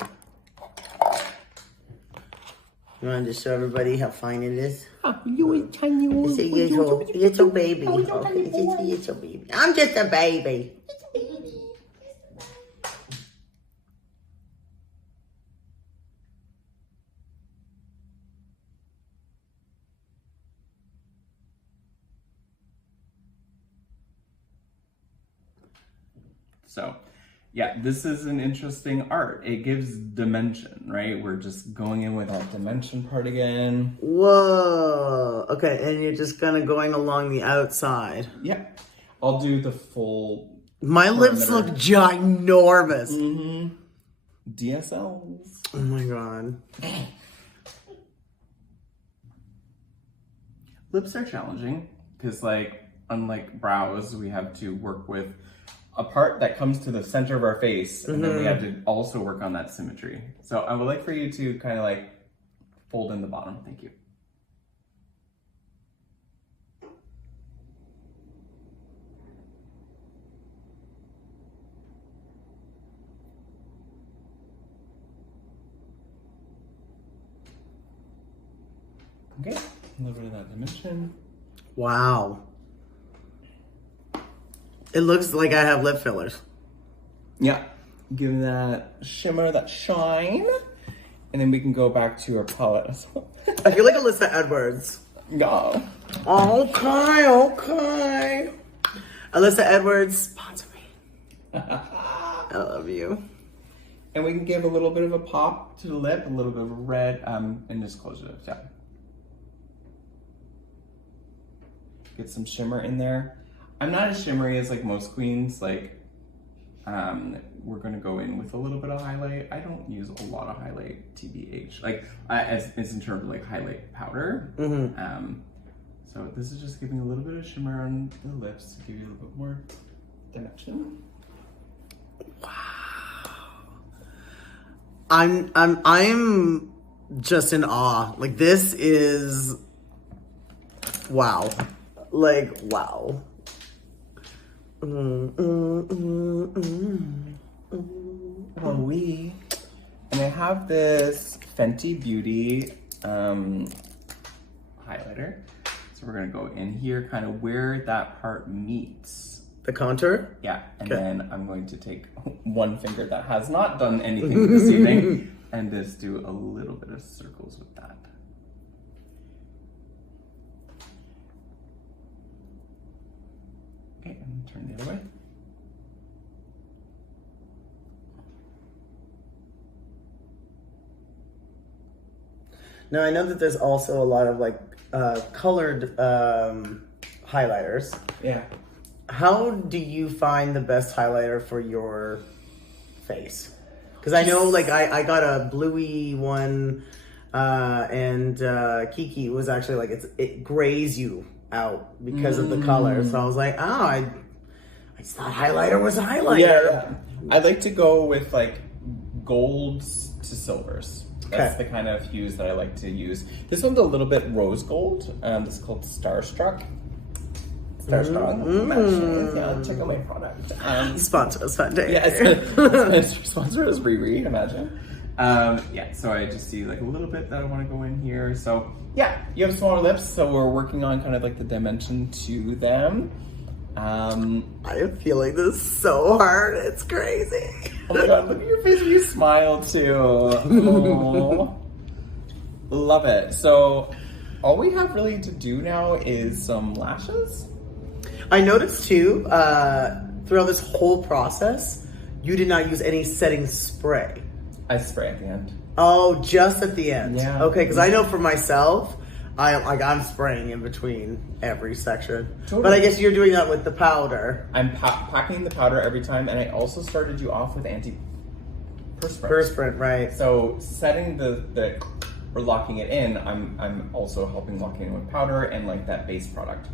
You want to just show everybody how fine it is? You a tiny It's a little baby. Okay, it's a little baby. I'm just a baby. So, yeah, this is an interesting art. It gives dimension, right? We're just going in with our dimension part again. Whoa. Okay, and you're just kind of going along the outside. Yeah. I'll do the full. My lips look ginormous. Mm-hmm. DSLs. Oh my god. Lips are challenging because, like, unlike brows, we have to work with a part that comes to the center of our face, and then we have to also work on that symmetry. So I would like for you to kind of like fold in the bottom. Thank you. Okay, a little bit of that dimension. Wow. It looks like I have lip fillers. Yeah, give that shimmer, that shine, and then we can go back to our palette as well. I feel like Alyssa Edwards. Yeah. Okay. Alyssa Edwards, sponsor me. I love you. And we can give a little bit of a pop to the lip, a little bit of a red, and just close your lips, yeah. Get some shimmer in there. I'm not as shimmery as like most queens, like we're gonna go in with a little bit of highlight. I don't use a lot of highlight, TBH, like as in terms of like highlight powder. So this is just giving a little bit of shimmer on the lips to give you a little bit more dimension. Wow. I'm just in awe. Like this is wow. Like wow. And I have this Fenty Beauty highlighter. So we're gonna go in here, kind of where that part meets. The contour? Yeah, and Okay. then I'm going to take one finger that has not done anything this evening and just do a little bit of circles with that. Okay, and turn the other way. Now I know that there's also a lot of like colored highlighters. Yeah. How do you find the best highlighter for your face? Because I know like I got a bluey one and Kiki was actually like it grays you out because of the color. So I was like, I just thought highlighter was a highlighter. Yeah. I like to go with like golds to silvers. That's the kind of hues that I like to use. This one's a little bit rose gold. This is called Starstruck. Starstruck. Yeah, check out my product. Sponsor us one day. Yeah, sponsor is Riri, imagine. Yeah, so I just see like a little bit that I want to go in here. So yeah, you have smaller lips, so we're working on kind of like the dimension to them. I am feeling this so hard. It's crazy. Oh my god, look at your face when you smile too. Oh. Love it. So all we have really to do now is some lashes. I noticed too, throughout this whole process, you did not use any setting spray. I spray at the end. Oh, just at the end. Yeah. Okay, because I know for myself, I'm spraying in between every section. Totally. But I guess you're doing that with the powder. I'm packing the powder every time, and I also started you off with anti-perspirant. Perspirant, right. So setting or locking it in, I'm also helping lock it in with powder and like that base product.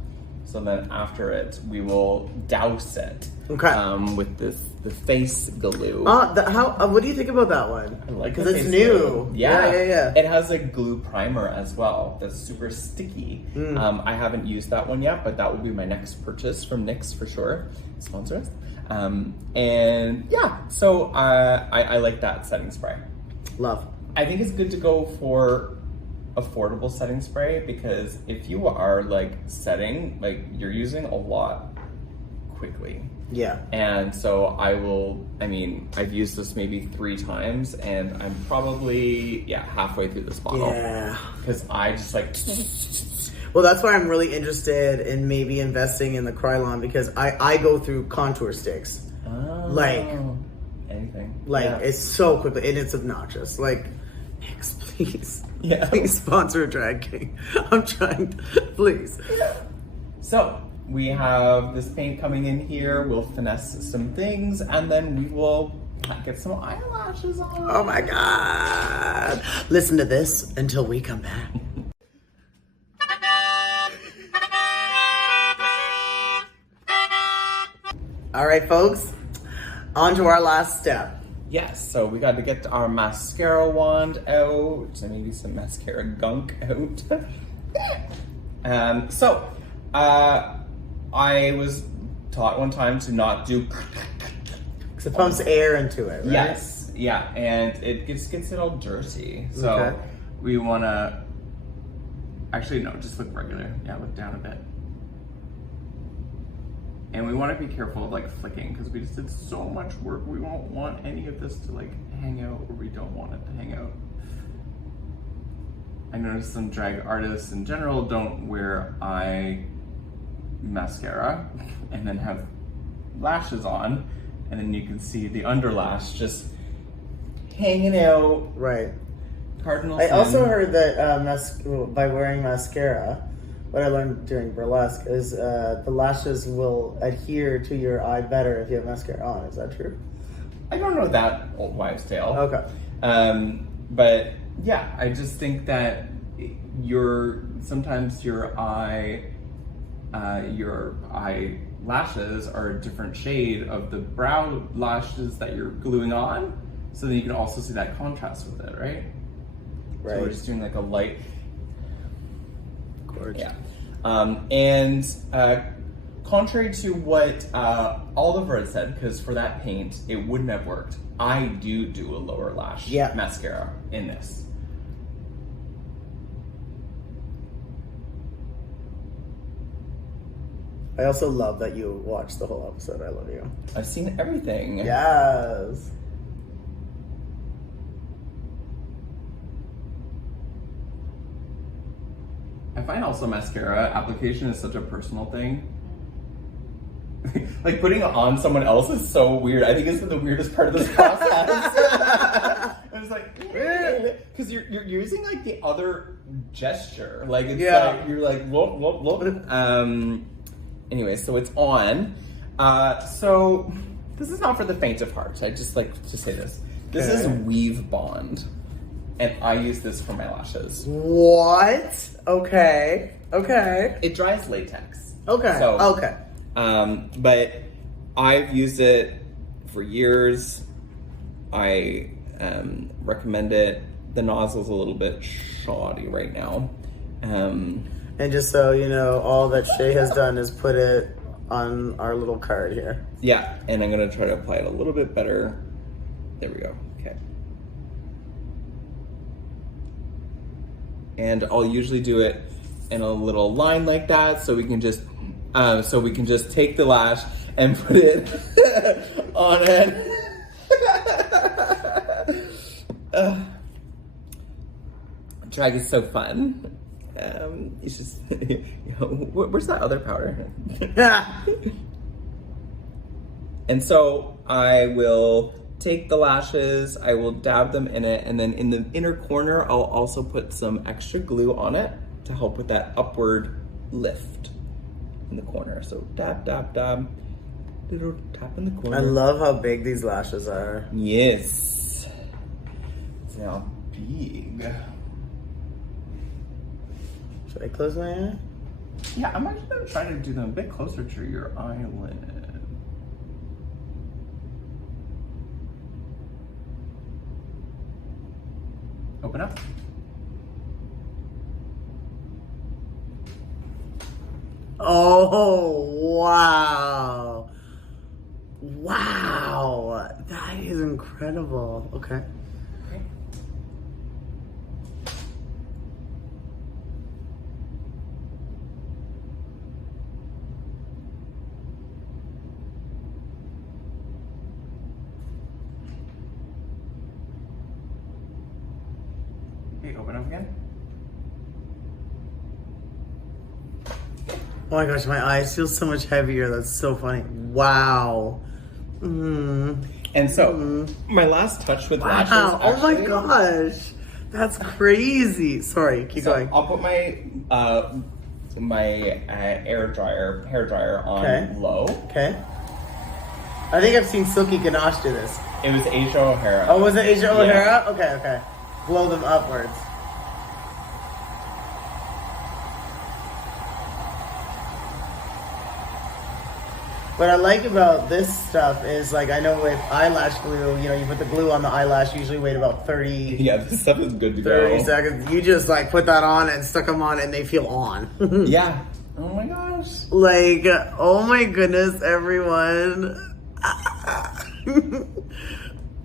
So then after it, we will douse it with the face glue. What do you think about that one? I like because the it's face new. glue. Yeah. It has a glue primer as well that's super sticky. I haven't used that one yet, but that will be my next purchase from NYX for sure. Sponsor us. And yeah, so I like that setting spray. Love. I think it's good to go for affordable setting spray because if you are like setting, like you're using a lot quickly. Yeah. And so I've used this maybe 3 times and I'm probably, halfway through this bottle. Yeah. Because I just like... Well, that's why I'm really interested in maybe investing in the Krylon because I go through contour sticks. Anything. It's so quickly, and it's obnoxious. Like, Hicks, please. Yeah. Please sponsor Drag King. I'm trying to, please. Yeah. So, we have this paint coming in here. We'll finesse some things, and then we will get some eyelashes on. Oh my God. Listen to this until we come back. All right, folks. On to our last step. Yes, so we got to get our mascara wand out, and maybe some mascara gunk out. I was taught one time to not do... Because it pumps air into it, right? Yes, yeah, and it gets it all dirty. So we want to... Actually, no, just look regular. Yeah, look down a bit. And we want to be careful of like flicking because we just did so much work. We won't want any of this to like hang out, or we don't want it to hang out. I noticed some drag artists in general don't wear eye mascara and then have lashes on, and then you can see the underlash just hanging out. Right. Cardinal I sin. also heard that by wearing mascara, what I learned during burlesque is the lashes will adhere to your eye better if you have mascara on. Is that true? I don't know that old wives' tale. Okay. But yeah, I just think that sometimes your eye lashes are a different shade of the brow lashes that you're gluing on, so then you can also see that contrast with it, right? Right. So we're just doing like a light. Gorgeous. Yeah. Contrary to what Oliver had said, because for that paint, it wouldn't have worked. I do a lower lash mascara in this. I also love that you watched the whole episode. I love you. I've seen everything. Yes. I find also mascara application is such a personal thing. Like putting it on someone else is so weird. I think it's the weirdest part of this process. It's like, because you're using like the other gesture. Like it's like you're like whoop whoop whoop. Anyway, so it's on. So this is not for the faint of heart. I just like to say this. This is Weave Bond. And I use this for my lashes. What? Okay. It dries latex. Okay. So, but I've used it for years. I recommend it. The nozzle's a little bit shoddy right now. And just so you know, all that Shea has done is put it on our little card here. Yeah, and I'm gonna try to apply it a little bit better. There we go. Okay. And I'll usually do it in a little line like that, so we can just take the lash and put it on it. Drag is so fun. It's just, where's that other powder? And so I will take the lashes, I will dab them in it, and then in the inner corner, I'll also put some extra glue on it to help with that upward lift in the corner. So dab, dab, dab, little tap in the corner. I love how big these lashes are. Yes. See how big. Should I close my eye? Yeah, I'm actually gonna try to do them a bit closer to your eyelid. Open up. Oh, wow. Wow. That is incredible. Okay. Okay, open up again. Oh my gosh, my eyes feel so much heavier. That's so funny. Wow. Mm. And so, my last touch with lashes. Wow. Oh my actually- gosh. That's crazy. Sorry, keep So going. I'll put my hair dryer on Okay. low. Okay. I think I've seen Silky Ganache do this. It was Asia O'Hara. Oh, was it Asia Yeah. O'Hara? Okay, okay. Blow them upwards. What I like about this stuff is, like, I know with eyelash glue, you know, you put the glue on the eyelash, usually wait about 30, Yeah, this stuff is good to 30 go. seconds. You just, like, put that on and stuck them on and they feel on. Yeah. Oh my gosh. Like, oh my goodness, everyone.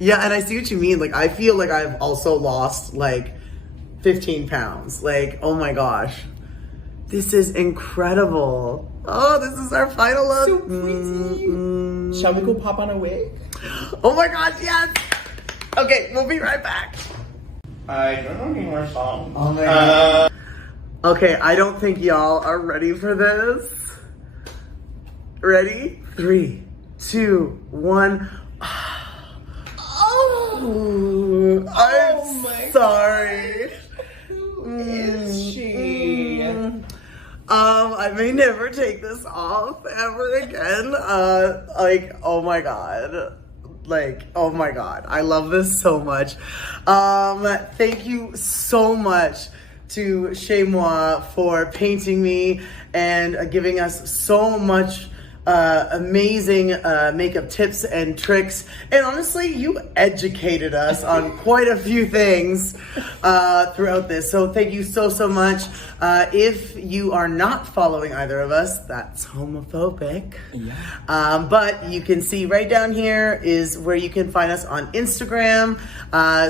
Yeah, and I see what you mean. Like, I feel like I've also lost, like, 15 pounds. Like, oh my gosh. This is incredible. Oh, this is our final look. So pretty. Shall we go pop on a wig? Oh my gosh, yes. Okay, we'll be right back. I don't know any more songs. Oh my god. Okay, I don't think y'all are ready for this. Ready? 3, 2, 1. Oh, I'm my sorry. Who is she? I may never take this off ever again. Like, oh my god. Like, oh my god. I love this so much. Thank you so much to Shea Muah for painting me and giving us so much amazing makeup tips and tricks. And honestly, you educated us on quite a few things throughout this. So thank you so, so much. If you are not following either of us, that's homophobic. Yeah. But you can see right down here is where you can find us on Instagram.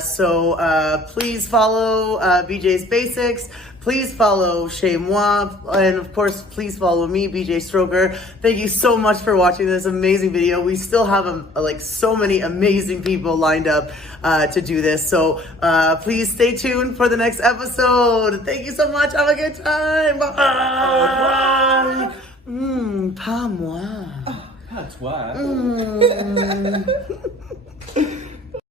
So please follow BJ's Basics. Please follow Shea Muah, and of course, please follow me, BJ Stroker. Thank you so much for watching this amazing video. We still have like so many amazing people lined up to do this. So please stay tuned for the next episode. Thank you so much. Have a good time. Bye. Pas moi. That's why.